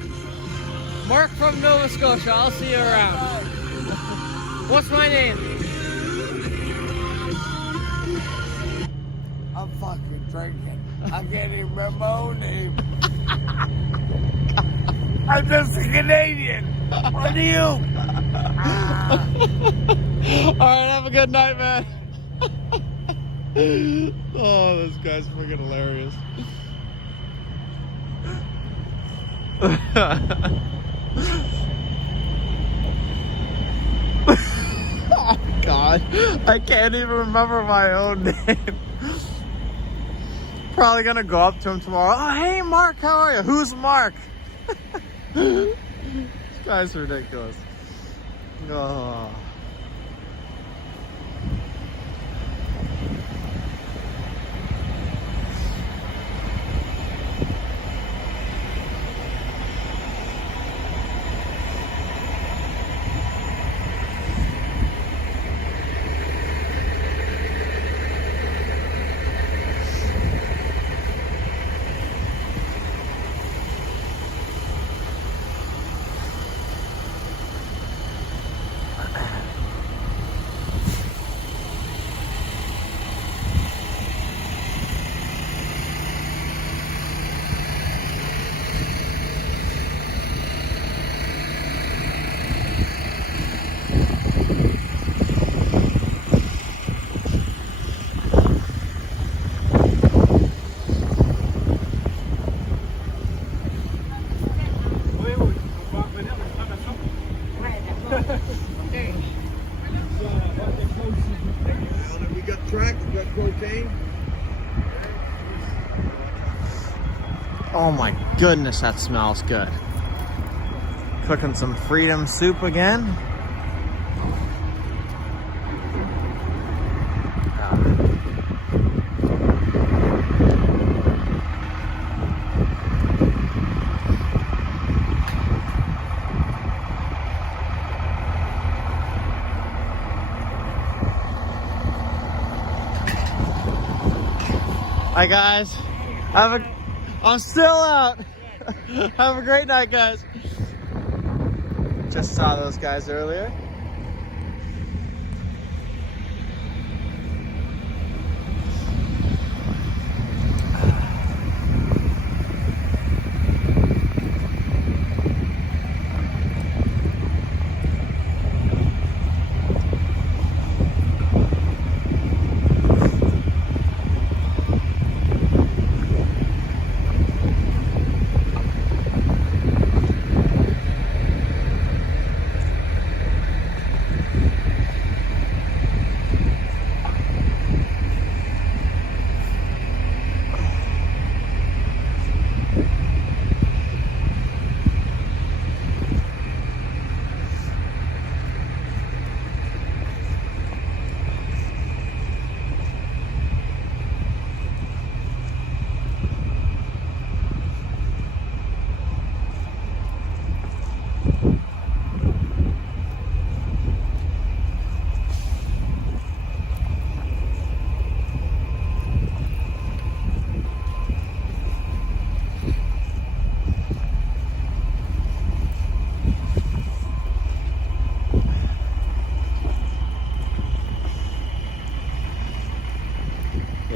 Mark from Nova Scotia. I'll see you around. What's my name? I'm fucking drinking. I can't even remember my own name. I'm just a Canadian. What are you? Alright, have a good night, man. Oh, this guy's freaking hilarious. Oh, God. I can't even remember my own name. Probably gonna go up to him tomorrow. Oh, hey, Mark, how are you? Who's Mark? This guy's ridiculous. Oh. We got track, we got cocaine. Oh my goodness, that smells good. Cooking some freedom soup again. Hi guys. I'm still out. Have a great night, guys. Just saw those guys earlier.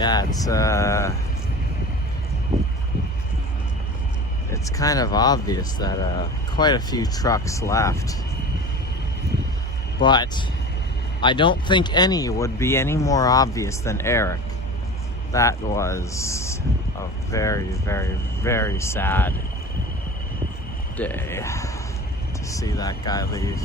Yeah, it's kind of obvious that quite a few trucks left, but I don't think any would be any more obvious than Eric. That was a very, very, very sad day to see that guy leave.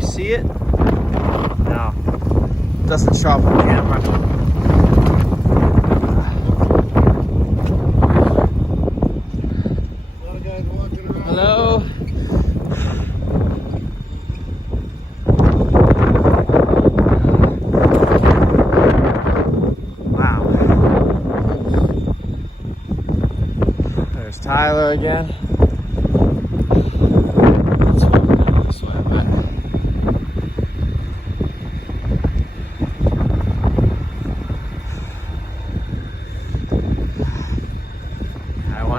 See it? No. Doesn't show up on camera. Hello? Wow. There's Tyler again.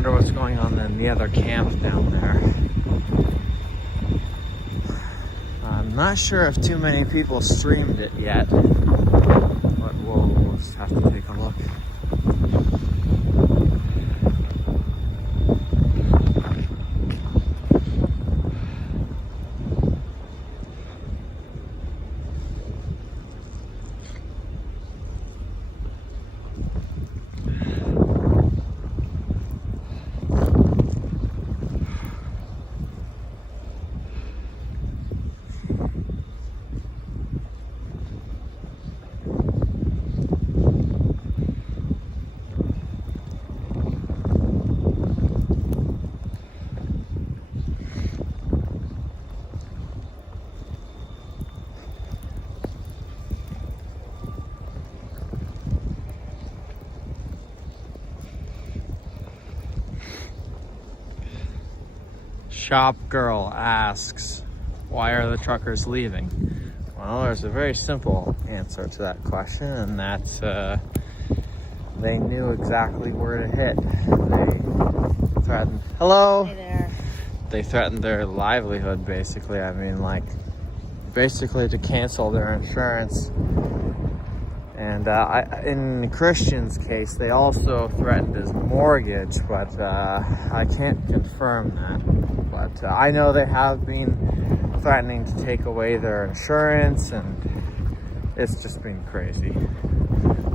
What's going on in the other camp down there. I'm not sure if too many people streamed it yet, but we'll just have to take a look. Shop girl asks, why are the truckers leaving? Well, there's a very simple answer to that question, and that's they knew exactly where to hit. They threatened, hello? Hey there. They threatened their livelihood, basically. I mean, like, basically to cancel their insurance. And in Christian's case, they also threatened his mortgage, but I can't confirm that. But I know they have been threatening to take away their insurance, and it's just been crazy.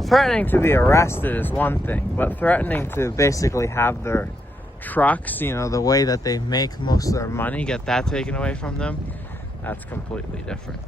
Threatening to be arrested is one thing, but threatening to basically have their trucks, you know, the way that they make most of their money, get that taken away from them, that's completely different.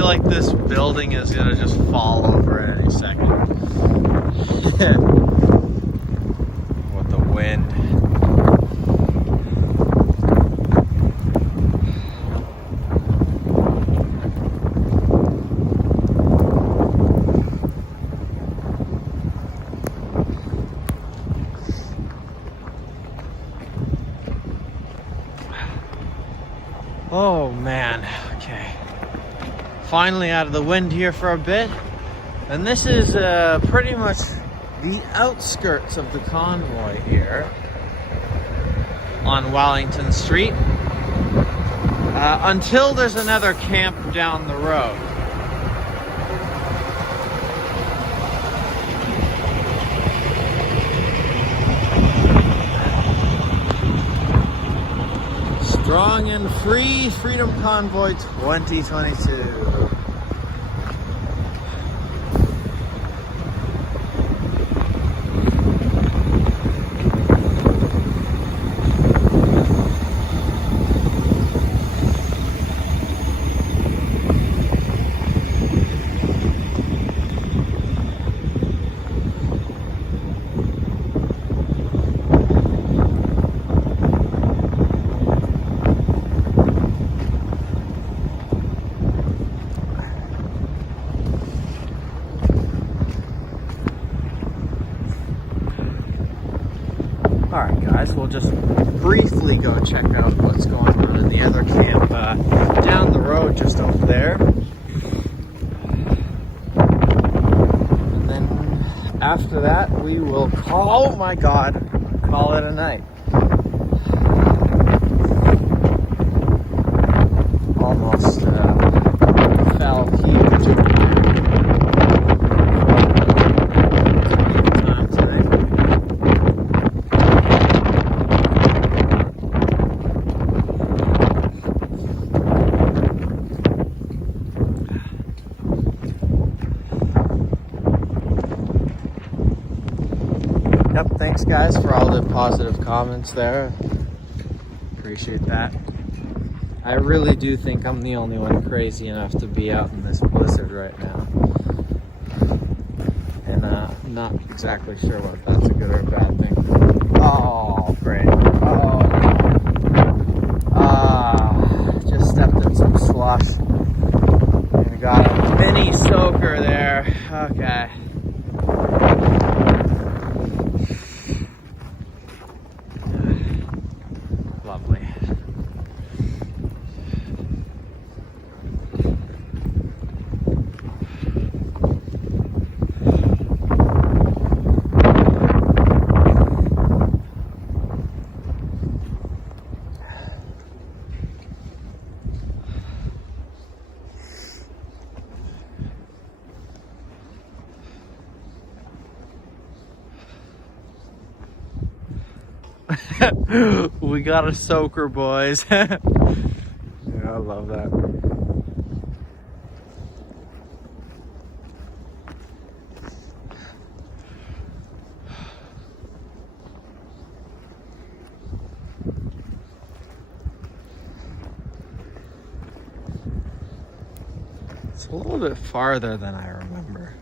Like this building is gonna just fall over any second. With the wind. Oh man, okay. Finally out of the wind here for a bit. And this is pretty much the outskirts of the convoy here on Wellington Street. Until there's another camp down the road. Strong and Free Freedom Convoy 2022. Alright guys, we'll just briefly go check out what's going on in the other camp down the road just over there. And then after that we will call, oh my god, call it a night. Almost fell huge over here. Thanks guys for all the positive comments there. Appreciate that. I really do think I'm the only one crazy enough to be out in this blizzard right now. And I'm not exactly sure what that's a good or a bad thing. Oh, great. Oh. Just stepped in some slush. And got a mini soaker there. Okay. Lovely. We got a soaker, boys. Yeah, I love that. It's a little bit farther than I remember,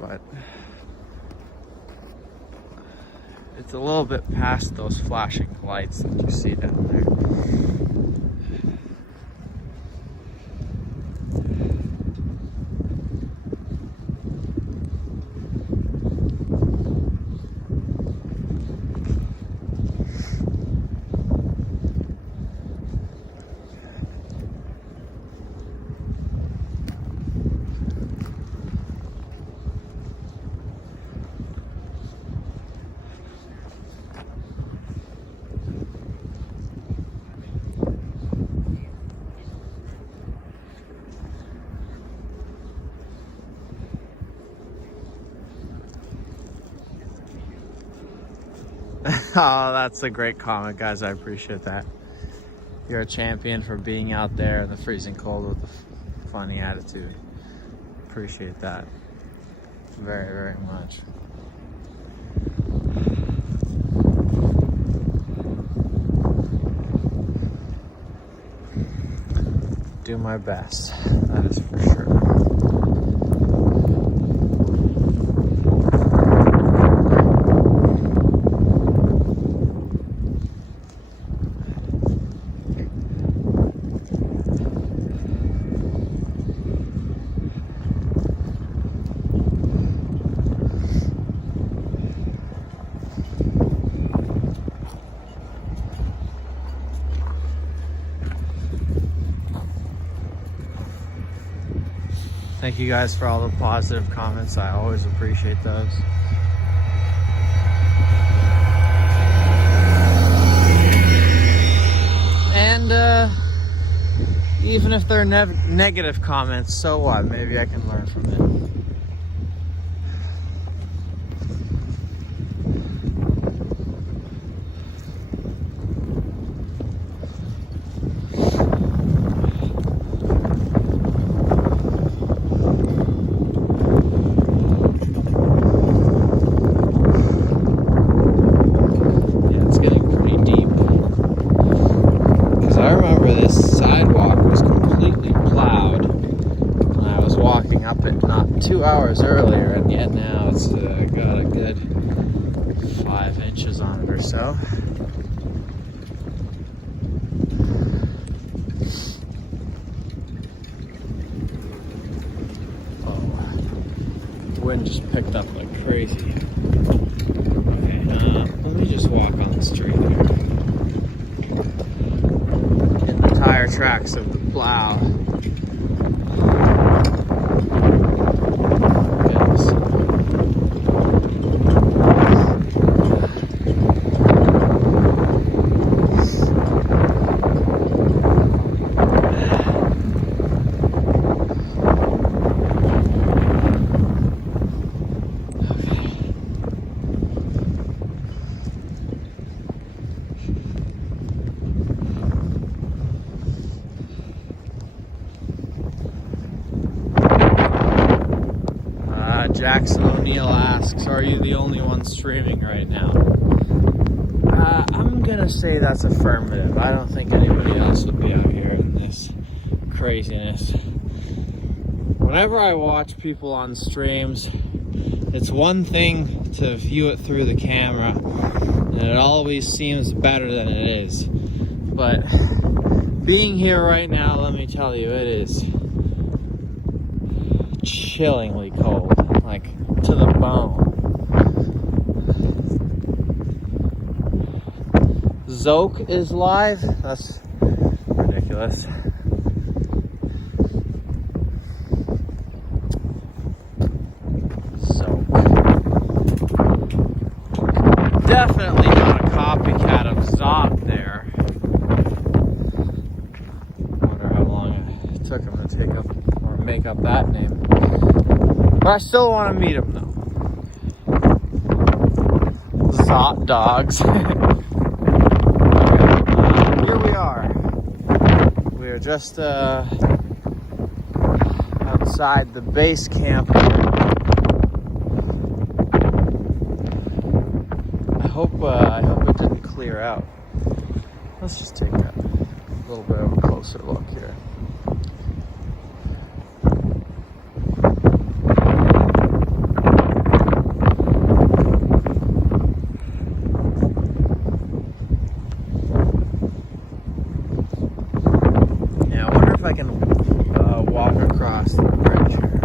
but it's a little bit past those flashing lights that you see down there. Oh, that's a great comment, guys. I appreciate that. You're a champion for being out there in the freezing cold with a funny attitude. Appreciate that very, very much. Do my best, that is for sure. Thank you guys for all the positive comments. I always appreciate those. And even if they're negative comments, so what? Maybe I can learn from it. Up it not 2 hours earlier, and yet now it's got a good 5 inches on it or so. Oh, the wind just picked up like crazy. Okay, let me just walk on the street here. In the tire tracks of the plow. Jackson O'Neill asks, are you the only one streaming right now? I'm gonna say that's affirmative. I don't think anybody else would be out here in this craziness. Whenever I watch people on streams, it's one thing to view it through the camera, and it always seems better than it is. But being here right now, let me tell you, it is chillingly cold. Like, to the bone. Zoke is live? That's ridiculous. Zoke. Definitely not a copycat of Zoc there. I wonder how long it took him to take up or make up that name. But I still want to meet him, though. Zot dogs. Here we are. We are just outside the base camp. I hope it didn't clear out. Let's just take a little bit of a closer look here. I can walk across the bridge here.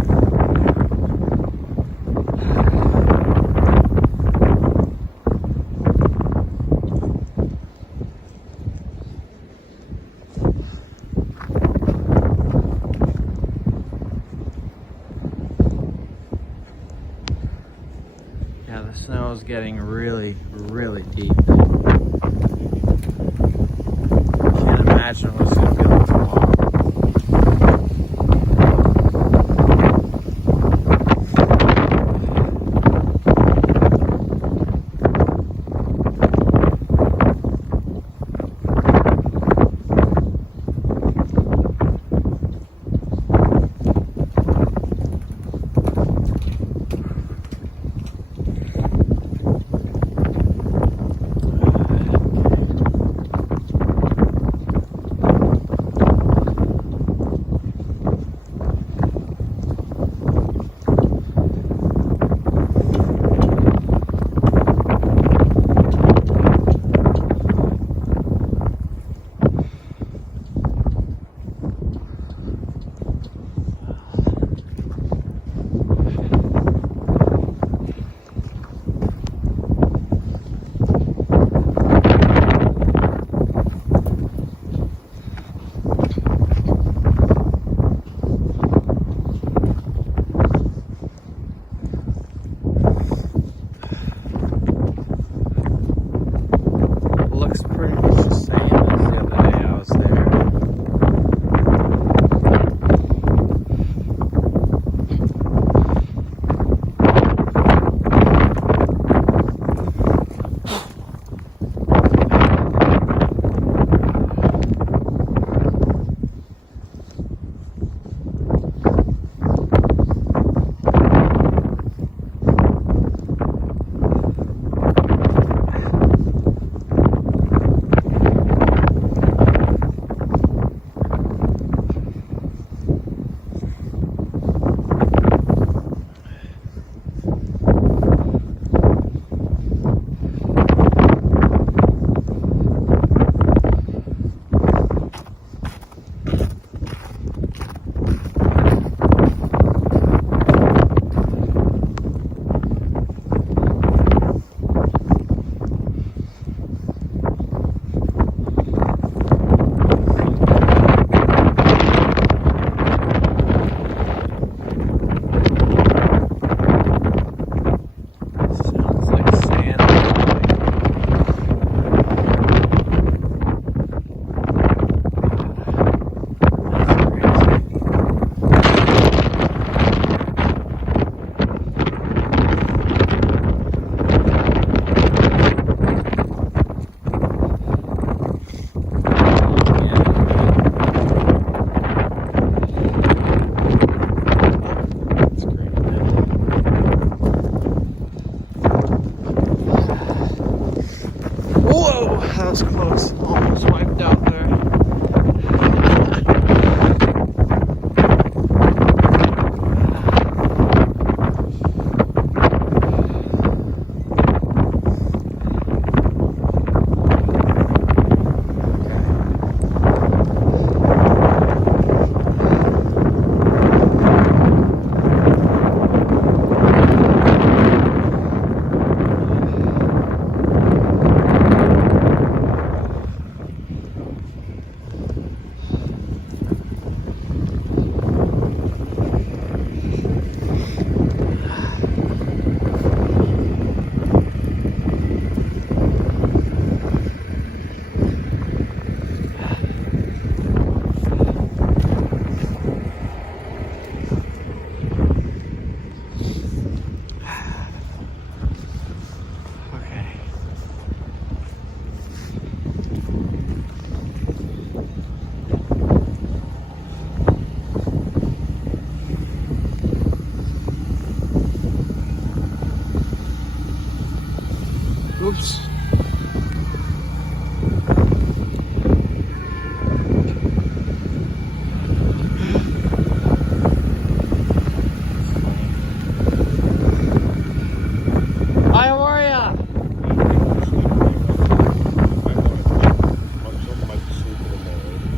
Yeah, the snow is getting really, really deep. Can't imagine what's going to be like tomorrow.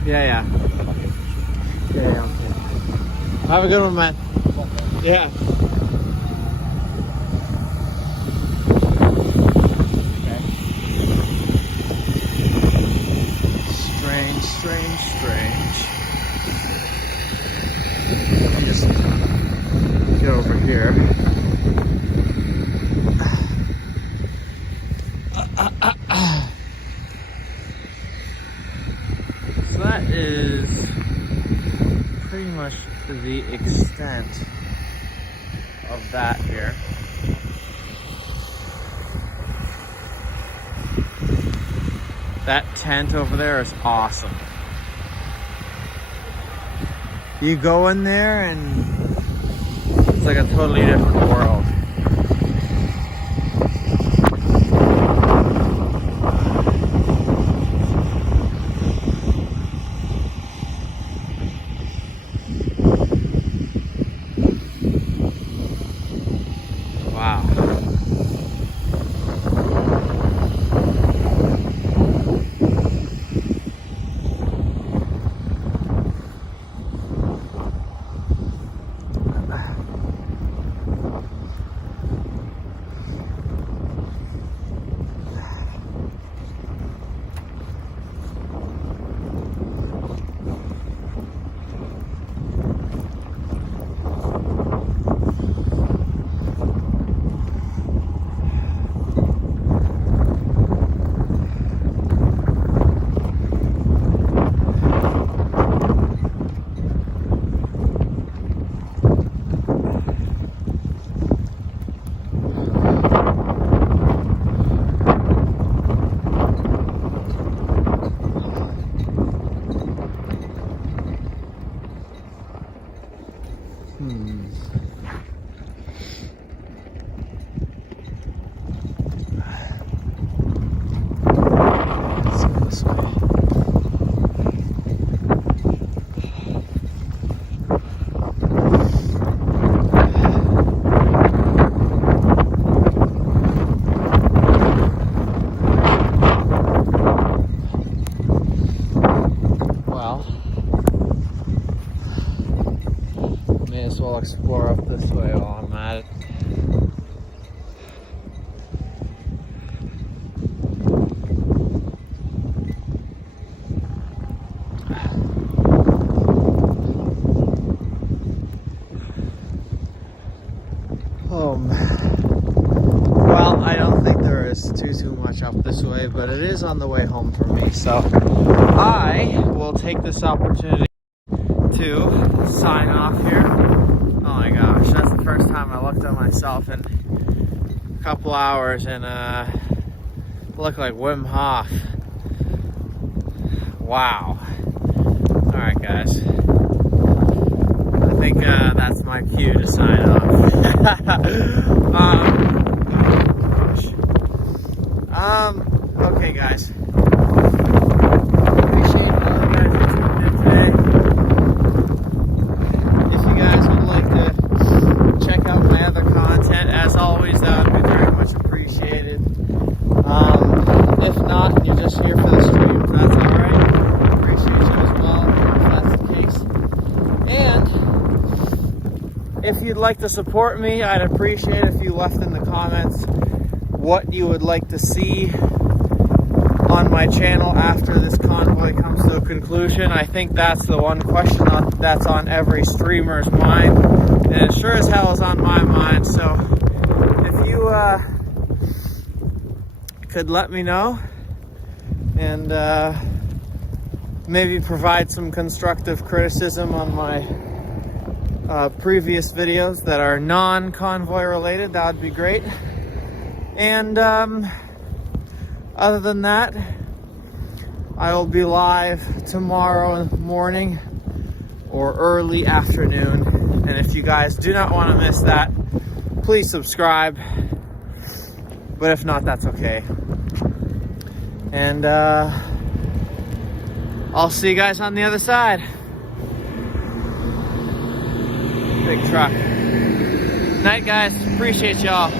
Yeah. Okay. Have a good one, man. Yeah. Strange. Let me just get over here. So that is pretty much the extent of that here. That tent over there is awesome. You go in there and it's like a totally different world. Wow. We'll explore up this way while I'm at it. Well, I don't think there is too much up this way, but it is on the way home for me. So I will take this opportunity to sign off here. Oh my gosh, that's the first time I looked at myself in a couple hours and look like Wim Hof. Wow. Alright guys, I think that's my cue to sign off. Okay guys, appreciate all you guys that tuned in today. If you guys would like to check out my other content, as always, that would be very much appreciated. If not, and you're just here for the stream, that's alright. Appreciate you as well, if that's the case. And if you'd like to support me, I'd appreciate it if you left in the comments what you would like to see on my channel after this convoy comes to a conclusion. I think that's the one question that's on every streamer's mind, and it sure as hell is on my mind. So if you could let me know and maybe provide some constructive criticism on my previous videos that are non-convoy related, that would be great. And other than that, I will be live tomorrow morning or early afternoon. And if you guys do not want to miss that, please subscribe. But if not, that's okay. And I'll see you guys on the other side. Big truck. Night, guys. Appreciate y'all.